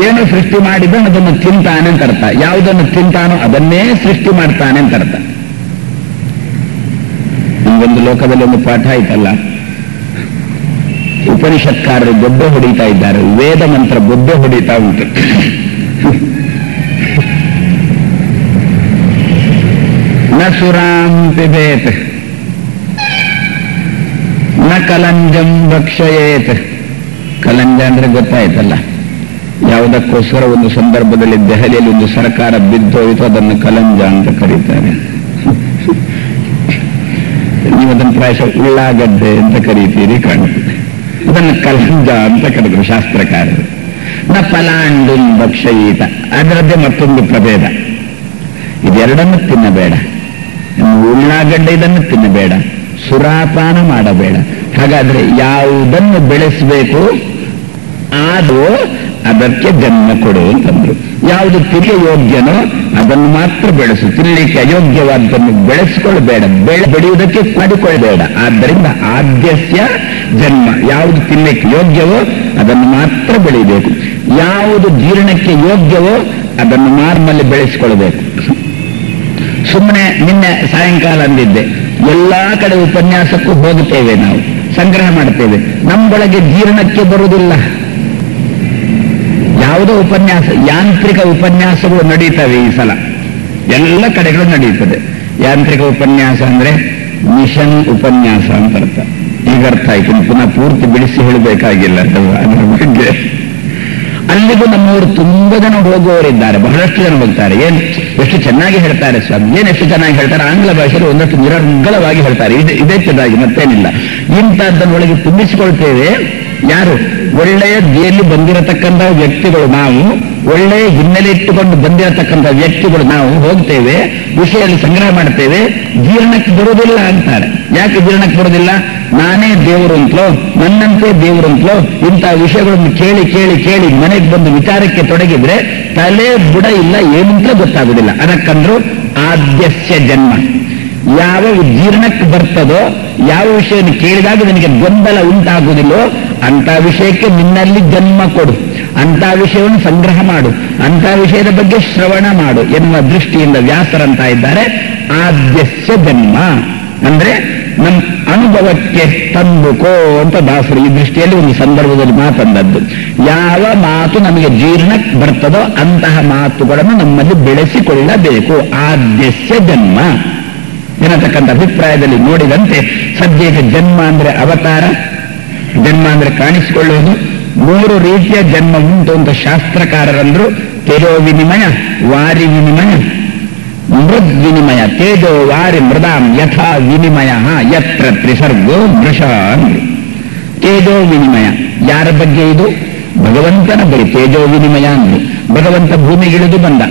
ಏನು ಸೃಷ್ಟಿ ಮಾಡಿದ ಅದನ್ನು ತಿಂತಾನೆ ಅಂತ ಅರ್ಥ. ಯಾವುದನ್ನು ತಿಂತಾನೋ ಅದನ್ನೇ ಸೃಷ್ಟಿ ಮಾಡ್ತಾನೆ ಅಂತ ಅರ್ಥ. ಒಂದು ಲೋಕದಲ್ಲಿ ಒಂದು ಪಾಠ ಆಯ್ತಲ್ಲ, ಉಪನಿಷತ್ಕಾರರು ಬೊಬ್ಬೆ ಹೊಡಿತಾ ಇದ್ದಾರೆ, ವೇದ ಮಂತ್ರ ಬೊಬ್ಬೆ ಹೊಡಿತಾ ಉಂಟು. ನ ಸುರಾಂ ಪಿಬೇತ್ ನ ಕಲಂಜಂ ಭಕ್ಷಯೇತ್. ಕಲಂಜ ಅಂದ್ರೆ ಗೊತ್ತಾಯ್ತಲ್ಲ, ಯಾವುದಕ್ಕೋಸ್ಕರ ಒಂದು ಸಂದರ್ಭದಲ್ಲಿ ದೆಹಲಿಯಲ್ಲಿ ಒಂದು ಸರ್ಕಾರ ಬಿದ್ದೋಯಿತು, ಅದನ್ನು ಕಲಂಜ ಅಂತ ಕರೀತಾರೆ. ನೀವು ಅದನ್ನು ಪ್ರಾಯಶಃ ಉಳ್ಳಾಗಡ್ಡೆ ಅಂತ ಕರೀತೀರಿ ಕಾಣುತ್ತದೆ. ಅದನ್ನು ಕಲಂಜ ಅಂತ ಕರೆದರು ಶಾಸ್ತ್ರಕಾರರು. ನ ಫಲಾಂಡು ಭಕ್ಷಯೀತ, ಅದರದ್ದೇ ಮತ್ತೊಂದು ಪ್ರಭೇದ. ಇದೆರಡನ್ನು ತಿನ್ನಬೇಡ. ಉಳ್ಳಾಗಡ್ಡೆ ಇದನ್ನು ತಿನ್ನಬೇಡ, ಸುರಾಪಾನ ಮಾಡಬೇಡ. ಹಾಗಾದ್ರೆ ಯಾವುದನ್ನು ಬೆಳೆಸಬೇಕು? ಆದೋ ಅದಕ್ಕೆ ಜನ್ಮ ಕೊಡು ಅಂತಂದ್ರು. ಯಾವುದು ತಿಳಿ ಯೋಗ್ಯನೋ ಅದನ್ನು ಮಾತ್ರ ಬೆಳೆಸು, ತಿನ್ನಲಿಕ್ಕೆ ಅಯೋಗ್ಯವಾದನ್ನು ಬೆಳೆಸಿಕೊಳ್ಳಬೇಡ, ಬೆಳೆಯುವುದಕ್ಕೆ ಮಾಡಿಕೊಳ್ಳಬೇಡ. ಆದ್ದರಿಂದ ಆದ್ಯಸ್ಯ ಜನ್ಮ, ಯಾವುದು ತಿನ್ನಲಿಕ್ಕೆ ಯೋಗ್ಯವೋ ಅದನ್ನು ಮಾತ್ರ ಬೆಳೆಯಬೇಕು, ಯಾವುದು ಜೀರ್ಣಕ್ಕೆ ಯೋಗ್ಯವೋ ಅದನ್ನು ಮಾರ್ಮಲ್ಲಿ ಬೆಳೆಸಿಕೊಳ್ಳಬೇಕು. ಸುಮ್ಮನೆ ನಿನ್ನೆ ಸಾಯಂಕಾಲ ಅಂದಿದ್ದೆ, ಎಲ್ಲಾ ಕಡೆ ಉಪನ್ಯಾಸಕ್ಕೂ ಹೋಗುತ್ತೇವೆ, ನಾವು ಸಂಗ್ರಹ ಮಾಡ್ತೇವೆ, ನಮ್ಮೊಳಗೆ ಜೀರ್ಣಕ್ಕೆ ಬರುವುದಿಲ್ಲ. ಯಾವುದೋ ಉಪನ್ಯಾಸ, ಯಾಂತ್ರಿಕ ಉಪನ್ಯಾಸಗಳು ನಡೀತವೆ ಈ ಸಲ, ಎಲ್ಲ ಕಡೆಗಳು ನಡೀತದೆ. ಯಾಂತ್ರಿಕ ಉಪನ್ಯಾಸ ಅಂದ್ರೆ ಮಿಷನ್ ಉಪನ್ಯಾಸ ಅಂತ ಅರ್ಥ. ಈಗ ಅರ್ಥ ಆಯ್ತು, ಪುನಃ ಪೂರ್ತಿ ಬಿಡಿಸಿ ಹೇಳಬೇಕಾಗಿಲ್ಲ ಅದರ ಬಗ್ಗೆ. ಅಲ್ಲಿಗೂ ನಮ್ಮವರು ತುಂಬಾ ಜನ ಹೋಗುವವರಿದ್ದಾರೆ, ಬಹಳಷ್ಟು ಜನ ಹೋಗ್ತಾರೆ. ಎಷ್ಟು ಚೆನ್ನಾಗಿ ಹೇಳ್ತಾರೆ ಸ್ವಾಮಿ, ಎಷ್ಟು ಚೆನ್ನಾಗಿ ಹೇಳ್ತಾರೆ. ಆಂಗ್ಲ ಭಾಷೆಯಲ್ಲಿ ಒಂದಷ್ಟು ನಿರರ್ಗಳವಾಗಿ ಹೇಳ್ತಾರೆ, ಇದೇ ಚೆನ್ನಾಗಿ ಮತ್ತೇನಿಲ್ಲ. ಇಂಥದ್ದನ್ನೊಳಗೆ ತುಂಬಿಸಿಕೊಳ್ತೇವೆ. ಯಾರು ಒಳ್ಳೆಯ ದೇಹದಲ್ಲಿ ಬಂದಿರತಕ್ಕಂಥ ವ್ಯಕ್ತಿಗಳು, ನಾವು ಒಳ್ಳೆಯ ಹಿನ್ನೆಲೆ ಇಟ್ಟುಕೊಂಡು ಬಂದಿರತಕ್ಕಂಥ ವ್ಯಕ್ತಿಗಳು ನಾವು ಹೋಗ್ತೇವೆ, ವಿಷಯದಲ್ಲಿ ಸಂಗ್ರಹ ಮಾಡ್ತೇವೆ, ಜೀರ್ಣಕ್ಕೆ ಬರುವುದಿಲ್ಲ ಅಂತಾರೆ. ಯಾಕೆ ಜೀರ್ಣಕ್ಕೆ ಬರುವುದಿಲ್ಲ? ನಾನೇ ದೇವರು ಅಂತಲೋ, ನನ್ನಂತೆ ದೇವರು ಅಂತಲೋ ಇಂಥ ವಿಷಯಗಳನ್ನು ಕೇಳಿ ಕೇಳಿ ಕೇಳಿ ಮನೆಗೆ ಬಂದು ವಿಚಾರಕ್ಕೆ ತೊಡಗಿದ್ರೆ ತಲೆ ಬುಡ ಇಲ್ಲ, ಏನಂತ ಗೊತ್ತಾಗುದಿಲ್ಲ. ಅದಕ್ಕಂದ್ರು ಆದ್ಯಸ್ಯ ಜನ್ಮ. ಯಾವ ಜೀರ್ಣಕ್ಕೆ ಬರ್ತದೋ, ಯಾವ ವಿಷಯವನ್ನು ಕೇಳಿದಾಗ ನಿನಗೆ ಗೊಂದಲ ಉಂಟಾಗುವುದಿಲ್ಲೋ ಅಂತ ವಿಷಯಕ್ಕೆ ನಿನ್ನಲ್ಲಿ ಜನ್ಮ ಕೊಡು, ಅಂತ ವಿಷಯವನ್ನು ಸಂಗ್ರಹ ಮಾಡು, ಅಂತ ವಿಷಯದ ಬಗ್ಗೆ ಶ್ರವಣ ಮಾಡು ಎನ್ನುವ ದೃಷ್ಟಿಯಿಂದ ವ್ಯಾಸರಂತ ಇದ್ದಾರೆ. ಆದ್ಯಸ್ಯ ಜನ್ಮ ಅಂದ್ರೆ ನಮ್ಮ ಅನುಭವಕ್ಕೆ ತಂದುಕೋ ಅಂತ ದಾಸರು ಈ ದೃಷ್ಟಿಯಲ್ಲಿ ಒಂದು ಸಂದರ್ಭದಲ್ಲಿ ಮಾತಂದದ್ದು. ಯಾವ ಮಾತು ನಮಗೆ ಜೀರ್ಣಕ್ಕೆ ಬರ್ತದೋ ಅಂತಹ ಮಾತುಗಳನ್ನು ನಮ್ಮಲ್ಲಿ ಬೆಳೆಸಿಕೊಳ್ಳಬೇಕು. ಆದ್ಯಸ್ಯ ಜನ್ಮ ಎನ್ನತಕ್ಕಂಥ ಅಭಿಪ್ರಾಯದಲ್ಲಿ ನೋಡಿದಂತೆ ಸದ್ಯಕ್ಕೆ ಜನ್ಮ ಅಂದ್ರೆ ಅವತಾರ, ಜನ್ಮ ಅಂದ್ರೆ ಕಾಣಿಸಿಕೊಳ್ಳುವುದು. 3 ರೀತಿಯ ಜನ್ಮ ಉಂಟು ಅಂತ ಶಾಸ್ತ್ರಕಾರರಂದ್ರು. ತೇಜೋ ವಿನಿಮಯ, ವಾರಿ ವಿನಿಮಯ, ಮೃದ್ ವಿನಿಮಯ. ತೇಜೋ ವಾರಿ ಮೃದಾಂ ಯಥಾ ವಿನಿಮಯ ಯತ್ರ ತ್ರಿಸರ್ಗೋ ಮೃಷ ಅಂದ್ರು. ತೇಜೋ ವಿನಿಮಯ ಯಾರ ಬಗ್ಗೆ? ಇದು ಭಗವಂತನ ಬಳಿ ತೇಜೋ ವಿನಿಮಯ ಅಂದ್ರು. ಭಗವಂತ ಭೂಮಿಗಿಳಿದು ಬಂದ,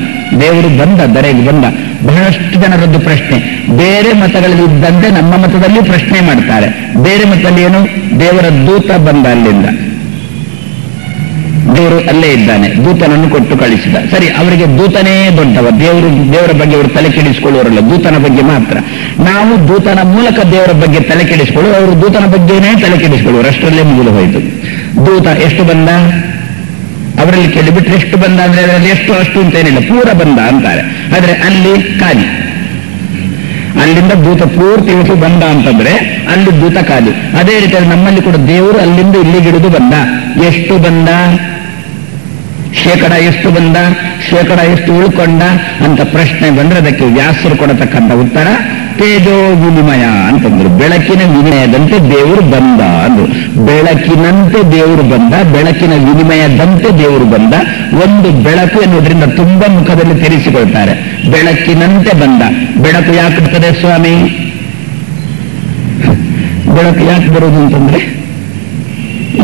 ದೇವರು ಬಂದ, ದರೆಗೆ ಬಂದ. ಬಹಳಷ್ಟು ಜನರದ್ದು ಪ್ರಶ್ನೆ, ಬೇರೆ ಮತಗಳಲ್ಲಿ ಇದ್ದಂತೆ ನಮ್ಮ ಮತದಲ್ಲಿ ಪ್ರಶ್ನೆ ಮಾಡ್ತಾರೆ. ಬೇರೆ ಮತದಲ್ಲಿ ಏನು? ದೇವರ ದೂತ ಬಂದ ಅಲ್ಲಿಂದ, ದೇವರು ಅಲ್ಲೇ ಇದ್ದಾನೆ, ದೂತನನ್ನು ಕೊಟ್ಟು ಕಳಿಸಿದ. ಸರಿ, ಅವರಿಗೆ ದೂತನೇ ದೊಡ್ಡವ, ದೇವರ ಬಗ್ಗೆ ಅವರು ತಲೆ ಕೆಡಿಸಿಕೊಳ್ಳುವರಲ್ಲ, ದೂತನ ಬಗ್ಗೆ ಮಾತ್ರ. ನಾವು ದೂತನ ಮೂಲಕ ದೇವರ ಬಗ್ಗೆ ತಲೆ ಕೆಡಿಸಿಕೊಳ್ಳುವ, ಅವರು ದೂತನ ಬಗ್ಗೆನೇ ತಲೆ ಕೆಡಿಸಿಕೊಳ್ಳುವರು. ಅಷ್ಟರಲ್ಲೇ ಮುಗಿದು ಹೋಯಿತು. ದೂತ ಎಷ್ಟು ಬಂದ ಅವರಲ್ಲಿ ಕೇಳಿಬಿಟ್ರೆ ಎಷ್ಟು ಬಂದ ಅಂದ್ರೆ ಅದರಲ್ಲಿ ಎಷ್ಟು ಅಷ್ಟು ಅಂತೇನಿಲ್ಲ, ಪೂರ ಬಂದ ಅಂತಾರೆ. ಆದ್ರೆ ಅಲ್ಲಿ ಖಾಲಿ, ಅಲ್ಲಿಂದ ದೂತ ಪೂರ್ತಿ ಇಳಿದು ಬಂದ ಅಂತಂದ್ರೆ ಅಲ್ಲಿ ದೂತ ಖಾಲಿ. ಅದೇ ರೀತಿಯಲ್ಲಿ ನಮ್ಮಲ್ಲಿ ಕೂಡ ದೇವರು ಅಲ್ಲಿಂದ ಇಲ್ಲಿಗಿಳಿದು ಬಂದ. ಎಷ್ಟು ಬಂದ? ಶೇಕಡ ಎಷ್ಟು ಬಂದ? ಶೇಕಡ ಎಷ್ಟು ಉಳ್ಕೊಂಡ ಅಂತ ಪ್ರಶ್ನೆ ಬಂದ್ರೆ ಅದಕ್ಕೆ ವ್ಯಾಸರು ಕೊಡತಕ್ಕಂಥ ಉತ್ತರ ತೇಜೋ ವಿನಿಮಯ ಅಂತಂದ್ರು. ಬೆಳಕಿನ ವಿನಿಮಯದಂತೆ ದೇವರು ಬಂದ ಅಂದ್ರು. ಬೆಳಕಿನಂತೆ ದೇವರು ಬಂದ, ಬೆಳಕಿನ ವಿನಿಮಯದಂತೆ ದೇವರು ಬಂದ. ಒಂದು ಬೆಳಕು ಎನ್ನುವುದರಿಂದ ತುಂಬಾ ಮುಖದಲ್ಲಿ ತೆರೆಸಿಕೊಳ್ತಾರೆ. ಬೆಳಕಿನಂತೆ ಬಂದ. ಬೆಳಕು ಯಾಕೆ ಬರ್ತದೆ ಸ್ವಾಮಿ? ಬೆಳಕು ಯಾಕೆ ಬರುವುದು ಅಂತಂದ್ರೆ,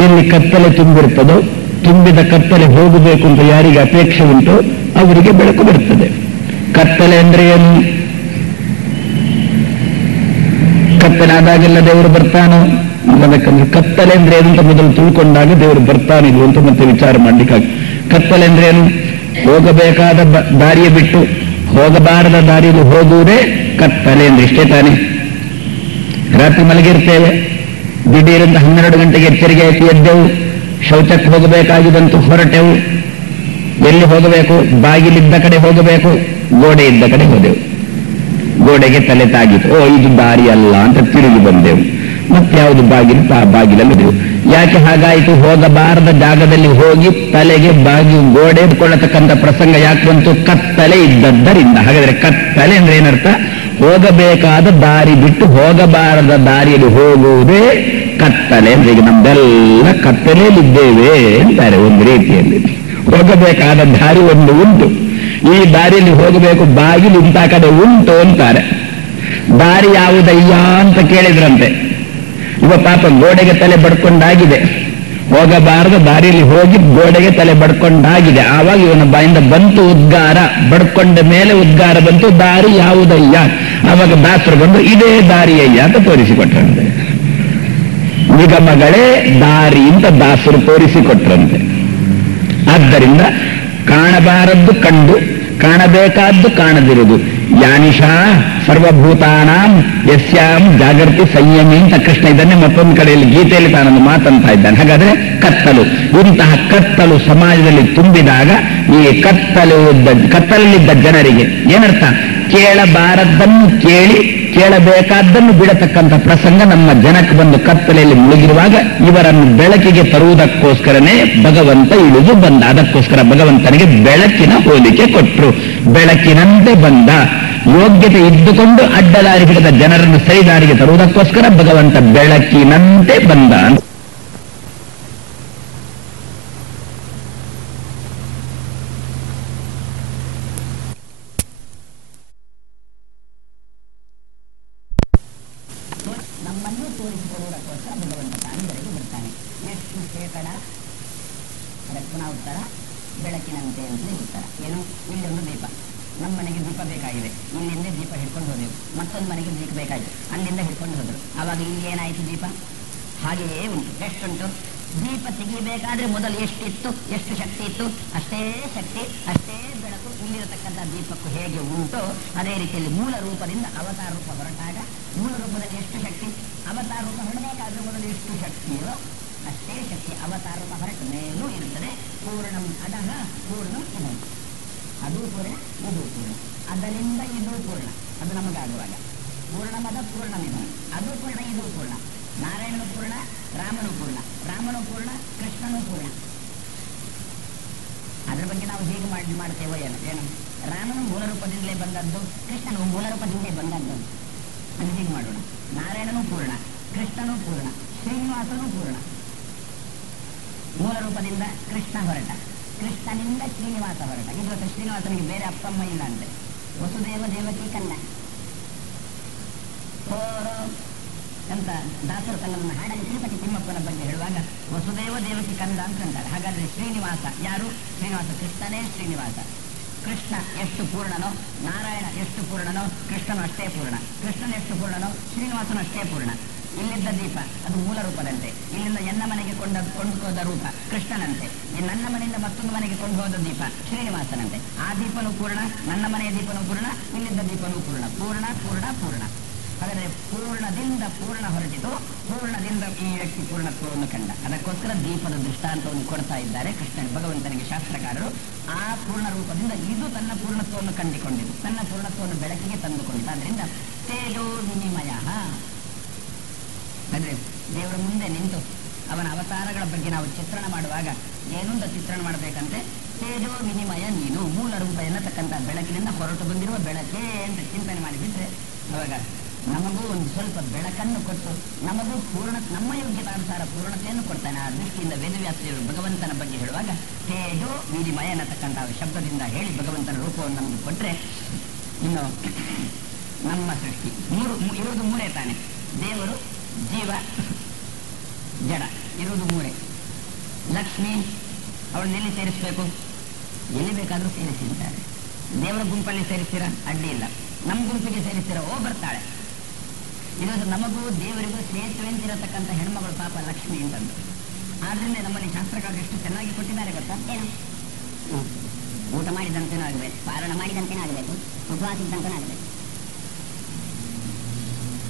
ಎಲ್ಲಿ ಕತ್ತಲೆ ತುಂಬಿರ್ತದೋ, ತುಂಬಿದ ಕತ್ತಲೆ ಹೋಗಬೇಕು ಅಂತ ಯಾರಿಗೆ ಅಪೇಕ್ಷೆ ಉಂಟು ಅವರಿಗೆ ಬೆಳಕು ಬರ್ತದೆ. ಕತ್ತಲೆ ಅಂದ್ರೆ ಏನು? ಕತ್ತಲೆ ಆದಾಗೆಲ್ಲ ದೇವರು ಬರ್ತಾನೋ? ಅದಕ್ಕಂದ್ರೆ ಕತ್ತಲೆ ಅಂದ್ರೆ ಏನು ಅಂತ ಮೊದಲು ತಿಳ್ಕೊಂಡಾಗ ದೇವರು ಬರ್ತಾನಿಲ್ಲ ಅಂತ ಮತ್ತೆ ವಿಚಾರ ಮಾಡ್ಲಿಕ್ಕಾಗಿ. ಕತ್ತಲೆ ಅಂದ್ರೆ ಏನು? ಹೋಗಬೇಕಾದ ದಾರಿಯ ಬಿಟ್ಟು ಹೋಗಬಾರದ ದಾರಿಯಲ್ಲಿ ಹೋಗುವುದೇ ಕತ್ತಲೆ ಅಂದ್ರೆ. ಇಷ್ಟೇ ತಾನೆ. ರಾತ್ರಿ ಮಲಗಿರ್ತೇವೆ, ದಿಢೀರಂತ 12 ಗಂಟೆಗೆ ಎಚ್ಚರಿಕೆ ಆಯ್ತು, ಎದ್ದೆವು, ಶೌಚಕ್ಕೆ ಹೋಗಬೇಕಾಗಿ ಬಂತು, ಹೊರಟೆವು. ಎಲ್ಲಿ ಹೋಗಬೇಕು? ಬಾಗಿಲಿದ್ದ ಕಡೆ ಹೋಗಬೇಕು, ಗೋಡೆ ಇದ್ದ ಕಡೆ ಹೋದೆವು. ಗೋಡೆಗೆ ತಲೆ ತಾಗಿತು, ಓ ಇದು ದಾರಿ ಅಲ್ಲ ಅಂತ ತಿರುಗಿ ಬಂದೆವು. ಮತ್ತೆ ಯಾವುದು ಬಾಗಿಲು? ಆ ಬಾಗಿಲಲ್ಲಿ ಹೋದೆವು. ಯಾಕೆ ಹಾಗಾಯಿತು? ಹೋಗಬಾರದ ಜಾಗದಲ್ಲಿ ಹೋಗಿ ತಲೆಗೆ ಬಾಗಿ ಗೋಡೆ ಕೊಳ್ಳತಕ್ಕಂಥ ಪ್ರಸಂಗ ಯಾಕೆ ಬಂತು? ಕತ್ತಲೆ ಇದ್ದದ್ದರಿಂದ. ಹಾಗಾದ್ರೆ ಕತ್ತಲೆ ಅಂದ್ರೆ ಏನರ್ಥ? ಹೋಗಬೇಕಾದ ದಾರಿ ಬಿಟ್ಟು ಹೋಗಬಾರದ ದಾರಿಯಲ್ಲಿ ಹೋಗುವುದೇ ಕತ್ತಲೆ ಅಂದ್ರೆ. ಈಗ ನಮ್ದೆಲ್ಲ ಕತ್ತಲೆಯಲ್ಲಿದ್ದೇವೆ ಅಂತಾರೆ ಒಂದು ರೀತಿಯಲ್ಲಿ. ಹೋಗಬೇಕಾದ ದಾರಿ ಒಂದು ಉಂಟು, ಈ ದಾರಿಯಲ್ಲಿ ಹೋಗಬೇಕು, ಬಾಗಿಲು ಇಂಥ ಕಡೆ ಉಂಟು ಅಂತಾರೆ. ದಾರಿ ಯಾವುದಯ್ಯ ಅಂತ ಕೇಳಿದ್ರಂತೆ. ಇವ ಪಾಪ ಗೋಡೆಗೆ ತಲೆ ಬಡ್ಕೊಂಡಾಗಿದೆ, ಹೋಗಬಾರದ ದಾರಿಯಲ್ಲಿ ಹೋಗಿ ಗೋಡೆಗೆ ತಲೆ ಬಡ್ಕೊಂಡಾಗಿದೆ. ಆವಾಗ ಇವನ ಬಾಯಿಂದ ಬಂತು ಉದ್ಗಾರ, ಬಡ್ಕೊಂಡ ಮೇಲೆ ಉದ್ಗಾರ ಬಂತು, ದಾರಿ ಯಾವುದಯ್ಯ? ಆವಾಗ ದಾಸರು ಬಂದು ಇದೇ ದಾರಿಯಯ್ಯ ಅಂತ ತೋರಿಸಿಕೊಟ್ರಂತೆ. ನಿಗಮಗಳೇ ದಾರಿ ಅಂತ ದಾಸರು ತೋರಿಸಿಕೊಟ್ರಂತೆ. ಆದ್ದರಿಂದ ಕಾಣಬಾರದ್ದು ಕಂಡು, ಕಾಣಬೇಕಾದ್ದು ಕಾಣದಿರುವುದು. ಯಾನಿಶಾ ಸರ್ವಭೂತಾನಾಂ ಯಸ್ಯಾಂ ಜಾಗೃತಿ ಸಂಯಮಿ ಅಂತ ಕೃಷ್ಣ ಇದನ್ನೇ ಮತ್ತೊಂದು ಕಡೆಯಲ್ಲಿ ಗೀತೆಯಲ್ಲಿ ತಾನೊಂದು ಮಾತಂತ ಇದ್ದಾನೆ. ಹಾಗಾದ್ರೆ ಕತ್ತಲು, ಇಂತಹ ಕತ್ತಲು ಸಮಾಜದಲ್ಲಿ ತುಂಬಿದಾಗ ಈ ಕತ್ತಲಲ್ಲಿದ್ದ ಜನರಿಗೆ ಏನರ್ಥ? ಕೇಳಬಾರದ್ದನ್ನು ಕೇಳಿ ಕೇಳಬೇಕಾದ್ದನ್ನು ಬಿಡತಕ್ಕಂಥ ಪ್ರಸಂಗ ನಮ್ಮ ಜನಕ್ಕೆ ಬಂದು ಕತ್ತಲೆಯಲ್ಲಿ ಮುಳುಗಿರುವಾಗ ಇವರನ್ನು ಬೆಳಕಿಗೆ ತರುವುದಕ್ಕೋಸ್ಕರನೇ ಭಗವಂತ ಇಳಿದು ಬಂದ. ಅದಕ್ಕೋಸ್ಕರ ಭಗವಂತನಿಗೆ ಬೆಳಕಿನ ಹೋಲಿಕೆ ಕೊಟ್ಟರು. ಬೆಳಕಿನಂತೆ ಬಂದ. ಯೋಗ್ಯತೆ ಇದ್ದುಕೊಂಡು ಅಡ್ಡದಾರಿ ಹಿಡಿದ ಜನರನ್ನು ಸರಿದಾರಿಗೆ ತರುವುದಕ್ಕೋಸ್ಕರ ಭಗವಂತ ಬೆಳಕಿನಂತೆ ಬಂದ. ನಮ್ಮನ್ನು ತೋರಿಸಿಕೊಳ್ಳುವುದಕ್ಕೋಸ್ಕರ ಭಗವಂತ ತಾನಿವರೆಗೂ ಬರ್ತಾನೆ. ಎಷ್ಟು ಶೇಕಡ? ಅದಕ್ಕೆ ಪುನಃ ಉತ್ತರ ಬೆಳಕಿನಂತೆ ಅಂತಲೇ ಉತ್ತರ. ಏನು? ಇಲ್ಲೊಂದು ದೀಪ, ನಮ್ಮ ಮನೆಗೆ ದೀಪ ಬೇಕಾಗಿದೆ, ಇಲ್ಲಿಂದ ದೀಪ ಹಿಡ್ಕೊಂಡು ಹೋದೆವು. ಮತ್ತೊಂದು ಮನೆಗೆ ದೀಪ ಬೇಕಾಯಿತು, ಅಲ್ಲಿಂದ ಹಿಡ್ಕೊಂಡು ಹೋದರು. ಆವಾಗ ಇಲ್ಲಿ ಏನಾಯಿತು? ದೀಪ ಹಾಗೆಯೇ ಉಂಟು. ಎಷ್ಟುಂಟು? ದೀಪ ತೆಗಿಬೇಕಾದ್ರೆ ಮೊದಲು ಎಷ್ಟಿತ್ತು, ಎಷ್ಟು ಶಕ್ತಿ ಇತ್ತು, ಅಷ್ಟೇ ಶಕ್ತಿ, ಅಷ್ಟೇ ಬೆಳಕು ಇಲ್ಲಿರತಕ್ಕಂಥ ದೀಪಕ್ಕೂ ಹೇಗೆ ಉಂಟು ಅದೇ ರೀತಿಯಲ್ಲಿ ಮೂಲ ರೂಪದಿಂದ ಅವತಾರ ರೂಪ ಹೊರಟಾಗ ಮೂಲ ರೂಪದಲ್ಲಿ ಎಷ್ಟು ಶಕ್ತಿ, ಅವತಾರ ರೂಪ ಹೊರಡಬೇಕಾದ್ರೆ ಮೊದಲು ಎಷ್ಟು ಶಕ್ತಿಯೋ ಅಷ್ಟೇ ಶಕ್ತಿ ಅವತಾರ ರೂಪ ಹೊರಟ ಮೇಲೂ ಇರುತ್ತದೆ. ಪೂರ್ಣಂ ಅಡಹ ಪೂರ್ಣಂ ಇದಂ, ಅದು ಪೂರ್ಣ ಇದು ಪೂರ್ಣ, ಅದರಿಂದ ಇದು ಪೂರ್ಣ. ಅದು ನಮಗಾಗುವಾಗ ಪೂರ್ಣಮದ ಪೂರ್ಣಮಿದಂ, ಅದು ಪೂರ್ಣ ಇದು ಪೂರ್ಣ. ನಾರಾಯಣನು ಪೂರ್ಣ, ರಾಮನು ಪೂರ್ಣ, ರಾಮನು ಪೂರ್ಣ, ಕೃಷ್ಣನು ಪೂರ್ಣ. ಅದ್ರ ಬಗ್ಗೆ ನಾವು ಹೇಗೆ ಮಾಡ್ತೇವೋ ಏನು? ರಾಮನು ಮೂಲ ರೂಪದಿಂದಲೇ ಬಂದದ್ದು, ಕೃಷ್ಣನು ಮೂಲ ರೂಪದಿಂದಲೇ ಬಂದದ್ದು. ಅದು ಹೀಗೆ ಮಾಡೋಣ. ನಾರಾಯಣನು ಪೂರ್ಣ, ಕೃಷ್ಣನು ಪೂರ್ಣ, ಶ್ರೀನಿವಾಸನು ಪೂರ್ಣ. ಮೂಲ ರೂಪದಿಂದ ಕೃಷ್ಣ ಹೊರಟ, ಕೃಷ್ಣನಿಂದ ಶ್ರೀನಿವಾಸ ಹೊರಟ. ಇದು ಶ್ರೀನಿವಾಸನಿಗೆ ಬೇರೆ ಅಪ್ಪಮ್ಮ ಇಲ್ಲ ಅಂತೆ. ವಸುದೇವ ದೇವಕಿ ಕಂದ ಅಂತ ದಾಸರು ತನ್ನ ಹಾಡಲ್ಲಿ ತಿರುಪತಿ ತಿಮ್ಮಪ್ಪನ ಬಗ್ಗೆ ಹೇಳುವಾಗ ವಸುದೇವ ದೇವಕಿ ಕಂದ ಅಂತ ಅಂತಾರೆ. ಹಾಗಾದ್ರೆ ಶ್ರೀನಿವಾಸ ಯಾರು? ಶ್ರೀನಿವಾಸ ಕೃಷ್ಣನೇ ಶ್ರೀನಿವಾಸ. ಕೃಷ್ಣ ಎಷ್ಟು ಪೂರ್ಣನೋ, ನಾರಾಯಣ ಎಷ್ಟು ಪೂರ್ಣನೋ, ಕೃಷ್ಣನು ಅಷ್ಟೇ ಪೂರ್ಣ. ಕೃಷ್ಣನ ಎಷ್ಟು ಪೂರ್ಣನೋ, ಶ್ರೀನಿವಾಸನು ಅಷ್ಟೇ ಪೂರ್ಣ. ಇಲ್ಲಿದ್ದ ದೀಪ ಅದು ಮೂಲ ರೂಪದಂತೆ, ಇಲ್ಲಿಂದ ಎನ್ನ ಮನೆಗೆ ಕೊಂಡು ಹೋದ ರೂಪ ಕೃಷ್ಣನಂತೆ, ನನ್ನ ಮನೆಯಿಂದ ಮತ್ತೊಂದು ಮನೆಗೆ ಕೊಂಡು ಹೋದ ದೀಪ ಶ್ರೀನಿವಾಸನಂತೆ. ಆ ದೀಪನೂ ಪೂರ್ಣ, ನನ್ನ ಮನೆಯ ದೀಪನೂ ಪೂರ್ಣ, ಇಲ್ಲಿದ್ದ ದೀಪನೂ ಪೂರ್ಣ. ಪೂರ್ಣ ಪೂರ್ಣ ಪೂರ್ಣ. ಹಾಗಾದರೆ ಪೂರ್ಣದಿಂದ ಪೂರ್ಣ ಹೊರಟಿತು, ಪೂರ್ಣದಿಂದ ಈ ವ್ಯಕ್ತಿ ಪೂರ್ಣತ್ವವನ್ನು ಕಂಡ. ಅದಕ್ಕೋಸ್ಕರ ದೀಪದ ದೃಷ್ಟಾಂತವನ್ನು ಕೊಡ್ತಾ ಇದ್ದಾರೆ ಕೃಷ್ಣನ ಭಗವಂತನಿಗೆ ಶಾಸ್ತ್ರಕಾರರು. ಆ ಪೂರ್ಣ ರೂಪದಿಂದ ಇದು ತನ್ನ ಪೂರ್ಣತ್ವವನ್ನು ಕಂಡುಕೊಂಡಿತು, ತನ್ನ ಪೂರ್ಣತ್ವವನ್ನು ಬೆಳಕಿಗೆ ತಂದುಕೊಂಡಿತು. ಆದ್ದರಿಂದ ತೇಜೋ ವಿನಿಮಯ. ಅಂದರೆ ದೇವರ ಮುಂದೆ ನಿಂತು ಅವನ ಅವತಾರಗಳ ಬಗ್ಗೆ ನಾವು ಚಿತ್ರಣ ಮಾಡುವಾಗ ಏನೊಂದ ಚಿತ್ರಣ ಮಾಡಬೇಕಂತೆ? ತೇಜೋ ವಿನಿಮಯ ನೀನು, ಮೂಲ ರೂಪ ಎನ್ನತಕ್ಕಂಥ ಬೆಳಕಿನಿಂದ ಹೊರಟು ಬಂದಿರುವ ಬೆಳಕೆ ಅಂತ ಚಿಂತನೆ ಮಾಡಿಬಿಟ್ರೆ ಅವಾಗ ನಮಗೂ ಒಂದು ಸ್ವಲ್ಪ ಬೆಳಕನ್ನು ಕೊಟ್ಟು ನಮಗೂ ನಮ್ಮ ಯೋಗ್ಯತಾನುಸಾರ ಪೂರ್ಣತೆಯನ್ನು ಕೊಡ್ತಾನೆ. ಆ ದೃಷ್ಟಿಯಿಂದ ವೇದವ್ಯಾಸದೇವರು ಭಗವಂತನ ಬಗ್ಗೆ ಹೇಳುವಾಗ ತೇಜೋ ವಿನಿಮಯ ಅನ್ನತಕ್ಕಂಥ ಶಬ್ದದಿಂದ ಹೇಳಿ ಭಗವಂತನ ರೂಪವನ್ನು ನಮಗೆ ಕೊಟ್ಟರೆ, ಇನ್ನು ನಮ್ಮ ಸೃಷ್ಟಿ ಇರುವುದು ಮೂರೇ ತಾನೆ. ದೇವರು, ಜೀವ, ಜಡ ಇರುವುದು ಮೂರೇ. ಲಕ್ಷ್ಮಿ ಅವಳನ್ನ ಎಲ್ಲಿ ಸೇರಿಸಬೇಕು? ಎಲ್ಲಿ ಬೇಕಾದರೂ ಸೇರಿಸಿದ್ದಾರೆ. ದೇವರ ಗುಂಪಲ್ಲಿ ಸೇರಿಸ್ತೀರಾ? ಅಡ್ಡಿ ಇಲ್ಲ. ನಮ್ಮ ಗುಂಪಿಗೆ ಸೇರಿಸ್ತೀರಾ? ಬರ್ತಾಳೆ. ಇದು ನಮಗೂ ದೇವರಿಗೂ ಸೇತುವೆ ಅಂತಿರತಕ್ಕಂಥ ಹೆಣ್ಮಗಳು ಪಾಪ ಲಕ್ಷ್ಮಿ ಅಂತಂದು. ಆದ್ರಿಂದ ನಮ್ಮಲ್ಲಿ ಶಾಸ್ತ್ರಕಾರರು ಎಷ್ಟು ಚೆನ್ನಾಗಿ ಕೊಟ್ಟಿದ್ದಾರೆ ಗೊತ್ತಾ? ಏನು? ಊಟ ಮಾಡಿದಂತೆನೂ ಆಗಬೇಕು, ಪಾರಣ ಮಾಡಿದಂತೆನೂ ಆಗಬೇಕು, ಉಪವಾಸ ಇದ್ದಂತೆನೂ ಆಗಬೇಕು.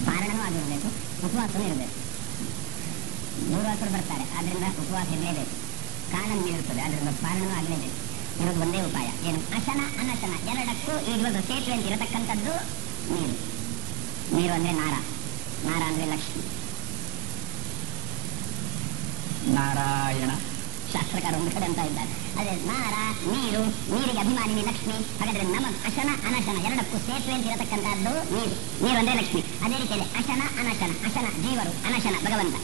ಪಾರಣನೂ ಆಗಿರಬೇಕು, ಉಪವಾಸನೂ ಇರಬೇಕು. ನೂರಾಸರು ಬರ್ತಾರೆ, ಆದ್ರಿಂದ ಉಪವಾಸ ಇರಲೇಬೇಕು. ಕಾರಣ ಇರುತ್ತದೆ, ಆದ್ರಿಂದ ಪಾರಣನೂ ಆಗಲೇಬೇಕು. ಇರೋದು ಒಂದೇ ಉಪಾಯ. ಏನು? ಅಶನ ಅನಶನ ಎರಡಕ್ಕೂ ಇರುವುದು ಸೇತುವೆ ಅಂತ ಇರತಕ್ಕಂಥದ್ದು ನೀರು. ನೀರು ಅಂದ್ರೆ ನಾರ, ನಾರ ಅಂದ್ರೆ ಲಕ್ಷ್ಮಿ. ನಾರಾಯಣ ಶಾಸ್ತ್ರಕಾರ ಒಂದು ಕಡೆ ಅಂತ ಇದ್ದಾರೆ. ಅದೇ ನಾರ ನೀರು, ನೀರಿಗೆ ಅಭಿಮಾನಿನಿ ಲಕ್ಷ್ಮಿ. ಹಾಗಾದ್ರೆ ನಮ್ಮ ಅಶನ ಅನಶನ ಎರಡಕ್ಕೂ ಸೇತುವೆ ಅಂತ ಇರತಕ್ಕಂಥದ್ದು ನೀರು. ನೀರು ಅಂದ್ರೆ ಲಕ್ಷ್ಮಿ. ಅದೇ ರೀತಿಯಲ್ಲಿ ಅಶನ ಅನಶನ, ಅಶನ ಜೀವರು, ಅನಶನ ಭಗವಂತ.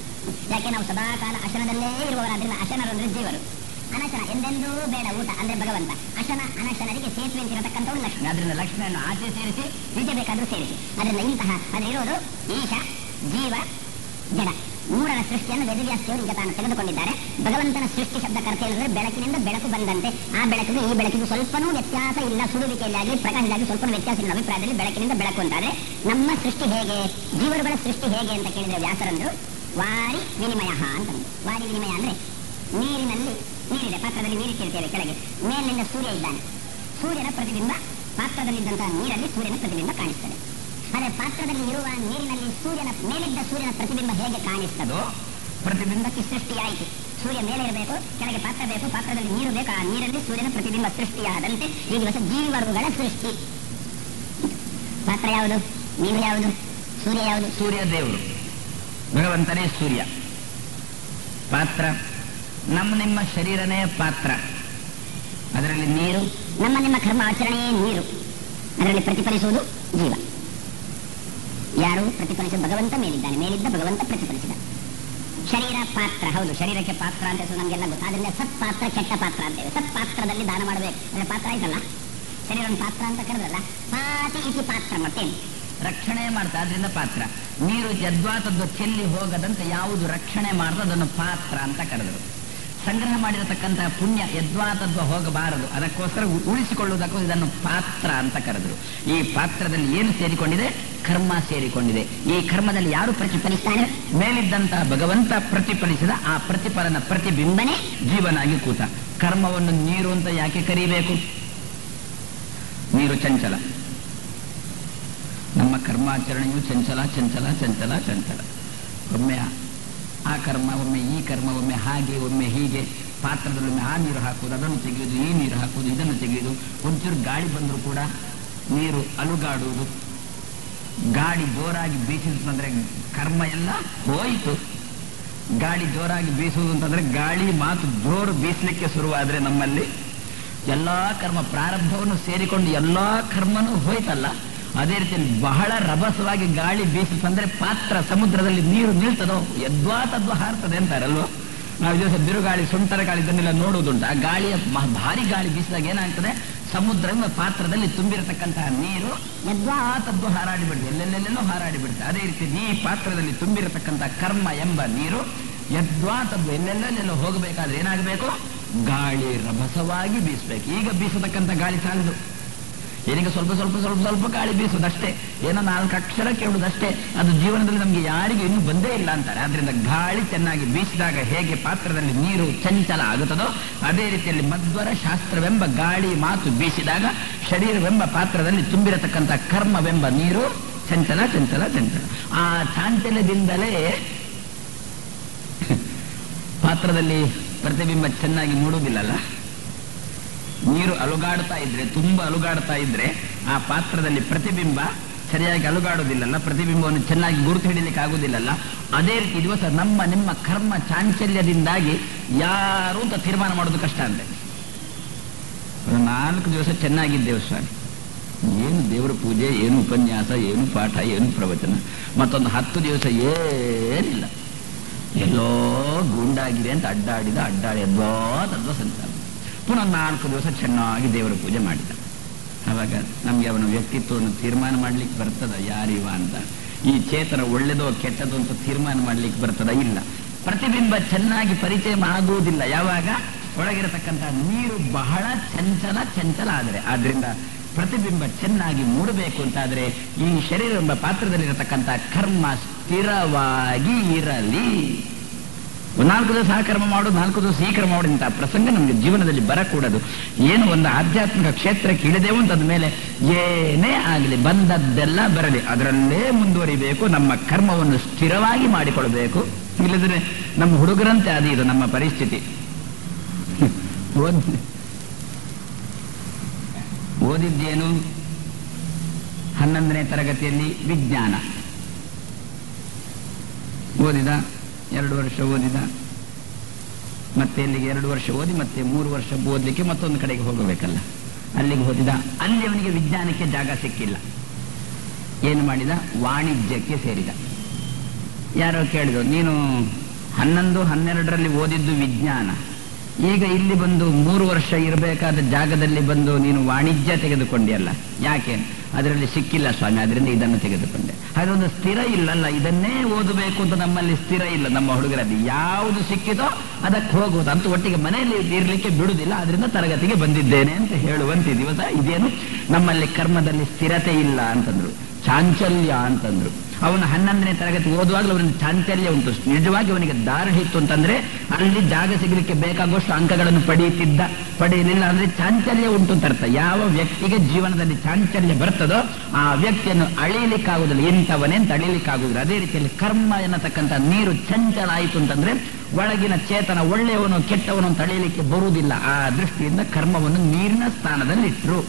ಯಾಕೆ ನಾವು ಸದಾಕಾಲ ಅಶನದಲ್ಲೇ ಇರುವವರಾದ್ರಿಂದ ಅಶನರು ಅಂದ್ರೆ ಜೀವರು. ಅನಶನ ಎಂದೆಂದೂ ಬೇಡ ಊಟ ಅಂದ್ರೆ ಭಗವಂತ. ಅಶನ ಅನಶನರಿಗೆ ಸೇತುವೆ ಅಂತ ಇರತಕ್ಕಂಥವ್ರು ಲಕ್ಷ್ಮಿ. ಅದರಿಂದ ಲಕ್ಷ್ಮಿಯನ್ನು ಆಚೆ ಸೇರಿಸಿ ಈಚೆ ಬೇಕಾದ್ರೂ ಸೇರಿಸಿ. ಅದರಿಂದ ಇಂತಹ ಅದಿರೋದು ಈಶ, ಜೀವ, ಜಡ ಮೂರರ ಸೃಷ್ಟಿಯನ್ನು ವೇದವ್ಯಾಸದೇವರು ಈಗ ತಾನು ತೆಗೆದುಕೊಂಡಿದ್ದಾರೆ. ಭಗವಂತನ ಸೃಷ್ಟಿ ಶಬ್ದ ಕರ್ತ ಹೇಳಿದ್ರೆ ಬೆಳಕಿನಿಂದ ಬೆಳಕು ಬಂದಂತೆ. ಆ ಬೆಳಕಿಗೂ ಈ ಬೆಳಕಿಗೂ ಸ್ವಲ್ಪನೂ ವ್ಯತ್ಯಾಸ ಇಲ್ಲ. ಸುಡುವಿಕೆಯಲ್ಲಿ ಪ್ರಕಾಶದಲ್ಲಿ ಸ್ವಲ್ಪ ವ್ಯತ್ಯಾಸ ಇಲ್ಲ. ಅಭಿಪ್ರಾಯದಲ್ಲಿ ಬೆಳಕಿನಿಂದ ಬೆಳಕು ಅಂತಾದ್ರೆ ನಮ್ಮ ಸೃಷ್ಟಿ ಹೇಗೆ, ಜೀವರುಗಳ ಸೃಷ್ಟಿ ಹೇಗೆ ಅಂತ ಕೇಳಿದ್ರೆ ವ್ಯಾಸರಂದ್ರು ವಾರಿ ವಿನಿಮಯ ಅಂತಂದು. ವಾರಿ ವಿನಿಮಯ ಅಂದ್ರೆ ನೀರಿನಲ್ಲಿ ನೀರಿದೆ, ಪಾತ್ರದಲ್ಲಿ ನೀರಿಟ್ಟಿರ್ತೇವೆ ಕೆಳಗೆ, ಮೇಲಿನಿಂದ ಸೂರ್ಯ ಇದ್ದಾನೆ, ಸೂರ್ಯನ ಪ್ರತಿಬಿಂಬ ಪಾತ್ರದಲ್ಲಿದ್ದಂತಹ ನೀರಲ್ಲಿ ಸೂರ್ಯನ ಪ್ರತಿಬಿಂಬ ಕಾಣಿಸ್ತದೆ. ಆದರೆ ಪಾತ್ರದಲ್ಲಿ ಇರುವ ನೀರಿನಲ್ಲಿ ಮೇಲಿದ್ದ ಸೂರ್ಯನ ಪ್ರತಿಬಿಂಬ ಹೇಗೆ ಕಾಣಿಸ್ತದೋ ಪ್ರತಿಬಿಂಬಕ್ಕೆ ಸೃಷ್ಟಿಯಾಯಿತು. ಸೂರ್ಯ ಮೇಲೆ ಇರಬೇಕು, ಕೆಳಗೆ ಪಾತ್ರ ಬೇಕು, ಪಾತ್ರದಲ್ಲಿ ನೀರು ಬೇಕು, ಆ ನೀರಲ್ಲಿ ಸೂರ್ಯನ ಪ್ರತಿಬಿಂಬ ಸೃಷ್ಟಿಯಾದಂತೆ ಈ ದಿವಸ ಜೀವರುಗಳ ಸೃಷ್ಟಿ. ಪಾತ್ರ ಯಾವುದು, ನೀರು ಯಾವುದು, ಸೂರ್ಯ ಯಾವುದು? ಸೂರ್ಯ ದೇವರು, ಭಗವಂತನೇ ಸೂರ್ಯ. ಪಾತ್ರ ನಿಮ್ಮ ಶರೀರನೇ ಪಾತ್ರ, ಅದರಲ್ಲಿ ನೀರು. ನಿಮ್ಮ ಕರ್ಮ ಆಚರಣೆಯೇ ನೀರು, ಅದರಲ್ಲಿ ಪ್ರತಿಫಲಿಸುವುದು ಜೀವ. ಯಾರು ಪ್ರತಿಫಲಿಸಿದ? ಭಗವಂತ ಮೇಲಿದ್ದಾನೆ, ಮೇಲಿದ್ದ ಭಗವಂತ ಪ್ರತಿಫಲಿಸಿದ. ಶರೀರ ಪಾತ್ರ, ಹೌದು, ಶರೀರಕ್ಕೆ ಪಾತ್ರ ಅಂತ ಹೆಸರು ನಮಗೆಲ್ಲ ಗೊತ್ತು. ಆದ್ರಿಂದ ಸತ್ ಪಾತ್ರ, ಕೆಟ್ಟ ಪಾತ್ರ ಅಂತೇವೆ. ಸತ್ ಪಾತ್ರದಲ್ಲಿ ದಾನ ಮಾಡಬೇಕು ಅಂದ್ರೆ ಪಾತ್ರ ಆಯ್ತಲ್ಲ, ಶರೀರ ಪಾತ್ರ ಅಂತ ಕರೆದ್ರಲ್ಲ, ಪಾತಿ ಇತಿ ಪಾತ್ರ, ಮತ್ತೇನು ರಕ್ಷಣೆ ಮಾಡ್ತಾ, ಅದರಿಂದ ಪಾತ್ರ. ನೀರು ಯದ್ವಾತದ್ದು ಚೆಲ್ಲಿ ಹೋಗದಂತೆ ಯಾವುದು ರಕ್ಷಣೆ ಮಾಡ್ತೋ ಅದನ್ನು ಪಾತ್ರ ಅಂತ ಕರೆದರು. ಸಂಗ್ರಹ ಮಾಡಿರತಕ್ಕಂತಹ ಪುಣ್ಯ ಯದ್ವಾತದ್ವ ಹೋಗಬಾರದು, ಅದಕ್ಕೋಸ್ಕರ ಉಳಿಸಿಕೊಳ್ಳುವುದಕ್ಕೋಸ್ಕರ ಇದನ್ನು ಪಾತ್ರ ಅಂತ ಕರೆದರು. ಈ ಪಾತ್ರದಲ್ಲಿ ಏನು ಸೇರಿಕೊಂಡಿದೆ? ಕರ್ಮ ಸೇರಿಕೊಂಡಿದೆ. ಈ ಕರ್ಮದಲ್ಲಿ ಯಾರು ಪ್ರತಿಫಲಿಸ್ತಾನೆ? ಮೇಲಿದ್ದಂತಹ ಭಗವಂತ ಪ್ರತಿಫಲಿಸಿದ ಆ ಪ್ರತಿಫಲನ ಪ್ರತಿಬಿಂಬನೆ ಜೀವನಾಗಿ ಕೂತ. ಕರ್ಮವನ್ನು ನೀರು ಅಂತ ಯಾಕೆ ಕರೀಬೇಕು? ನೀರು ಚಂಚಲ, ನಮ್ಮ ಕರ್ಮಾಚರಣೆಯು ಚಂಚಲ ಚಂಚಲ ಚಂಚಲ ಚಂಚಲ. ಒಮ್ಮೆ ಆ ಕರ್ಮ, ಒಮ್ಮೆ ಈ ಕರ್ಮ, ಒಮ್ಮೆ ಹಾಗೆ, ಒಮ್ಮೆ ಹೀಗೆ. ಪಾತ್ರದಲ್ಲೊಮ್ಮೆ ಆ ನೀರು ಹಾಕುವುದು, ಅದನ್ನು ತೆಗೆಯುವುದು, ಈ ನೀರು ಹಾಕುವುದು, ಇದನ್ನು ತೆಗೆಯುವುದು. ಒಂಚೂರು ಗಾಳಿ ಬಂದರೂ ಕೂಡ ನೀರು ಅಲುಗಾಡುವುದು. ಗಾಳಿ ಜೋರಾಗಿ ಬೀಸಿದಂದ್ರೆ ಕರ್ಮ ಎಲ್ಲ ಹೋಯಿತು. ಗಾಳಿ ಜೋರಾಗಿ ಬೀಸುವುದು ಅಂತಂದ್ರೆ ಗಾಳಿ ಮಾತು ಜೋರು ಬೀಸಲಿಕ್ಕೆ ಶುರುವಾದ್ರೆ ನಮ್ಮಲ್ಲಿ ಎಲ್ಲಾ ಕರ್ಮ ಪ್ರಾರಬ್ಧವನ್ನು ಸೇರಿಕೊಂಡು ಎಲ್ಲಾ ಕರ್ಮನೂ ಹೋಯ್ತಲ್ಲ. ಅದೇ ರೀತಿಯಲ್ಲಿ ಬಹಳ ರಭಸವಾಗಿ ಗಾಳಿ ಬೀಸಿತಂದ್ರೆ ಪಾತ್ರ ಸಮುದ್ರದಲ್ಲಿ ನೀರು ನಿಲ್ತದೋ ಯದ್ವಾ ತದ್ವಾ ಹಾರ್ತದೆ ಅಂತಾರಲ್ವ. ನಾವು ದಿವಸ ಬಿರುಗಾಳಿ, ಸುಂಟರ ಗಾಳಿ ಇದನ್ನೆಲ್ಲ ನೋಡುವುದುಂಟು. ಆ ಗಾಳಿಯ ಭಾರಿ ಗಾಳಿ ಬೀಸಿದಾಗ ಏನಾಗ್ತದೆ? ಸಮುದ್ರ ಪಾತ್ರದಲ್ಲಿ ತುಂಬಿರತಕ್ಕಂತಹ ನೀರು ಯದ್ವಾ ತದ್ವಾ ಹಾರಾಡಿ ಬಿಡುತ್ತೆ, ಎಲ್ಲೆಲ್ಲೆಲ್ಲೋ ಹಾರಾಡಿ ಬಿಡುತ್ತೆ. ಅದೇ ರೀತಿ ಈ ಪಾತ್ರದಲ್ಲಿ ತುಂಬಿರತಕ್ಕಂತಹ ಕರ್ಮ ಎಂಬ ನೀರು ಯದ್ವಾ ತದ್ವಾ ಎಲ್ಲೆಲ್ಲೆಲ್ಲೋ ಹೋಗಬೇಕಾದ್ರೆ ಏನಾಗಬೇಕು? ಗಾಳಿ ರಭಸವಾಗಿ ಬೀಸಬೇಕು. ಈಗ ಬೀಸತಕ್ಕಂಥ ಗಾಳಿ ಸಾಲದು, ಏನೀಗ ಸ್ವಲ್ಪ ಸ್ವಲ್ಪ ಸ್ವಲ್ಪ ಸ್ವಲ್ಪ ಗಾಳಿ ಬೀಸುವುದಷ್ಟೇ, ಏನೋ 4 ಅಕ್ಷರ ಕೇಳುವುದಷ್ಟೇ. ಅದು ಜೀವನದಲ್ಲಿ ನಮಗೆ ಯಾರಿಗೂ ಇನ್ನೂ ಬಂದೇ ಇಲ್ಲ ಅಂತಾರೆ. ಆದ್ರಿಂದ ಗಾಳಿ ಚೆನ್ನಾಗಿ ಬೀಸಿದಾಗ ಹೇಗೆ ಪಾತ್ರದಲ್ಲಿ ನೀರು ಚಂಚಲ ಆಗುತ್ತದೋ ಅದೇ ರೀತಿಯಲ್ಲಿ ಮಧ್ವರ ಶಾಸ್ತ್ರವೆಂಬ ಗಾಳಿ ಮಾತು ಬೀಸಿದಾಗ ಶರೀರವೆಂಬ ಪಾತ್ರದಲ್ಲಿ ತುಂಬಿರತಕ್ಕಂಥ ಕರ್ಮವೆಂಬ ನೀರು ಚಂಚಲ ಚಂಚಲ ಚಂಚಲ. ಆ ಚಾಂಚಲ್ಯದಿಂದಲೇ ಪಾತ್ರದಲ್ಲಿ ಪ್ರತಿಬಿಂಬ ಚೆನ್ನಾಗಿ ಮೂಡುವುದಿಲ್ಲಲ್ಲ. ನೀರು ಅಲುಗಾಡ್ತಾ ಇದ್ರೆ, ತುಂಬಾ ಅಲುಗಾಡ್ತಾ ಇದ್ರೆ ಆ ಪಾತ್ರದಲ್ಲಿ ಪ್ರತಿಬಿಂಬ ಸರಿಯಾಗಿ ಅಲುಗಾಡುವುದಿಲ್ಲಲ್ಲ, ಪ್ರತಿಬಿಂಬವನ್ನು ಚೆನ್ನಾಗಿ ಗುರುತು ಹಿಡಿಲಿಕ್ಕೆ ಆಗುವುದಿಲ್ಲಲ್ಲ. ಅದೇ ರೀತಿ ದಿವಸ ನಿಮ್ಮ ಕರ್ಮ ಚಾಂಚಲ್ಯದಿಂದಾಗಿ ಯಾರು ಅಂತ ತೀರ್ಮಾನ ಮಾಡೋದು ಕಷ್ಟ ಅಂತೆ. 4 ದಿವಸ ಚೆನ್ನಾಗಿದ್ದೇವೆ ಸ್ವಾಮಿ, ಏನು ದೇವರ ಪೂಜೆ, ಏನು ಉಪನ್ಯಾಸ, ಏನು ಪಾಠ, ಏನು ಪ್ರವಚನ. ಮತ್ತೊಂದು 10 ದಿವಸ ಏನಿಲ್ಲ, ಎಲ್ಲೋ ಗೂಂಡಾಗಿದೆ ಅಂತ ಅಡ್ಡಾಡಿ ಅದ್ವಾ ತದ್ವಾ ಸಂಚಾರ. ಪುನಃ 4 ದಿವಸ ಚೆನ್ನಾಗಿ ದೇವರ ಪೂಜೆ ಮಾಡಿದ. ಆವಾಗ ನಮ್ಗೆ ಅವನ ವ್ಯಕ್ತಿತ್ವವನ್ನು ತೀರ್ಮಾನ ಮಾಡ್ಲಿಕ್ಕೆ ಬರ್ತದ? ಯಾರಿವ ಅಂತ, ಈ ಚೇತನ ಒಳ್ಳೆದೋ ಕೆಟ್ಟದೋ ಅಂತ ತೀರ್ಮಾನ ಮಾಡ್ಲಿಕ್ಕೆ ಬರ್ತದ? ಇಲ್ಲ. ಪ್ರತಿಬಿಂಬ ಚೆನ್ನಾಗಿ ಪರಿಚಯ ಆಗುವುದಿಲ್ಲ ಯಾವಾಗ? ಒಳಗಿರತಕ್ಕಂತಹ ನೀರು ಬಹಳ ಚಂಚಲ ಚಂಚಲ ಆದರೆ. ಆದ್ರಿಂದ ಪ್ರತಿಬಿಂಬ ಚೆನ್ನಾಗಿ ಮೂಡಬೇಕು ಅಂತಾದ್ರೆ ಈ ಶರೀರ ಎಂಬ ಪಾತ್ರದಲ್ಲಿರತಕ್ಕಂಥ ಕರ್ಮ ಸ್ಥಿರವಾಗಿ ಇರಲಿ. 4 ದಿವಸ ಆ ಕರ್ಮ ಮಾಡೋದು, 4 ದಿವಸ ಈ ಕರ್ಮ ಮಾಡೋದಂತ ಪ್ರಸಂಗ ನಮಗೆ ಜೀವನದಲ್ಲಿ ಬರಕೂಡದು. ಏನು ಒಂದು ಆಧ್ಯಾತ್ಮಿಕ ಕ್ಷೇತ್ರಕ್ಕೆ ಇಳಿದೆವು ಅಂತಂದ ಮೇಲೆ ಏನೇ ಆಗಲಿ, ಬಂದದ್ದೆಲ್ಲ ಬರಲಿ, ಅದರಲ್ಲೇ ಮುಂದುವರಿಬೇಕು. ನಮ್ಮ ಕರ್ಮವನ್ನು ಸ್ಥಿರವಾಗಿ ಮಾಡಿಕೊಳ್ಬೇಕು. ಇಲ್ಲದ್ರೆ ನಮ್ಮ ಹುಡುಗರಂತೆ ಇದು ನಮ್ಮ ಪರಿಸ್ಥಿತಿ. ಓದಿದ್ದೇನು 11ನೇ ತರಗತಿಯಲ್ಲಿ ವಿಜ್ಞಾನ ಓದಿದ, 2 ವರ್ಷ ಓದಿದ, ಮತ್ತೆ ಇಲ್ಲಿಗೆ 2 ವರ್ಷ ಓದಿ ಮತ್ತೆ 3 ವರ್ಷ ಓದಲಿಕ್ಕೆ ಮತ್ತೊಂದು ಕಡೆಗೆ ಹೋಗಬೇಕಲ್ಲ, ಅಲ್ಲಿಗೆ ಓದಿದ. ಅಲ್ಲಿ ಅವನಿಗೆ ವಿಜ್ಞಾನಕ್ಕೆ ಜಾಗ ಸಿಕ್ಕಿಲ್ಲ. ಏನು ಮಾಡಿದ? ವಾಣಿಜ್ಯಕ್ಕೆ ಸೇರಿದ. ಯಾರೋ ಕೇಳಿದ್ರು, ನೀನು 11, 12ರಲ್ಲಿ ಓದಿದ್ದು ವಿಜ್ಞಾನ, ಈಗ ಇಲ್ಲಿ ಬಂದು 3 ವರ್ಷ ಇರಬೇಕಾದ ಜಾಗದಲ್ಲಿ ಬಂದು ನೀನು ವಾಣಿಜ್ಯ ತೆಗೆದುಕೊಂಡಿಯಲ್ಲ, ಯಾಕೆ? ಅದರಲ್ಲಿ ಸಿಕ್ಕಿಲ್ಲ ಸ್ವಾಮಿ, ಅದರಿಂದ ಇದನ್ನು ತೆಗೆದುಕೊಂಡೆ. ಅದೊಂದು ಸ್ಥಿರ ಇಲ್ಲಲ್ಲ, ಇದನ್ನೇ ಓದಬೇಕು ಅಂತ ನಮ್ಮಲ್ಲಿ ಸ್ಥಿರ ಇಲ್ಲ. ನಮ್ಮ ಹುಡುಗರಲ್ಲಿ ಯಾವುದು ಸಿಕ್ಕಿತೋ ಅದಕ್ಕೆ ಹೋಗುವುದು, ಅಂತೂ ಒಟ್ಟಿಗೆ ಮನೆಯಲ್ಲಿ ಇರಲಿಕ್ಕೆ ಬಿಡುವುದಿಲ್ಲ. ಅದರಿಂದ ತರಗತಿಗೆ ಬಂದಿದ್ದೇನೆ ಅಂತ ಹೇಳುವಂತೆ ದಿವಸ ಇದೇನು ನಮ್ಮಲ್ಲಿ ಕರ್ಮದಲ್ಲಿ ಸ್ಥಿರತೆ ಇಲ್ಲ ಅಂತಂದ್ರು. ಚಾಂಚಲ್ಯ ಅಂತಂದ್ರು. ಅವನು 11ನೇ ತರಗತಿ ಓದುವಾಗಲೂ ಅವನಿಗೆ ಚಾಂಚಲ್ಯ ಉಂಟು. ನಿಜವಾಗಿ ಅವನಿಗೆ ದಾರಿಢ್ಯ ಇತ್ತು ಅಂತಂದ್ರೆ ಅಲ್ಲಿ ಜಾಗ ಸಿಗಲಿಕ್ಕೆ ಬೇಕಾಗುವಷ್ಟು ಅಂಕಗಳನ್ನು ಪಡೆಯಲಿಲ್ಲ ಅಂದ್ರೆ ಚಾಂಚಲ್ಯ ಉಂಟು ಅಂತ ಅರ್ಥ. ಯಾವ ವ್ಯಕ್ತಿಗೆ ಜೀವನದಲ್ಲಿ ಚಾಂಚಲ್ಯ ಬರ್ತದೋ ಆ ವ್ಯಕ್ತಿಯನ್ನು ಅಳಿಲಿಕ್ಕಾಗುದಿಲ್ಲ, ಇಂಥವನೇ ಅಂತ ಅಳಿಲಿಕ್ಕಾಗುದಿಲ್ಲ. ಅದೇ ರೀತಿಯಲ್ಲಿ ಕರ್ಮ ಎನ್ನತಕ್ಕಂಥ ನೀರು ಚಂಚಲ ಆಯಿತು ಅಂತಂದ್ರೆ ಒಳಗಿನ ಚೇತನ ಒಳ್ಳೆಯವನು ಕೆಟ್ಟವನು ಅಂತ ಅಳಿಲಿಕ್ಕೆ ಬರುವುದಿಲ್ಲ. ಆ ದೃಷ್ಟಿಯಿಂದ ಕರ್ಮವನ್ನು ನೀರಿನ ಸ್ಥಾನದಲ್ಲಿ ಇಟ್ರು.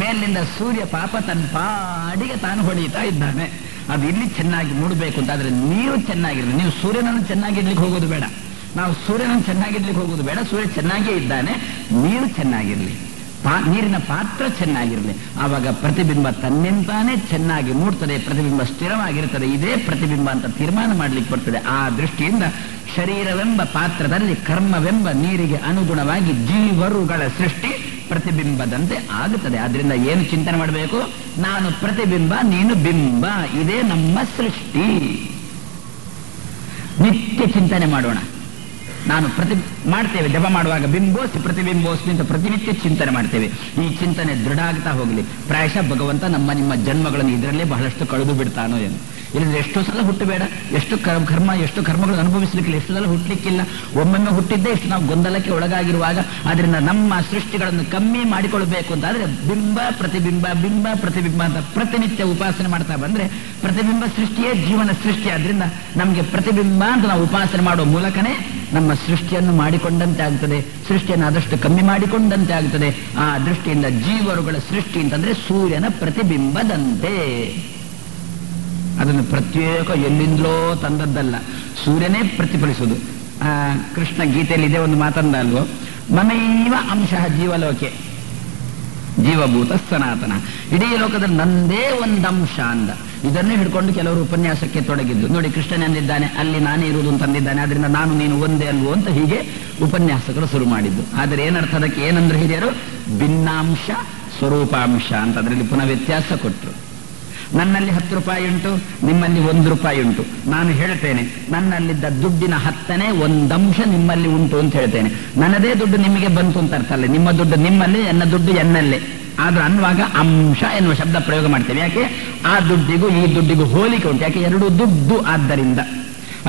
ಮೇಲಿನಿಂದ ಸೂರ್ಯ ಪಾಪ ತನ್ನ ಪಾಡಿಗೆ ತಾನು ಹೊಡೆಯುತ್ತಾ ಇದ್ದಾನೆ. ಅದು ಇಲ್ಲಿ ಚೆನ್ನಾಗಿ ಮೂಡಬೇಕು ಅಂತ ಆದ್ರೆ ನೀರು ಚೆನ್ನಾಗಿರಲಿ. ನೀವು ಸೂರ್ಯನನ್ನು ಚೆನ್ನಾಗಿರ್ಲಿಕ್ಕೆ ಹೋಗೋದು ಬೇಡ, ನಾವು ಸೂರ್ಯನನ್ನು ಚೆನ್ನಾಗಿರ್ಲಿಕ್ಕೆ ಹೋಗೋದು ಬೇಡ. ಸೂರ್ಯ ಚೆನ್ನಾಗೇ ಇದ್ದಾನೆ, ನೀರು ಚೆನ್ನಾಗಿರ್ಲಿ, ನೀರಿನ ಪಾತ್ರ ಚೆನ್ನಾಗಿರಲಿ. ಆವಾಗ ಪ್ರತಿಬಿಂಬ ತನ್ನಿಂತಾನೇ ಚೆನ್ನಾಗಿ ಮೂಡ್ತದೆ, ಪ್ರತಿಬಿಂಬ ಸ್ಥಿರವಾಗಿರ್ತದೆ. ಇದೇ ಪ್ರತಿಬಿಂಬ ಅಂತ ತೀರ್ಮಾನ ಮಾಡ್ಲಿಕ್ಕೆ ಬರ್ತದೆ. ಆ ದೃಷ್ಟಿಯಿಂದ ಶರೀರವೆಂಬ ಪಾತ್ರದಲ್ಲಿ ಕರ್ಮವೆಂಬ ನೀರಿಗೆ ಅನುಗುಣವಾಗಿ ಜೀವರುಗಳ ಸೃಷ್ಟಿ ಪ್ರತಿಬಿಂಬದಂತೆ ಆಗುತ್ತದೆ. ಆದ್ರಿಂದ ಏನು ಚಿಂತನೆ ಮಾಡಬೇಕು? ನಾನು ಪ್ರತಿಬಿಂಬ, ನೀನು ಬಿಂಬ, ಇದೇ ನಮ್ಮ ಸೃಷ್ಟಿ. ನಿತ್ಯ ಚಿಂತನೆ ಮಾಡೋಣ. ನಾನು ಮಾಡ್ತೇವೆ ಜಪ ಮಾಡುವಾಗ ಬಿಂಬೋಸ್ಮಿ ಪ್ರತಿಬಿಂಬೋಸ್ಮಿ ಅಂತ ಪ್ರತಿನಿತ್ಯ ಚಿಂತನೆ ಮಾಡ್ತೇವೆ. ಈ ಚಿಂತನೆ ದೃಢ ಆಗ್ತಾ ಹೋಗಲಿ. ಪ್ರಾಯಶಃ ಭಗವಂತ ನಿಮ್ಮ ಜನ್ಮಗಳನ್ನು ಇದರಲ್ಲೇ ಬಹಳಷ್ಟು ಕಳೆದು ಬಿಡ್ತಾನೋ ಏನು. ಇಲ್ಲದ್ರೆ ಎಷ್ಟೋ ಸಲ ಹುಟ್ಟಬೇಡ, ಎಷ್ಟು ಕರ್ಮಗಳನ್ನು ಅನುಭವಿಸಲಿಕ್ಕಿಲ್ಲ, ಎಷ್ಟು ಸಲ ಹುಟ್ಟಲಿಕ್ಕಿಲ್ಲ. ಒಮ್ಮೊಮ್ಮೆ ಹುಟ್ಟಿದ್ದೇ ಇಷ್ಟು ನಾವು ಗೊಂದಲಕ್ಕೆ ಒಳಗಾಗಿರುವಾಗ. ಆದ್ರಿಂದ ನಮ್ಮ ಸೃಷ್ಟಿಗಳನ್ನು ಕಮ್ಮಿ ಮಾಡಿಕೊಳ್ಬೇಕು ಅಂತಾದ್ರೆ ಬಿಂಬ ಪ್ರತಿಬಿಂಬ ಬಿಂಬ ಪ್ರತಿಬಿಂಬ ಅಂತ ಪ್ರತಿನಿತ್ಯ ಉಪಾಸನೆ ಮಾಡ್ತಾ ಬಂದ್ರೆ ಪ್ರತಿಬಿಂಬ ಸೃಷ್ಟಿಯೇ ಜೀವನ ಸೃಷ್ಟಿ. ಆದ್ರಿಂದ ನಮಗೆ ಪ್ರತಿಬಿಂಬ ಅಂತ ನಾವು ಉಪಾಸನೆ ಮಾಡುವ ಮೂಲಕನೇ ನಮ್ಮ ಸೃಷ್ಟಿಯನ್ನು ಮಾಡಿಕೊಂಡಂತೆ ಆಗ್ತದೆ, ಸೃಷ್ಟಿಯನ್ನು ಆದಷ್ಟು ಕಮ್ಮಿ ಮಾಡಿಕೊಂಡಂತೆ ಆಗ್ತದೆ. ಆ ದೃಷ್ಟಿಯಿಂದ ಜೀವರುಗಳ ಸೃಷ್ಟಿ ಅಂತಂದ್ರೆ ಸೂರ್ಯನ ಪ್ರತಿಬಿಂಬದಂತೆ. ಅದನ್ನು ಪ್ರತ್ಯೇಕ ಎಲ್ಲಿಂದಲೋ ತಂದದ್ದಲ್ಲ, ಸೂರ್ಯನೇ ಪ್ರತಿಫಲಿಸುವುದು. ಕೃಷ್ಣ ಗೀತೆಯಲ್ಲಿ ಇದೆ ಒಂದು ಮಾತಂದ ಅಲ್ವೋ, ಮಮೈವ ಅಂಶಃ ಜೀವಲೋಕೆ ಜೀವಭೂತ ಸನಾತನ. ಇಡೀ ಲೋಕದಲ್ಲಿ ನಂದೇ ಒಂದು ಅಂಶ ಅಂದ. ಇದನ್ನೇ ಹಿಡ್ಕೊಂಡು ಕೆಲವರು ಉಪನ್ಯಾಸಕ್ಕೆ ತೊಡಗಿದ್ದು. ನೋಡಿ, ಕೃಷ್ಣನೇ ಅಂದಿದ್ದಾನೆ, ಅಲ್ಲಿ ನಾನೇ ಇರುವುದು ಅಂತಂದಿದ್ದಾನೆ, ಆದ್ರಿಂದ ನಾನು ನೀನು ಒಂದೇ ಅಲ್ವೋ ಅಂತ ಹೀಗೆ ಉಪನ್ಯಾಸಕರು ಶುರು ಮಾಡಿದ್ದು. ಆದರೆ ಏನರ್ಥ ಅದಕ್ಕೆ? ಏನಂದ್ರೆ ಹಿರಿಯರು ಭಿನ್ನಾಂಶ ಸ್ವರೂಪಾಂಶ ಅಂತ ಅದರಲ್ಲಿ ಪುನಃ ವ್ಯತ್ಯಾಸ ಕೊಟ್ಟರು. ನನ್ನಲ್ಲಿ 10 ರೂಪಾಯಿ ಉಂಟು, ನಿಮ್ಮಲ್ಲಿ 1 ರೂಪಾಯಿ ಉಂಟು. ನಾನು ಹೇಳ್ತೇನೆ ನನ್ನಲ್ಲಿದ್ದ ದುಡ್ಡಿನ 10ನೇ ಒಂದಂಶ ನಿಮ್ಮಲ್ಲಿ ಉಂಟು ಅಂತ ಹೇಳ್ತೇನೆ. ನನ್ನದೇ ದುಡ್ಡು ನಿಮಗೆ ಬಂತು ಅಂತ ಅರ್ಥ ಅಲ್ಲ, ನಿಮ್ಮ ದುಡ್ಡು ನಿಮ್ಮಲ್ಲಿ, ನನ್ನ ದುಡ್ಡು ಎನ್ನಲ್ಲೇ. ಆದ್ರೂ ಅನ್ನುವಾಗ ಅಂಶ ಎನ್ನುವ ಶಬ್ದ ಪ್ರಯೋಗ ಮಾಡ್ತೇವೆ. ಯಾಕೆ? ಆ ದುಡ್ಡಿಗೂ ಈ ದುಡ್ಡಿಗೂ ಹೋಲಿಕೆ ಉಂಟು. ಯಾಕೆ? ಎರಡು ದುಡ್ಡು ಆದ್ದರಿಂದ.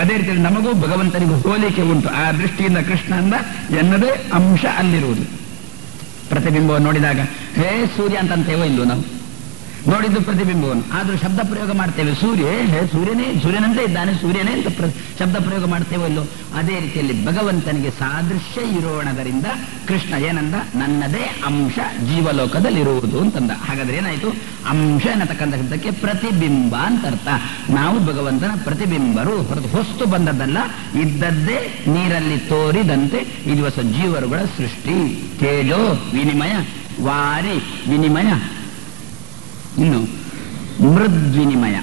ಅದೇ ರೀತಿಯಲ್ಲಿ ನಮಗೂ ಭಗವಂತನಿಗೂ ಹೋಲಿಕೆ ಉಂಟು. ಆ ದೃಷ್ಟಿಯಿಂದ ಕೃಷ್ಣ ಅಂದ ಎನ್ನದೇ ಅಂಶ ಅಲ್ಲಿರುವುದು. ಪ್ರತಿಬಿಂಬವನ್ನು ನೋಡಿದಾಗ ಹೇ ಸೂರ್ಯ ಅಂತಂತೇವೋ ಇಲ್ವೋ? ನಾವು ನೋಡಿದ್ದು ಪ್ರತಿಬಿಂಬವನ್ನು, ಆದ್ರೂ ಶಬ್ದ ಪ್ರಯೋಗ ಮಾಡ್ತೇವೆ. ಸೂರ್ಯನಂತೆ ಇದ್ದಾನೆ, ಸೂರ್ಯನೇ ಅಂತ ಶಬ್ದ ಪ್ರಯೋಗ ಮಾಡ್ತೇವೋ ಇಲ್ಲೋ? ಅದೇ ರೀತಿಯಲ್ಲಿ ಭಗವಂತನಿಗೆ ಸಾದೃಶ್ಯ ಇರೋಣದರಿಂದ ಕೃಷ್ಣ ಏನಂದ? ನನ್ನದೇ ಅಂಶ ಜೀವಲೋಕದಲ್ಲಿರುವುದು ಅಂತಂದ. ಹಾಗಾದ್ರೆ ಏನಾಯ್ತು? ಅಂಶ ಎನ್ನತಕ್ಕಂಥ ಶಬ್ದಕ್ಕೆ ಪ್ರತಿಬಿಂಬ ಅಂತ ಅರ್ಥ. ನಾವು ಭಗವಂತನ ಪ್ರತಿಬಿಂಬರು, ಹೊರತು ಹೊಸ್ತು ಬಂದದ್ದಲ್ಲ, ಇದ್ದದ್ದೇ ನೀರಲ್ಲಿ ತೋರಿದಂತೆ ಈ ದಿವಸ ಜೀವರುಗಳ ಸೃಷ್ಟಿ. ತೇಜೋ ವಿನಿಮಯ, ವಾರಿ ವಿನಿಮಯ, ಇನ್ನು ಮೃದ್ವಿನಿಮಯ,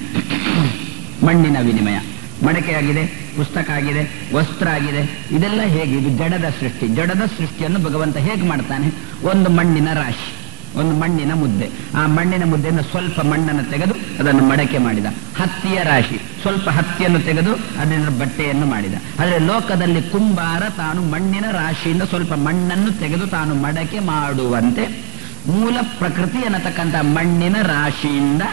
ಮಣ್ಣಿನ ವಿನಿಮಯ. ಮಡಕೆಯಾಗಿದೆ, ಪುಸ್ತಕ ಆಗಿದೆ, ವಸ್ತ್ರ ಆಗಿದೆ. ಇದೆಲ್ಲ ಹೇಗೆ? ಇದು ಜಡದ ಸೃಷ್ಟಿ. ಜಡದ ಸೃಷ್ಟಿಯನ್ನು ಭಗವಂತ ಹೇಗೆ ಮಾಡ್ತಾನೆ? ಒಂದು ಮಣ್ಣಿನ ರಾಶಿ, ಒಂದು ಮಣ್ಣಿನ ಮುದ್ದೆ. ಆ ಮಣ್ಣಿನ ಮುದ್ದೆಯಿಂದ ಸ್ವಲ್ಪ ಮಣ್ಣನ್ನು ತೆಗೆದು ಅದನ್ನು ಮಡಕೆ ಮಾಡಿದ. ಹತ್ತಿಯ ರಾಶಿ, ಸ್ವಲ್ಪ ಹತ್ತಿಯನ್ನು ತೆಗೆದು ಅದರಿಂದ ಬಟ್ಟೆಯನ್ನು ಮಾಡಿದ. ಆದರೆ ಲೋಕದಲ್ಲಿ ಕುಂಬಾರ ತಾನು ಮಣ್ಣಿನ ರಾಶಿಯಿಂದ ಸ್ವಲ್ಪ ಮಣ್ಣನ್ನು ತೆಗೆದು ತಾನು ಮಡಕೆ ಮಾಡುವಂತೆ ಮೂಲ ಪ್ರಕೃತಿ ಅನ್ನತಕ್ಕಂಥ ಮಣ್ಣಿನ ರಾಶಿಯಿಂದ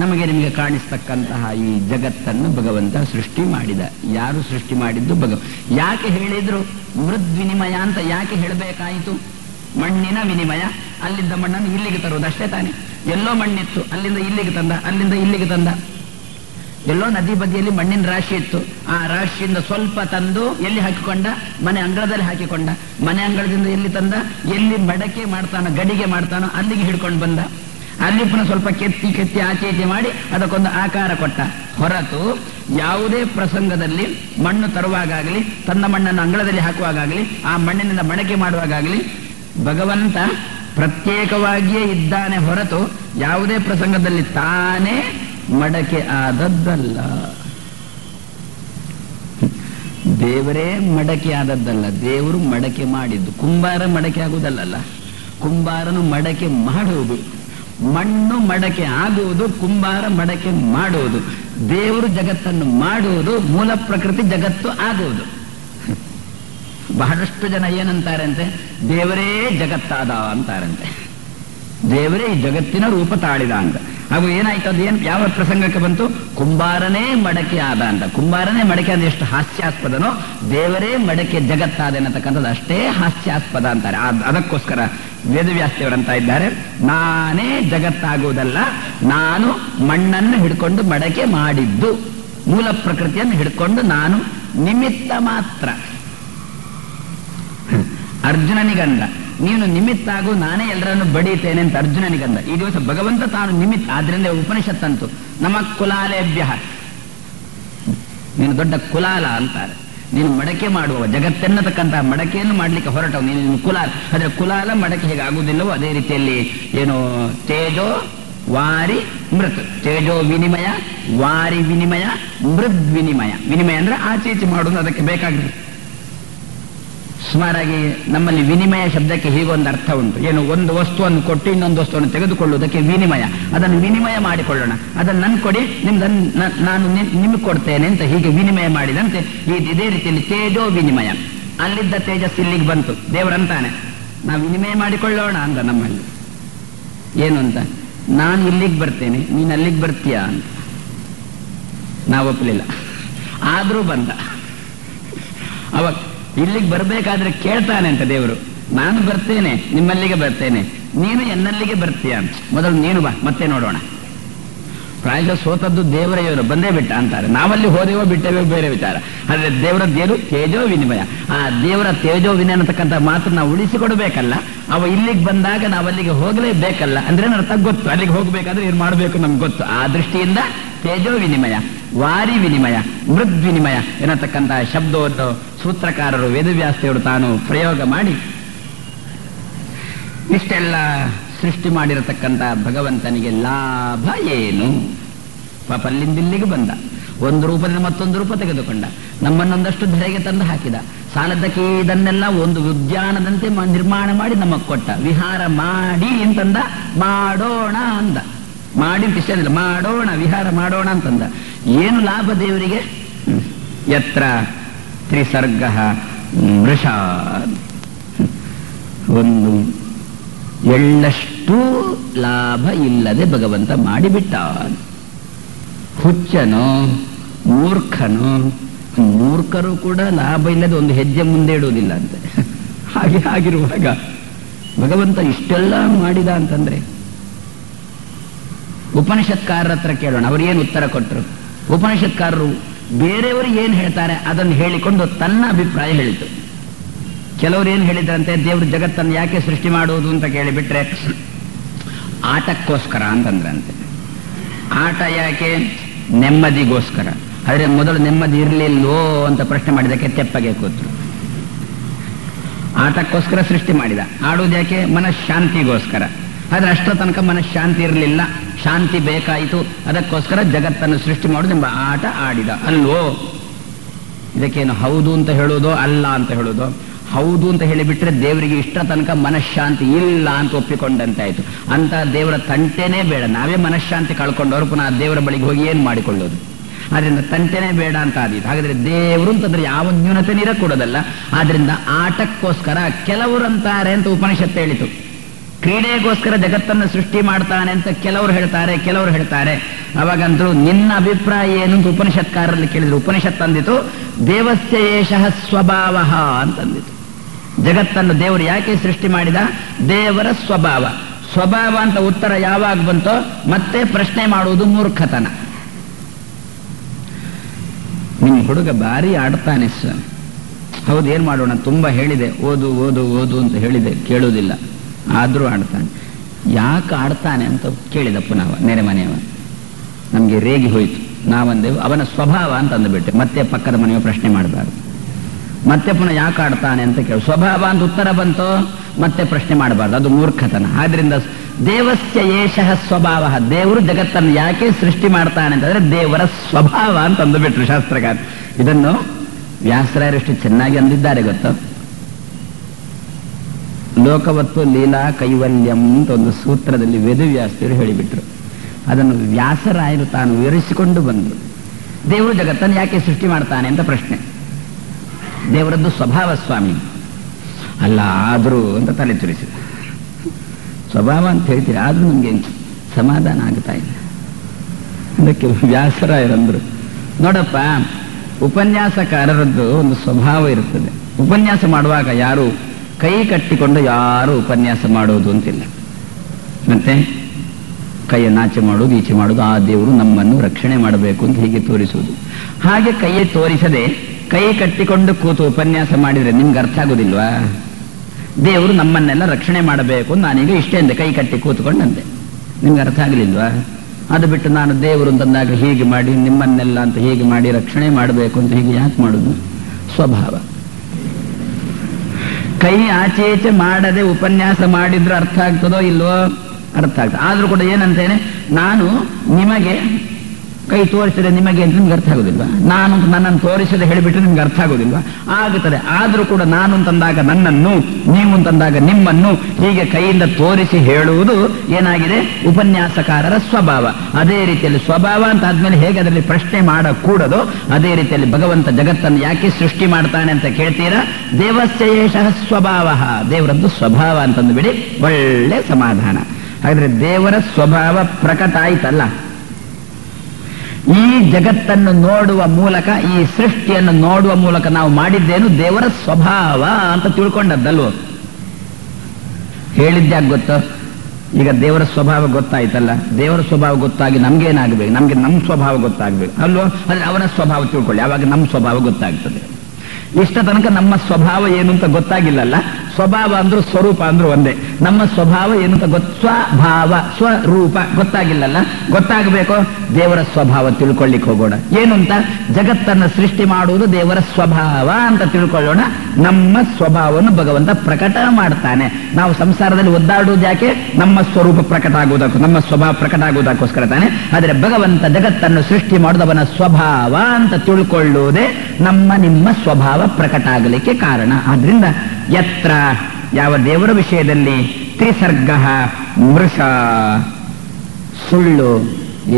ನಮಗೆ ನಿಮಗೆ ಕಾಣಿಸ್ತಕ್ಕಂತಹ ಈ ಜಗತ್ತನ್ನು ಭಗವಂತ ಸೃಷ್ಟಿ ಮಾಡಿದ. ಯಾರು ಸೃಷ್ಟಿ ಮಾಡಿದ್ದು? ಯಾಕೆ ಹೇಳಿದ್ರು ಮೃದ್ವಿನಿಮಯ ಅಂತ? ಯಾಕೆ ಹೇಳಬೇಕಾಯಿತು? ಮಣ್ಣಿನ ವಿನಿಮಯ. ಅಲ್ಲಿದ್ದ ಮಣ್ಣನ್ನು ಇಲ್ಲಿಗೆ ತರುವುದು ಅಷ್ಟೇ ತಾನೆ. ಎಲ್ಲೋ ಮಣ್ಣಿತ್ತು, ಅಲ್ಲಿಂದ ಇಲ್ಲಿಗೆ ತಂದ, ಅಲ್ಲಿಂದ ಇಲ್ಲಿಗೆ ತಂದ. ಎಲ್ಲೋ ನದಿ ಬದಿಯಲ್ಲಿ ಮಣ್ಣಿನ ರಾಶಿ ಇತ್ತು, ಆ ರಾಶಿಯಿಂದ ಸ್ವಲ್ಪ ತಂದು ಎಲ್ಲಿ ಹಾಕಿಕೊಂಡ? ಮನೆ ಅಂಗಳದಲ್ಲಿ ಹಾಕಿಕೊಂಡ. ಮನೆ ಅಂಗಳದಿಂದ ಎಲ್ಲಿ ತಂದ? ಎಲ್ಲಿ ಮಡಕೆ ಮಾಡ್ತಾನೋ, ಗಡಿಗೆ ಮಾಡ್ತಾನೋ ಅಲ್ಲಿಗೆ ಹಿಡ್ಕೊಂಡು ಬಂದ. ಅಲ್ಲಿ ಪುನಃ ಸ್ವಲ್ಪ ಕೆತ್ತಿ ಆಚೆ ಈಚೆ ಮಾಡಿ ಅದಕ್ಕೊಂದು ಆಕಾರ ಕೊಟ್ಟ. ಹೊರತು ಯಾವುದೇ ಪ್ರಸಂಗದಲ್ಲಿ ಮಣ್ಣು ತರುವಾಗಲಿ, ತನ್ನ ಮಣ್ಣನ್ನು ಅಂಗಳದಲ್ಲಿ ಹಾಕುವಾಗಲಿ, ಆ ಮಣ್ಣಿನಿಂದ ಮಡಕೆ ಮಾಡುವಾಗಲಿ ಭಗವಂತ ಪ್ರತ್ಯೇಕವಾಗಿಯೇ ಇದ್ದಾನೆ. ಹೊರತು ಯಾವುದೇ ಪ್ರಸಂಗದಲ್ಲಿ ತಾನೇ ಮಡಕೆ ಆದದ್ದಲ್ಲ. ದೇವರೇ ಮಡಕೆ ಆದದ್ದಲ್ಲ, ದೇವರು ಮಡಕೆ ಮಾಡಿದ್ದು. ಕುಂಬಾರ ಮಡಕೆ ಆಗುವುದಲ್ಲ, ಕುಂಬಾರನು ಮಡಕೆ ಮಾಡುವುದು. ಮಣ್ಣು ಮಡಕೆ ಆಗುವುದು, ಕುಂಬಾರ ಮಡಕೆ ಮಾಡುವುದು. ದೇವರು ಜಗತ್ತನ್ನು ಮಾಡುವುದು, ಮೂಲ ಪ್ರಕೃತಿ ಜಗತ್ತು ಆಗುವುದು. ಬಹಳಷ್ಟು ಜನ ಏನಂತಾರಂತೆ? ದೇವರೇ ಜಗತ್ತಾದ ಅಂತಾರಂತೆ. ದೇವರೇ ಈ ಜಗತ್ತಿನ ರೂಪ ತಾಳಿದ ಅಂತ. ಹಾಗೂ ಏನಾಯ್ತು, ಅದು ಏನು ಯಾವ ಪ್ರಸಂಗಕ್ಕೆ ಬಂತು? ಕುಂಬಾರನೇ ಮಡಕೆ ಆದ ಅಂತ. ಕುಂಬಾರನೇ ಮಡಕೆ ಅಂದ್ರೆ ಎಷ್ಟು ಹಾಸ್ಯಾಸ್ಪದನೋ, ದೇವರೇ ಮಡಕೆ ಜಗತ್ತಾದ ಅನ್ನತಕ್ಕಂಥದ್ದು ಅಷ್ಟೇ ಹಾಸ್ಯಾಸ್ಪದ ಅಂತಾರೆ. ಅದಕ್ಕೋಸ್ಕರ ವೇದವ್ಯಾಸದೇವರಂತ ಇದ್ದಾರೆ, ನಾನೇ ಜಗತ್ತಾಗುವುದಲ್ಲ, ನಾನು ಮಣ್ಣನ್ನು ಹಿಡ್ಕೊಂಡು ಮಡಕೆ ಮಾಡಿದ್ದು, ಮೂಲ ಪ್ರಕೃತಿಯನ್ನು ಹಿಡ್ಕೊಂಡು ನಾನು ನಿಮಿತ್ತ ಮಾತ್ರ. ಅರ್ಜುನನಿಗಂದ, ನೀನು ನಿಮಿತ್ತ ಆಗು, ನಾನೇ ಎಲ್ಲರನ್ನು ಬಡೀತೇನೆ ಅಂತ ಅರ್ಜುನನಿಗಂದ. ಈ ದಿವಸ ಭಗವಂತ ತಾನು ನಿಮಿತ್ತ. ಆದ್ರಿಂದ ಉಪನಿಷತ್ತಂತು ನಮ ಕುಲಾಲೇಭ್ಯ, ನೀನು ದೊಡ್ಡ ಕುಲಾಲ ಅಂತಾರೆ. ನೀನು ಮಡಕೆ ಮಾಡುವ, ಜಗತ್ತೆನ್ನತಕ್ಕಂತಹ ಮಡಕೆಯನ್ನು ಮಾಡಲಿಕ್ಕೆ ಹೊರಟವು ನೀನು ಕುಲಾಲ. ಆದ್ರೆ ಕುಲಾಲ ಮಡಕೆ ಹೇಗೆ ಆಗುವುದಿಲ್ಲವೋ ಅದೇ ರೀತಿಯಲ್ಲಿ ಏನು ತೇಜೋ ವಾರಿ ಮೃತ್, ತೇಜೋ ವಿನಿಮಯ, ವಾರಿ ವಿನಿಮಯ, ಮೃದ್ ವಿನಿಮಯ. ವಿನಿಮಯ ಅಂದ್ರೆ ಆಚೆ ಈಚೆ ಮಾಡುವುದು, ಅದಕ್ಕೆ ಬೇಕಾಗಿದೆ. ಸುಮಾರಾಗಿ ನಮ್ಮಲ್ಲಿ ವಿನಿಮಯ ಶಬ್ದಕ್ಕೆ ಹೀಗೊಂದು ಅರ್ಥ ಉಂಟು. ಏನು, ಒಂದು ವಸ್ತುವನ್ನು ಕೊಟ್ಟು ಇನ್ನೊಂದು ವಸ್ತುವನ್ನು ತೆಗೆದುಕೊಳ್ಳುವುದಕ್ಕೆ ವಿನಿಮಯ. ಅದನ್ನು ವಿನಿಮಯ ಮಾಡಿಕೊಳ್ಳೋಣ, ಅದನ್ನು ನನ್ ಕೊಡಿ, ನಾನು ನಿಮಗೆ ಕೊಡ್ತೇನೆ ಅಂತ ಹೀಗೆ ವಿನಿಮಯ ಮಾಡಿದಂತೆ ಇದೇ ರೀತಿಯಲ್ಲಿ ತೇಜೋ ವಿನಿಮಯ. ಅಲ್ಲಿದ್ದ ತೇಜಸ್ ಇಲ್ಲಿಗೆ ಬಂತು. ದೇವರಂತಾನೆ ನಾವು ವಿನಿಮಯ ಮಾಡಿಕೊಳ್ಳೋಣ ಅಂತ. ನಮ್ಮಲ್ಲಿ ಏನು ಅಂತ, ನಾನು ಇಲ್ಲಿಗೆ ಬರ್ತೇನೆ, ನೀನು ಅಲ್ಲಿಗೆ ಬರ್ತೀಯ ಅಂತ. ನಾವು ಒಪ್ಪಲಿಲ್ಲ, ಆದ್ರೂ ಬಂದ. ಅವಾಗ ಇಲ್ಲಿಗೆ ಬರಬೇಕಾದ್ರೆ ಕೇಳ್ತಾನೆ ಅಂತ ದೇವರು, ನಾನು ಬರ್ತೇನೆ, ನಿಮ್ಮಲ್ಲಿಗೆ ಬರ್ತೇನೆ, ನೀನು ಎನ್ನಲ್ಲಿಗೆ ಬರ್ತೀಯ, ಮೊದಲು ನೀನು ಬಾ, ಮತ್ತೆ ನೋಡೋಣ. ಪ್ರಾಯಶಃ ಸೋತದ್ದು ದೇವರ ಇವರು ಬಂದೇ ಬಿಟ್ಟ ಅಂತಾರೆ. ನಾವಲ್ಲಿ ಹೋದೇವೋ ಬಿಟ್ಟೇವೋ ಬೇರೆ ವಿಚಾರ. ಆದ್ರೆ ದೇವರ ದೇವರು ತೇಜೋ ವಿನಿಮಯ. ಆ ದೇವರ ತೇಜೋ ವಿನಯ ಅನ್ನತಕ್ಕಂಥ ಮಾತು ನಾವು ಉಳಿಸಿಕೊಡ್ಬೇಕಲ್ಲ. ಅವ ಇಲ್ಲಿಗೆ ಬಂದಾಗ ನಾವಲ್ಲಿಗೆ ಹೋಗಲೇಬೇಕಲ್ಲ. ಅಂದ್ರೆ ನನ್ನ ಗೊತ್ತು, ಅಲ್ಲಿಗೆ ಹೋಗ್ಬೇಕಾದ್ರೆ ಏನು ಮಾಡಬೇಕು ನಮ್ಗೆ ಗೊತ್ತು. ಆ ದೃಷ್ಟಿಯಿಂದ ತೇಜೋ ವಿನಿಮಯ, ವಾರಿ ವಿನಿಮಯ, ಮೃದ್ ವಿನಿಮಯ ಎನ್ನತಕ್ಕಂತಹ ಶಬ್ದವನ್ನು ಸೂತ್ರಕಾರರು ವೇದವ್ಯಾಸದೇವರು ತಾನು ಪ್ರಯೋಗ ಮಾಡಿ ಇಷ್ಟೆಲ್ಲ ಸೃಷ್ಟಿ ಮಾಡಿರತಕ್ಕಂಥ ಭಗವಂತನಿಗೆ ಲಾಭ ಏನು? ಪಾಪ ಅಲ್ಲಿಂದಿಲ್ಲಿಗೆ ಬಂದ, ಒಂದು ರೂಪದಿಂದ ಮತ್ತೊಂದು ರೂಪ ತೆಗೆದುಕೊಂಡ, ನಮ್ಮನ್ನೊಂದಷ್ಟು ಧರೆಗೆ ತಂದು ಹಾಕಿದ. ಸಾಲದಕ್ಕೆ ಇದನ್ನೆಲ್ಲ ಒಂದು ಉದ್ಯಾನದಂತೆ ನಿರ್ಮಾಣ ಮಾಡಿ ನಮಗೆ ಕೊಟ್ಟ. ವಿಹಾರ ಮಾಡಿ ಅಂತಂದ, ಮಾಡೋಣ ಅಂದ. ಮಾಡಿ ವಿಷಯದಿಲ್ಲ, ಮಾಡೋಣ, ವಿಹಾರ ಮಾಡೋಣ ಅಂತಂದ. ಏನು ಲಾಭ ದೇವರಿಗೆ? ಯತ್ರ ತ್ರಿಸರ್ಗ ವೃಷ, ಒಂದು ಎಳ್ಳಷ್ಟು ಲಾಭ ಇಲ್ಲದೆ ಭಗವಂತ ಮಾಡಿಬಿಟ್ಟ. ಹುಚ್ಚನೋ ಮೂರ್ಖನೋ? ಮೂರ್ಖರು ಕೂಡ ಲಾಭ ಇಲ್ಲದೆ ಒಂದು ಹೆಜ್ಜೆ ಮುಂದೆ ಇಡುವುದಿಲ್ಲ ಅಂತೆ. ಹಾಗೆ ಆಗಿರುವಾಗ ಭಗವಂತ ಇಷ್ಟೆಲ್ಲ ಮಾಡಿದ ಅಂತಂದ್ರೆ, ಉಪನಿಷತ್ಕಾರರ ಹತ್ರ ಕೇಳೋಣ, ಅವರು ಏನು ಉತ್ತರ ಕೊಟ್ಟರು. ಉಪನಿಷತ್ಕಾರರು ಬೇರೆಯವರು ಏನು ಹೇಳ್ತಾರೆ ಅದನ್ನು ಹೇಳಿಕೊಂಡು ತನ್ನ ಅಭಿಪ್ರಾಯ ಹೇಳಿತು. ಕೆಲವರು ಏನು ಹೇಳಿದ್ರಂತೆ, ದೇವರು ಜಗತ್ತನ್ನು ಯಾಕೆ ಸೃಷ್ಟಿ ಮಾಡುವುದು ಅಂತ ಕೇಳಿಬಿಟ್ರೆ ಆಟಕ್ಕೋಸ್ಕರ ಅಂತಂದ್ರಂತೆ. ಆಟ ಯಾಕೆ? ನೆಮ್ಮದಿಗೋಸ್ಕರ. ಆದರೆ ಮೊದಲು ನೆಮ್ಮದಿ ಇರಲಿಲ್ಲವೋ ಅಂತ ಪ್ರಶ್ನೆ ಮಾಡಿದಕ್ಕೆ ತೆಪ್ಪಗೆ ಕೂತರು. ಆಟಕ್ಕೋಸ್ಕರ ಸೃಷ್ಟಿ ಮಾಡಿದ. ಆಡುವುದು ಯಾಕೆ? ಮನಃಶಾಂತಿಗೋಸ್ಕರ. ಆದ್ರೆ ಅಷ್ಟರ ತನಕ ಮನಃಶಾಂತಿ ಇರಲಿಲ್ಲ, ಶಾಂತಿ ಬೇಕಾಯಿತು. ಅದಕ್ಕೋಸ್ಕರ ಜಗತ್ತನ್ನು ಸೃಷ್ಟಿ ಮಾಡುವುದೆಂಬ ಆಟ ಆಡಿದ ಅಲ್ವೋ? ಇದಕ್ಕೇನು ಹೌದು ಅಂತ ಹೇಳೋದು ಅಲ್ಲ ಅಂತ ಹೇಳೋದು? ಹೌದು ಅಂತ ಹೇಳಿಬಿಟ್ರೆ ದೇವರಿಗೆ ಇಷ್ಟ ತನಕ ಮನಃಶಾಂತಿ ಇಲ್ಲ ಅಂತ ಒಪ್ಪಿಕೊಂಡಂತೆ ಆಯ್ತು. ಅಂತ ದೇವರ ತಂಟೆನೇ ಬೇಡ. ನಾವೇ ಮನಃಶಾಂತಿ ಕಳ್ಕೊಂಡವರು ಪುನಃ ದೇವರ ಬಳಿಗೆ ಹೋಗಿ ಏನು ಮಾಡಿಕೊಳ್ಳೋದು? ಆದ್ರಿಂದ ತಂಟೆನೇ ಬೇಡ ಅಂತ ಆದೀತು. ಹಾಗಾದ್ರೆ ದೇವರು ಅಂತಂದ್ರೆ ಯಾವ ನ್ಯೂನತೆ ಇರಕೂಡದಲ್ಲ. ಆದ್ರಿಂದ ಆಟಕ್ಕೋಸ್ಕರ ಕೆಲವರು ಅಂತಾರೆ ಅಂತ ಉಪನಿಷತ್ತು ಹೇಳಿತು. ಕ್ರೀಡೆಗೋಸ್ಕರ ಜಗತ್ತನ್ನು ಸೃಷ್ಟಿ ಮಾಡ್ತಾನೆ ಅಂತ ಕೆಲವರು ಹೇಳ್ತಾರೆ. ಅವಾಗಂತೂ ನಿನ್ನ ಅಭಿಪ್ರಾಯ ಏನು ಅಂತ ಉಪನಿಷತ್ಕಾರರಲ್ಲಿ ಕೇಳಿದ್ರು. ಉಪನಿಷತ್ ಅಂದಿತು ದೇವಸ್ಯ ಏಷಃ ಸ್ವಭಾವ ಅಂತಂದಿತು. ಜಗತ್ತನ್ನು ದೇವರು ಯಾಕೆ ಸೃಷ್ಟಿ ಮಾಡಿದ? ದೇವರ ಸ್ವಭಾವ. ಸ್ವಭಾವ ಅಂತ ಉತ್ತರ ಯಾವಾಗ ಬಂತೋ ಮತ್ತೆ ಪ್ರಶ್ನೆ ಮಾಡುವುದು ಮೂರ್ಖತನ. ನಿಮ್ಮ ಹುಡುಗ ಭಾರಿ ಆಡ್ತಾನೆ ಸರ್. ಹೌದು, ಏನ್ ಮಾಡೋಣ? ತುಂಬಾ ಹೇಳಿದೆ, ಓದು ಓದು ಓದು ಅಂತ ಹೇಳಿದೆ, ಕೇಳುವುದಿಲ್ಲ. ಆದ್ರೂ ಆಡ್ತಾನೆ. ಯಾಕೆ ಆಡ್ತಾನೆ ಅಂತ ಕೇಳಿದ ಪುನಃ ನೆರೆ ಮನೆಯವ. ನಮ್ಗೆ ರೇಗಿ ಹೋಯ್ತು. ನಾವಂದೇವು ಅವನ ಸ್ವಭಾವ ಅಂತ ಅಂದುಬಿಟ್ಟೆ. ಮತ್ತೆ ಪಕ್ಕದ ಮನೆಯ ಪ್ರಶ್ನೆ ಮಾಡಬಾರ್ದು. ಮತ್ತೆ ಪುನಃ ಯಾಕೆ ಆಡ್ತಾನೆ ಅಂತ ಕೇಳಿ ಸ್ವಭಾವ ಅಂತ ಉತ್ತರ ಬಂತೋ ಮತ್ತೆ ಪ್ರಶ್ನೆ ಮಾಡಬಾರ್ದು, ಅದು ಮೂರ್ಖತನ. ಆದ್ರಿಂದ ದೇವಸ್ಯ ಏಷಃ ಸ್ವಭಾವ, ದೇವರು ಜಗತ್ತನ್ನು ಯಾಕೆ ಸೃಷ್ಟಿ ಮಾಡ್ತಾನೆ ಅಂತಂದ್ರೆ ದೇವರ ಸ್ವಭಾವ ಅಂತ ಅಂದುಬಿಟ್ರು ಶಾಸ್ತ್ರಕಾರ. ಇದನ್ನು ವ್ಯಾಸರಾಯರಷ್ಟು ಚೆನ್ನಾಗಿ ಅಂದಿದ್ದಾರೆ ಗೊತ್ತು. ಲೋಕವತ್ತು ಲೀಲಾ ಕೈವಲ್ಯಂ ಅಂತ ಒಂದು ಸೂತ್ರದಲ್ಲಿ ವೇದವ್ಯಾಸರು ಹೇಳಿಬಿಟ್ರು. ಅದನ್ನು ವ್ಯಾಸರಾಯರು ತಾನು ವಿವರಿಸಿಕೊಂಡು ಬಂದರು. ದೇವರು ಜಗತ್ತನ್ನು ಯಾಕೆ ಸೃಷ್ಟಿ ಮಾಡ್ತಾನೆ ಅಂತ ಪ್ರಶ್ನೆ. ದೇವರದ್ದು ಸ್ವಭಾವ ಸ್ವಾಮಿ ಅಲ್ಲ, ಆದರೂ ಅಂತ ತಲೆ ತುರಿಸಿದ. ಸ್ವಭಾವ ಅಂತ ಹೇಳ್ತೀರಿ, ಆದ್ರೂ ನಮ್ಗೆ ಸಮಾಧಾನ ಆಗ್ತಾ ಇಲ್ಲ. ಅದಕ್ಕೆ ವ್ಯಾಸರಾಯರಂದ್ರು, ನೋಡಪ್ಪ, ಉಪನ್ಯಾಸಕಾರರದ್ದು ಒಂದು ಸ್ವಭಾವ ಇರುತ್ತದೆ. ಉಪನ್ಯಾಸ ಮಾಡುವಾಗ ಯಾರು ಕೈ ಕಟ್ಟಿಕೊಂಡು ಯಾರು ಉಪನ್ಯಾಸ ಮಾಡೋದು ಅಂತಿಲ್ಲ. ಮತ್ತೆ ಕೈಯನ್ನು ಆಚೆ ಮಾಡೋದು, ಈಚೆ ಮಾಡೋದು, ಆ ದೇವರು ನಮ್ಮನ್ನು ರಕ್ಷಣೆ ಮಾಡಬೇಕು ಅಂತ ಹೀಗೆ ತೋರಿಸುವುದು. ಹಾಗೆ ಕೈಯೇ ತೋರಿಸದೆ ಕೈ ಕಟ್ಟಿಕೊಂಡು ಕೂತು ಉಪನ್ಯಾಸ ಮಾಡಿದರೆ ನಿಮ್ಗೆ ಅರ್ಥ ಆಗೋದಿಲ್ವಾ? ದೇವರು ನಮ್ಮನ್ನೆಲ್ಲ ರಕ್ಷಣೆ ಮಾಡಬೇಕು ನಾನೀಗ ಇಷ್ಟೇ ಅಂದೆ, ಕೈ ಕಟ್ಟಿ ಕೂತ್ಕೊಂಡಂತೆ. ನಿಮ್ಗೆ ಅರ್ಥ ಆಗಲಿಲ್ವಾ? ಅದು ಬಿಟ್ಟು ನಾನು ದೇವರು ಅಂತಂದಾಗ ಹೀಗೆ ಮಾಡಿ ನಿಮ್ಮನ್ನೆಲ್ಲ ಅಂತ ಹೀಗೆ ಮಾಡಿ ರಕ್ಷಣೆ ಮಾಡಬೇಕು ಅಂತ ಹೀಗೆ ಯಾಕೆ ಮಾಡುದು? ಸ್ವಭಾವ. ಕೈ ಆಚೆ ಈಚೆ ಮಾಡದೆ ಉಪನ್ಯಾಸ ಮಾಡಿದ್ರೆ ಅರ್ಥ ಆಗ್ತದೋ ಇಲ್ವೋ? ಅರ್ಥ ಆಗ್ತದೆ. ಆದ್ರೂ ಕೂಡ ಏನಂತೇನೆ, ನಾನು ನಿಮಗೆ ಕೈ ತೋರಿಸಿದ್ರೆ ನಿಮಗೆ ಅಂತ ನಿಮ್ಗೆ ಅರ್ಥ ಆಗೋದಿಲ್ವಾ? ನಾನು ನನ್ನನ್ನು ತೋರಿಸದೆ ಹೇಳಿಬಿಟ್ರೆ ನಿಮ್ಗೆ ಅರ್ಥ ಆಗೋದಿಲ್ವಾ? ಆಗುತ್ತದೆ. ಆದ್ರೂ ಕೂಡ ನಾನು ಅಂತಂದಾಗ ನನ್ನನ್ನು, ನೀವು ಅಂತಂದಾಗ ನಿಮ್ಮನ್ನು, ಹೀಗೆ ಕೈಯಿಂದ ತೋರಿಸಿ ಹೇಳುವುದು ಏನಾಗಿದೆ? ಉಪನ್ಯಾಸಕಾರರ ಸ್ವಭಾವ. ಅದೇ ರೀತಿಯಲ್ಲಿ ಸ್ವಭಾವ ಅಂತ ಆದ್ಮೇಲೆ ಹೇಗೆ ಅದರಲ್ಲಿ ಪ್ರಶ್ನೆ ಮಾಡಕೂಡದು, ಅದೇ ರೀತಿಯಲ್ಲಿ ಭಗವಂತ ಜಗತ್ತನ್ನು ಯಾಕೆ ಸೃಷ್ಟಿ ಮಾಡ್ತಾನೆ ಅಂತ ಕೇಳ್ತೀರಾ? ದೇವಸ್ಯ ಏಷಃ ಸ್ವಭಾವ, ದೇವರದ್ದು ಸ್ವಭಾವ ಅಂತಂದು ಬಿಡಿ, ಒಳ್ಳೆ ಸಮಾಧಾನ. ಹಾಗಾದ್ರೆ ದೇವರ ಸ್ವಭಾವ ಪ್ರಕಟ ಆಯ್ತಲ್ಲ. ಈ ಜಗತ್ತನ್ನು ನೋಡುವ ಮೂಲಕ, ಈ ಸೃಷ್ಟಿಯನ್ನು ನೋಡುವ ಮೂಲಕ ನಾವು ಮಾಡಿದ್ದೇನು? ದೇವರ ಸ್ವಭಾವ ಅಂತ ತಿಳ್ಕೊಂಡದ್ದಲ್ವೋ? ಹೇಳಿದ್ಯಾಕೆ ಗೊತ್ತು? ಈಗ ದೇವರ ಸ್ವಭಾವ ಗೊತ್ತಾಯ್ತಲ್ಲ. ದೇವರ ಸ್ವಭಾವ ಗೊತ್ತಾಗಿ ನಮ್ಗೇನಾಗಬೇಕು? ನಮ್ಗೆ ನಮ್ಮ ಸ್ವಭಾವ ಗೊತ್ತಾಗ್ಬೇಕು ಅಲ್ವೋ? ಅದ್ರೆ ಅವನ ಸ್ವಭಾವ ತಿಳ್ಕೊಳ್ಳಿ, ಆವಾಗ ನಮ್ಮ ಸ್ವಭಾವ ಗೊತ್ತಾಗ್ತದೆ. ಇಷ್ಟ ತನಕ ನಮ್ಮ ಸ್ವಭಾವ ಏನು ಅಂತ ಗೊತ್ತಾಗಿಲ್ಲಲ್ಲ. ಸ್ವಭಾವ ಅಂದ್ರೂ ಸ್ವರೂಪ ಅಂದ್ರೂ ಒಂದೇ. ನಮ್ಮ ಸ್ವಭಾವ ಏನು ಅಂತ ಸ್ವಭಾವ, ಸ್ವರೂಪ ಗೊತ್ತಾಗಿಲ್ಲಲ್ಲ. ಗೊತ್ತಾಗಬೇಕು. ದೇವರ ಸ್ವಭಾವ ತಿಳ್ಕೊಳ್ಳಿಕ್ಕೆ ಹೋಗೋಣ. ಏನು ಅಂತ? ಜಗತ್ತನ್ನು ಸೃಷ್ಟಿ ಮಾಡುವುದು ದೇವರ ಸ್ವಭಾವ ಅಂತ ತಿಳ್ಕೊಳ್ಳೋಣ. ನಮ್ಮ ಸ್ವಭಾವವನ್ನು ಭಗವಂತ ಪ್ರಕಟ ಮಾಡ್ತಾನೆ. ನಾವು ಸಂಸಾರದಲ್ಲಿ ಒದ್ದಾಡುವುದು ಯಾಕೆ? ನಮ್ಮ ಸ್ವರೂಪ ಪ್ರಕಟ ಆಗುವುದಕ್ಕೂ, ನಮ್ಮ ಸ್ವಭಾವ ಪ್ರಕಟ ಆಗುವುದಕ್ಕೋಸ್ಕರ ತಾನೆ. ಆದರೆ ಭಗವಂತ ಜಗತ್ತನ್ನು ಸೃಷ್ಟಿ ಮಾಡುವುದವನ ಸ್ವಭಾವ ಅಂತ ತಿಳ್ಕೊಳ್ಳುವುದೇ ನಮ್ಮ ನಿಮ್ಮ ಸ್ವಭಾವ ಪ್ರಕಟ ಆಗಲಿಕ್ಕೆ ಕಾರಣ. ಆದ್ರಿಂದ ಯತ್ರ, ಯಾವ ದೇವರ ವಿಷಯದಲ್ಲಿ ತ್ರಿಸರ್ಗ ಮೃಷ, ಸುಳ್ಳು,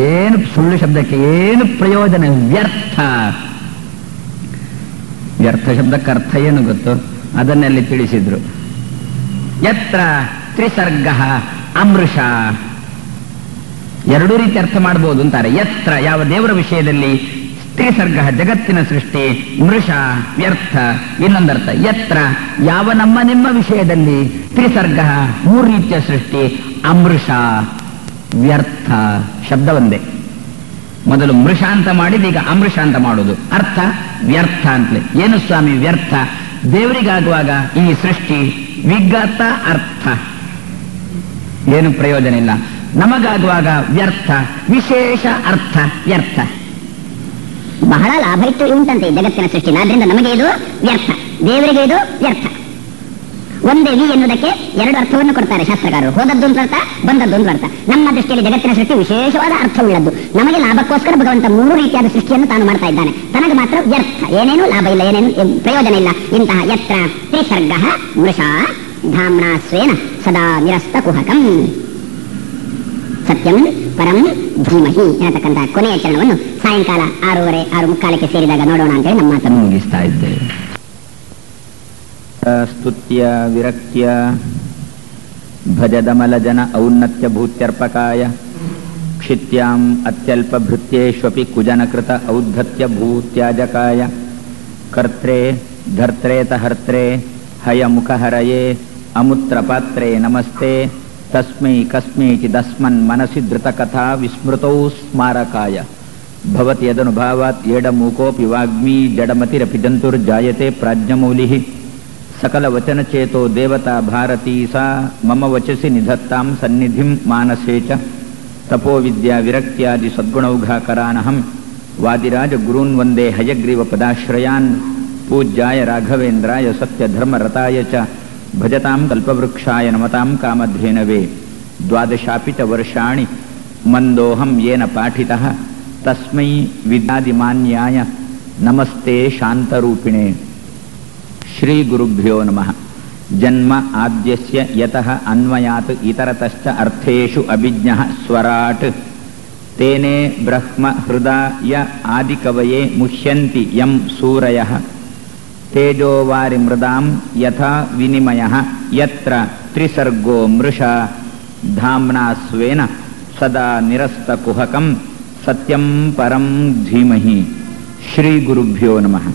ಏನು ಸುಳ್ಳು ಶಬ್ದಕ್ಕೆ ಏನು ಪ್ರಯೋಜನ? ವ್ಯರ್ಥ. ವ್ಯರ್ಥ ಶಬ್ದಕ್ಕೆ ಅರ್ಥ ಏನು ಗೊತ್ತು? ಅದನ್ನಲ್ಲಿ ತಿಳಿಸಿದ್ರು. ಯತ್ರ ತ್ರಿಸರ್ಗ ಅಮೃಷ, ಎರಡೂ ರೀತಿ ಅರ್ಥ ಮಾಡಬಹುದು ಅಂತಾರೆ. ಯತ್ರ, ಯಾವ ದೇವರ ವಿಷಯದಲ್ಲಿ ತ್ರಿಸರ್ಗ ಜಗತ್ತಿನ ಸೃಷ್ಟಿ, ಮೃಷ ವ್ಯರ್ಥ. ಇನ್ನೊಂದರ್ಥ ಯತ್ರ, ಯಾವ ನಮ್ಮ ನಿಮ್ಮ ವಿಷಯದಲ್ಲಿ ತ್ರಿಸರ್ಗ ಮೂರು ರೀತಿಯ ಸೃಷ್ಟಿ, ಅಮೃಷ ವ್ಯರ್ಥ. ಶಬ್ದ ಒಂದೇ. ಮೊದಲು ಮೃಷ ಅಂತ ಮಾಡಿದ, ಈಗ ಅಮೃಷ ಅಂತ ಮಾಡೋದು. ಅರ್ಥ ವ್ಯರ್ಥ ಅಂತಲೇ. ಏನು ಸ್ವಾಮಿ ವ್ಯರ್ಥ? ದೇವರಿಗಾಗುವಾಗ ಈ ಸೃಷ್ಟಿ ವಿಗತ ಅರ್ಥ, ಏನು ಪ್ರಯೋಜನ ಇಲ್ಲ. ನಮಗಾಗುವಾಗ ವ್ಯರ್ಥ, ವಿಶೇಷ ಅರ್ಥ ವ್ಯರ್ಥ. ಬಹಳ ಲಾಭ ಇತ್ತು ಉಂಟಂತೆ ಜಗತ್ತಿನ ಸೃಷ್ಟಿ. ಆದ್ರಿಂದ ನಮಗೆ ಇದು ವ್ಯರ್ಥ, ದೇವರಿಗೆ ಇದು ವ್ಯರ್ಥ. ಒಂದೇ ವಿ ಎನ್ನುವುದಕ್ಕೆ ಎರಡು ಅರ್ಥವನ್ನು ಕೊಡ್ತಾರೆ ಶಾಸ್ತ್ರಕಾರರು. ಹೋದದ್ದು ಒಂದು ಅರ್ಥ, ಬಂದದ್ದು ಒಂದು ಅರ್ಥ. ನಮ್ಮ ದೃಷ್ಟಿಯಲ್ಲಿ ಜಗತ್ತಿನ ಸೃಷ್ಟಿ ವಿಶೇಷವಾದ ಅರ್ಥವುಳ್ಳದ್ದು. ನಮಗೆ ಲಾಭಕ್ಕೋಸ್ಕರ ಭಗವಂತ ಮೂರು ರೀತಿಯಾದ ಸೃಷ್ಟಿಯನ್ನು ತಾನು ಮಾಡ್ತಾ ಇದ್ದಾನೆ. ತನಗೆ ಮಾತ್ರ ವ್ಯರ್ಥ, ಏನೇನು ಲಾಭ ಇಲ್ಲ, ಏನೇನು ಪ್ರಯೋಜನ ಇಲ್ಲ. ಇಂತಹ ಯತ್ರ ತ್ರಿಸರ್ಗ ಮೃಷಾ ಧಾಮ್ನಾ ಸ್ವೇನ ಸದಾ ನಿರಸ್ತ ಕುಹಕಂ ಸತ್ಯಂ ಪರಂ ಧೀಮಹಿ ಎನ್ನತಕ್ಕಂಥ ಕೊನೆಯ ಚರಣವನ್ನು ಸಾಯಂಕಾಲ 6:30, 6:45 ಸೇರಿದಾಗ ನೋಡೋಣ ಅಂತೇಳಿ ನಮ್ಮ ಮಾತನ್ನು ಮುಗಿಸ್ತಾ ಇದ್ದೇವೆ. ಸ್ತುತ್ಯ ವಿರಕ್ತ್ಯ ಭಜದಮಲ ಜನ ಔನ್ನತ್ಯ ಭೂತ್ಯರ್ಪಕಾಯ ಕ್ಷಿತ್ಯಾಂ ಅತ್ಯಲ್ಪ ಭೃತ್ಯೇಷ್ವಪಿ ಕುಜನಕೃತ ಔದ್ಧತ್ಯ ಭೂತ್ಯಾಜಕಾಯ ಕರ್ತ್ರೇ ಧರ್ತ್ರೇತ ಹರ್ತ್ರೇ ಹಯ ಮುಖಹರಯೇ ಅಮುತ್ರ ಪಾತ್ರೇ ನಮಸ್ತೆ ತಸ್ಮೈ ಕಸ್ಮೈಚಿದಸ್ಮನ್ ಮನಸಿ ಧೃತಕಥಾ ವಿಸ್ಮೃತೌ ಸ್ಮಾರಕಾಯ ಭವತಿ ಯದನುಭಾವಾತ್ ಏಡಮೂಕೋಪಿ ವಾಗ್ಮೀ ಜಡಮತಿರಪಿ ಜಂತುರ್ಜಾಯತೆ ಪ್ರಾಜ್ಞಮೌಲಿಃ ಸಕಲ ವಚನಚೇತೋ ದೇವತಾ ಭಾರತೀ ಸಾ ಮಮ ವಚಸಿ ನಿಧತ್ತಾಂ ಸನ್ನಿಧಿಂ ಮಾನಸೇ ಚ ತಪೋ ವಿದ್ಯಾ ವಿರಕ್ತ್ಯಾದಿ ಸದ್ಗುಣೌಘಾಕರಾನಹಂ ವಾದಿರಾಜ ಗುರೂನ್ ವಂದೇ ಹಯಗ್ರೀವ ಪದಾಶ್ರಯಾನ್ ಪೂಜ್ಯಾಯ ರಾಘವೇಂದ್ರಾಯ ಸತ್ಯಧರ್ಮರತಾಯ ಚ ಭಜತಾಂ ಕಲ್ಪವೃಕ್ಷಾಯ ನಮತಾಂ ಕಾಮಧೇನವೇ ದ್ವಾದಶಾಪಿ ಚ ವರ್ಷಾಣಿ ಮಂದೋಹಂ ಯೇನ ಪಾಠಿತಃ ತಸ್ಮೈ ವಿದ್ಯಾದಿಮಾನ್ಯಾಯ ನಮಸ್ತೆ ಶಾಂತರೂಪಿಣೆ. ಶ್ರೀ ಗುರುಭ್ಯೋ ನಮಃ. ಜನ್ಮ ಆದ್ಯಸ್ಯ ಯತಃ ಅನ್ವಯಾತ್ ಇತರತಶ್ಚ ಅರ್ಥೇಷು ಅಭಿಜ್ಞಃ ಸ್ವರಾಟ್ ತೇನೇ ಬ್ರಹ್ಮ ಹೃದಯ ಆದಿಕವಯೇ ಮುಹ್ಯಂತಿ ಯಂ ಸೂರಯಃ ತೇಜೋವಾರಿ ಮೃದಾಂ ಯಥಾ ವಿನಿಮಯಃ ಯತ್ರ ತ್ರಿಸರ್ಗೋ ಮೃಷಾ ಧಾಮ್ನಾ ಸ್ವೇನ ಸದಾ ನಿರಸ್ತ ಕುಹಕಂ ಸತ್ಯಂ ಪರಂ ಧೀಮಹಿ. ಶ್ರೀ ಗುರುಭ್ಯೋ ನಮಃ.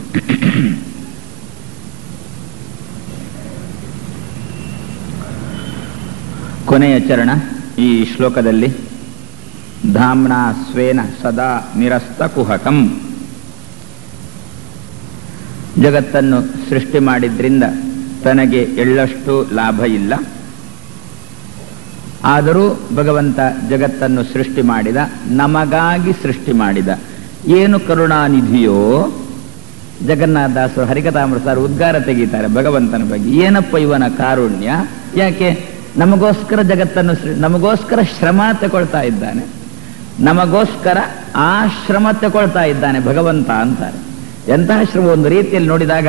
ಕೊನೆಯ ಚರಣ ಈ ಶ್ಲೋಕದಲ್ಲಿ ಧಾಮ್ನಾ ಸ್ವೇನ ಸದಾ ನಿರಸ್ತ ಕುಹಕಂ. ಜಗತ್ತನ್ನು ಸೃಷ್ಟಿ ಮಾಡಿದ್ರಿಂದ ತನಗೆ ಎಳ್ಳಷ್ಟು ಲಾಭ ಇಲ್ಲ. ಆದರೂ ಭಗವಂತ ಜಗತ್ತನ್ನು ಸೃಷ್ಟಿ ಮಾಡಿದ, ನಮಗಾಗಿ ಸೃಷ್ಟಿ ಮಾಡಿದ. ಏನು ಕರುಣಾನಿಧಿಯೋ. ಜಗನ್ನಾಥದಾಸರು ಹರಿಕಥಾಮೃತರು ಉದ್ಗಾರ ತೆಗೀತಾರೆ ಭಗವಂತನ ಬಗ್ಗೆ. ಏನಪ್ಪ ಇವನ ಕಾರುಣ್ಯ, ಯಾಕೆ ನಮಗೋಸ್ಕರ ಜಗತ್ತನ್ನು ನಮಗೋಸ್ಕರ ಶ್ರಮ ತಗೊಳ್ತಾ ಇದ್ದಾನೆ, ನಮಗೋಸ್ಕರ ಆ ಶ್ರಮ ತಗೊಳ್ತಾ ಇದ್ದಾನೆ ಭಗವಂತ ಅಂತಾರೆ. ಎಂತಹ ಶ್ರಮ! ಒಂದು ರೀತಿಯಲ್ಲಿ ನೋಡಿದಾಗ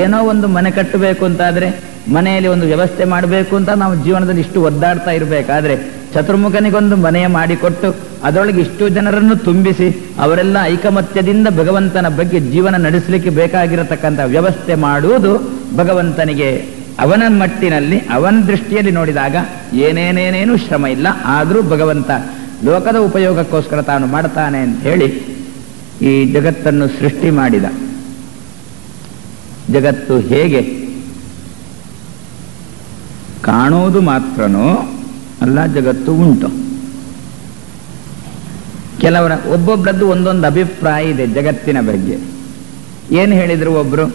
ಏನೋ ಒಂದು ಮನೆ ಕಟ್ಟಬೇಕು ಅಂತಾದ್ರೆ, ಮನೆಯಲ್ಲಿ ಒಂದು ವ್ಯವಸ್ಥೆ ಮಾಡಬೇಕು ಅಂತ ನಾವು ಜೀವನದಲ್ಲಿ ಇಷ್ಟು ಒದ್ದಾಡ್ತಾ ಇರಬೇಕಾದ್ರೆ, ಚತುರ್ಮುಖನಿಗೊಂದು ಮನೆಯ ಮಾಡಿಕೊಟ್ಟು ಅದರೊಳಗೆ ಇಷ್ಟು ಜನರನ್ನು ತುಂಬಿಸಿ ಅವರೆಲ್ಲ ಐಕಮತ್ಯದಿಂದ ಭಗವಂತನ ಬಗ್ಗೆ ಜೀವನ ನಡೆಸಲಿಕ್ಕೆ ಬೇಕಾಗಿರತಕ್ಕಂಥ ವ್ಯವಸ್ಥೆ ಮಾಡುವುದು ಭಗವಂತನಿಗೆ ಅವನ ಮಟ್ಟಿನಲ್ಲಿ, ಅವನ ದೃಷ್ಟಿಯಲ್ಲಿ ನೋಡಿದಾಗ ಏನೇನೇನೇನು ಶ್ರಮ ಇಲ್ಲ. ಆದರೂ ಭಗವಂತ ಲೋಕದ ಉಪಯೋಗಕ್ಕೋಸ್ಕರ ತಾನು ಮಾಡ್ತಾನೆ ಅಂತ ಹೇಳಿ ಈ ಜಗತ್ತನ್ನು ಸೃಷ್ಟಿ ಮಾಡಿದ. ಜಗತ್ತು ಹೇಗೆ ಕಾಣೋದು ಮಾತ್ರನೋ ಅಲ್ಲ, ಜಗತ್ತು ಉಂಟು. ಕೆಲವರ ಒಬ್ಬೊಬ್ಬರದ್ದು ಒಂದೊಂದು ಅಭಿಪ್ರಾಯ ಇದೆ ಜಗತ್ತಿನ ಬಗ್ಗೆ. ಏನು ಹೇಳಿದ್ರು ಒಬ್ರು,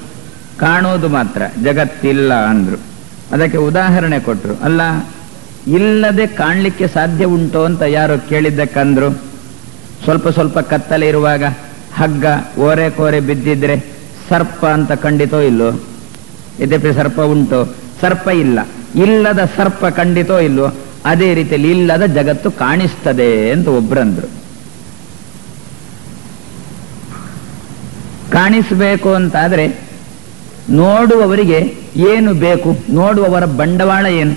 ಕಾಣೋದು ಮಾತ್ರ, ಜಗತ್ತಿಲ್ಲ ಅಂದ್ರು. ಅದಕ್ಕೆ ಉದಾಹರಣೆ ಕೊಟ್ರು. ಅಲ್ಲ, ಇಲ್ಲದೆ ಕಾಣಲಿಕ್ಕೆ ಸಾಧ್ಯ ಉಂಟು ಅಂತ ಯಾರು ಕೇಳಿದ್ದಕ್ಕಂದ್ರು. ಸ್ವಲ್ಪ ಸ್ವಲ್ಪ ಕತ್ತಲೆ ಇರುವಾಗ ಹಗ್ಗ ಓರೆ ಕೋರೆ ಬಿದ್ದಿದ್ರೆ ಸರ್ಪ ಅಂತ ಖಂಡಿತೋ ಇಲ್ಲೋ? ಯದ್ಯಪಿ ಸರ್ಪ ಉಂಟು, ಸರ್ಪ ಇಲ್ಲ. ಇಲ್ಲದ ಸರ್ಪ ಖಂಡಿತೋ ಇಲ್ಲೋ? ಅದೇ ರೀತಿಯಲ್ಲಿ ಇಲ್ಲದ ಜಗತ್ತು ಕಾಣಿಸ್ತದೆ ಅಂತ ಒಬ್ರಂದ್ರು. ಕಾಣಿಸಬೇಕು ಅಂತಾದ್ರೆ ನೋಡುವವರಿಗೆ ಏನು ಬೇಕು? ನೋಡುವವರ ಬಂಡವಾಳ ಏನು?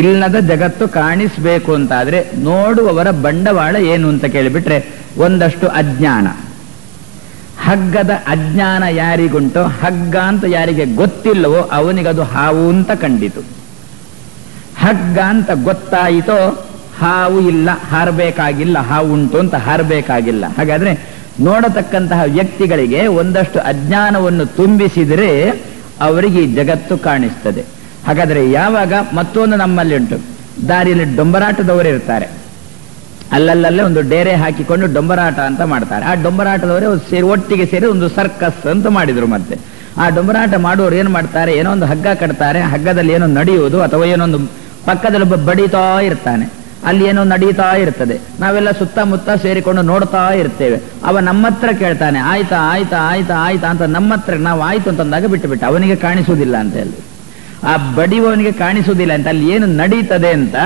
ಇಲ್ಲದ ಜಗತ್ತು ಕಾಣಿಸಬೇಕು ಅಂತಾದ್ರೆ ನೋಡುವವರ ಬಂಡವಾಳ ಏನು ಅಂತ ಕೇಳಿಬಿಟ್ರೆ ಒಂದಷ್ಟು ಅಜ್ಞಾನ. ಹಗ್ಗದ ಅಜ್ಞಾನ ಯಾರಿಗುಂಟೋ, ಹಗ್ಗ ಅಂತ ಯಾರಿಗೆ ಗೊತ್ತಿಲ್ಲವೋ ಅವನಿಗದು ಹಾವು ಅಂತ ಕಂಡಿತು. ಹಗ್ಗ ಅಂತ ಗೊತ್ತಾಯಿತೋ ಹಾವು ಇಲ್ಲ, ಹಾರಬೇಕಾಗಿಲ್ಲ, ಹಾವು ಉಂಟು ಅಂತ ಹಾರಬೇಕಾಗಿಲ್ಲ. ಹಾಗಾದ್ರೆ ನೋಡತಕ್ಕಂತಹ ವ್ಯಕ್ತಿಗಳಿಗೆ ಒಂದಷ್ಟು ಅಜ್ಞಾನವನ್ನು ತುಂಬಿಸಿದರೆ ಅವರಿಗೆ ಈ ಜಗತ್ತು ಕಾಣಿಸ್ತದೆ. ಹಾಗಾದ್ರೆ ಯಾವಾಗ ಮತ್ತೊಂದು ನಮ್ಮಲ್ಲಿ ಉಂಟು, ದಾರಿಯಲ್ಲಿ ಡೊಂಬರಾಟದವರು ಇರ್ತಾರೆ. ಅಲ್ಲಲ್ಲೇ ಒಂದು ಡೇರೆ ಹಾಕಿಕೊಂಡು ಡೊಂಬರಾಟ ಅಂತ ಮಾಡ್ತಾರೆ. ಆ ಡೊಂಬರಾಟದವರೇ ಒಟ್ಟಿಗೆ ಸೇರಿ ಒಂದು ಸರ್ಕಸ್ ಅಂತ ಮಾಡಿದ್ರು. ಮತ್ತೆ ಆ ಡೊಂಬರಾಟ ಮಾಡುವವರು ಏನ್ ಮಾಡ್ತಾರೆ, ಏನೋ ಒಂದು ಹಗ್ಗ ಕಟ್ತಾರೆ, ಹಗ್ಗದಲ್ಲಿ ಏನೋ ನಡೆಯುವುದು ಅಥವಾ ಏನೊಂದು ಪಕ್ಕದಲ್ಲಿ ಒಬ್ಬ ಬಡಿತಾ ಇರ್ತಾನೆ, ಅಲ್ಲಿ ಏನೋ ನಡೀತಾ ಇರ್ತದೆ. ನಾವೆಲ್ಲ ಸುತ್ತಮುತ್ತ ಸೇರಿಕೊಂಡು ನೋಡ್ತಾ ಇರ್ತೇವೆ. ಅವ ನಮ್ಮ ಹತ್ರ ಕೇಳ್ತಾನೆ, ಆಯ್ತಾ ಆಯ್ತಾ ಆಯ್ತಾ ಆಯ್ತಾ ಅಂತ. ನಮ್ಮ ಹತ್ರ ನಾವು ಆಯ್ತು ಅಂತಂದಾಗ ಬಿಟ್ಟು ಅವನಿಗೆ ಕಾಣಿಸುವುದಿಲ್ಲ ಅಂತ ಹೇಳಿ, ಆ ಬಡಿಯುವವನಿಗೆ ಕಾಣಿಸುವುದಿಲ್ಲ ಅಂತ. ಅಲ್ಲಿ ಏನು ನಡೀತದೆ ಅಂತ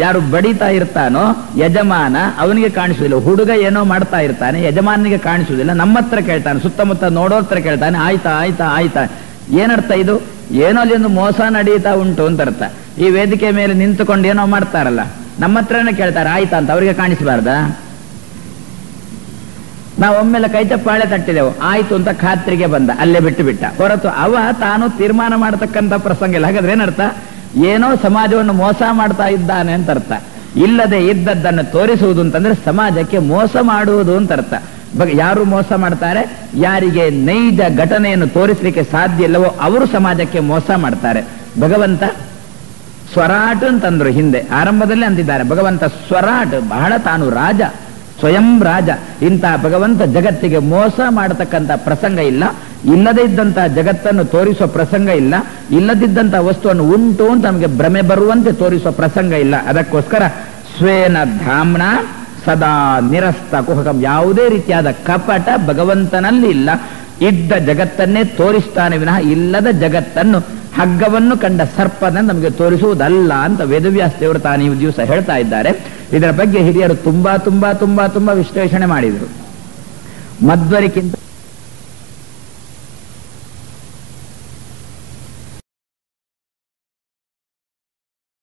ಯಾರು ಬಡಿತಾ ಇರ್ತಾನೋ ಯಜಮಾನ, ಅವನಿಗೆ ಕಾಣಿಸುವುದಿಲ್ಲ. ಹುಡುಗ ಏನೋ ಮಾಡ್ತಾ ಇರ್ತಾನೆ, ಯಜಮಾನಿಗೆ ಕಾಣಿಸುವುದಿಲ್ಲ. ನಮ್ಮ ಹತ್ರ ಕೇಳ್ತಾನೆ, ಸುತ್ತಮುತ್ತ ನೋಡೋ ಹತ್ರ ಕೇಳ್ತಾನೆ, ಆಯ್ತಾ ಆಯ್ತಾ ಆಯ್ತಾ. ಏನರ್ಥ ಇದು? ಏನೋ ಅಲ್ಲಿ ಒಂದು ಮೋಸ ನಡೀತಾ ಉಂಟು ಅಂತ ಅರ್ಥ. ಈ ವೇದಿಕೆ ಮೇಲೆ ನಿಂತುಕೊಂಡು ಏನೋ ಮಾಡ್ತಾರಲ್ಲ, ನಮ್ಮ ಹತ್ರನೇ ಕೇಳ್ತಾರೆ ಆಯ್ತಾ ಅಂತ. ಅವರಿಗೆ ಕಾಣಿಸಬಾರ್ದಾ? ನಾವು ಒಮ್ಮೆಲೆ ಕೈ ಚಪ್ಪಾಳೆ ತಟ್ಟಿದೆವು, ಆಯ್ತು ಅಂತ ಖಾತ್ರಿಗೆ ಬಂದ, ಅಲ್ಲೇ ಬಿಟ್ಟು ಬಿಟ್ಟ. ಹೊರತು ಅವ ತಾನು ತೀರ್ಮಾನ ಮಾಡತಕ್ಕಂಥ ಪ್ರಸಂಗ ಇಲ್ಲ. ಹಾಗಾದ್ರೆ ಏನರ್ಥ? ಏನೋ ಸಮಾಜವನ್ನು ಮೋಸ ಮಾಡ್ತಾ ಇದ್ದಾನೆ ಅಂತ ಅರ್ಥ. ಇಲ್ಲದೆ ಇದ್ದದ್ದನ್ನು ತೋರಿಸುವುದು ಅಂತಂದ್ರೆ ಸಮಾಜಕ್ಕೆ ಮೋಸ ಮಾಡುವುದು ಅಂತ ಅರ್ಥ. ಯಾರು ಮೋಸ ಮಾಡ್ತಾರೆ? ಯಾರಿಗೆ ನೈಜ ಘಟನೆಯನ್ನು ತೋರಿಸಲಿಕ್ಕೆ ಸಾಧ್ಯ ಇಲ್ಲವೋ ಅವರು ಸಮಾಜಕ್ಕೆ ಮೋಸ ಮಾಡ್ತಾರೆ. ಭಗವಂತ ಸ್ವರಾಟ್ ಅಂತಂದ್ರು ಹಿಂದೆ, ಆರಂಭದಲ್ಲಿ ಅಂತಿದ್ದಾರೆ. ಭಗವಂತ ಸ್ವರಾಟ್, ಬಹಳ ತಾನು ರಾಜ, ಸ್ವಯಂ ರಾಜ. ಇಂತಹ ಭಗವಂತ ಜಗತ್ತಿಗೆ ಮೋಸ ಮಾಡತಕ್ಕಂಥ ಪ್ರಸಂಗ ಇಲ್ಲ. ಇಲ್ಲದೇ ಇದ್ದಂತಹ ಜಗತ್ತನ್ನು ತೋರಿಸುವ ಪ್ರಸಂಗ ಇಲ್ಲ. ಇಲ್ಲದಿದ್ದಂಥ ವಸ್ತುವನ್ನು ಉಂಟು ಅಂತ ನಮಗೆ ಭ್ರಮೆ ಬರುವಂತೆ ತೋರಿಸುವ ಪ್ರಸಂಗ ಇಲ್ಲ. ಅದಕ್ಕೋಸ್ಕರ ಸ್ವೇನ ಧಾಮ್ನ ಸದಾ ನಿರಸ್ತ ಕುಹಕಂ. ಯಾವುದೇ ರೀತಿಯಾದ ಕಪಟ ಭಗವಂತನಲ್ಲಿ ಇಲ್ಲ. ಇದ್ದ ಜಗತ್ತನ್ನೇ ತೋರಿಸ್ತಾನೆ ವಿನಃ ಇಲ್ಲದ ಜಗತ್ತನ್ನು, ಹಗ್ಗವನ್ನು ಕಂಡ ಸರ್ಪನ ನಮಗೆ ತೋರಿಸುವುದಲ್ಲ ಅಂತ ವೇದವ್ಯಾಸ ದೇವರು ತಾನು ಈ ದಿವಸ ಹೇಳ್ತಾ ಇದ್ದಾರೆ. ಇದರ ಬಗ್ಗೆ ಹಿರಿಯರು ತುಂಬಾ ತುಂಬಾ ತುಂಬಾ ತುಂಬಾ ವಿಶ್ಲೇಷಣೆ ಮಾಡಿದರು. ಮಧ್ವರಿಗಿಂತ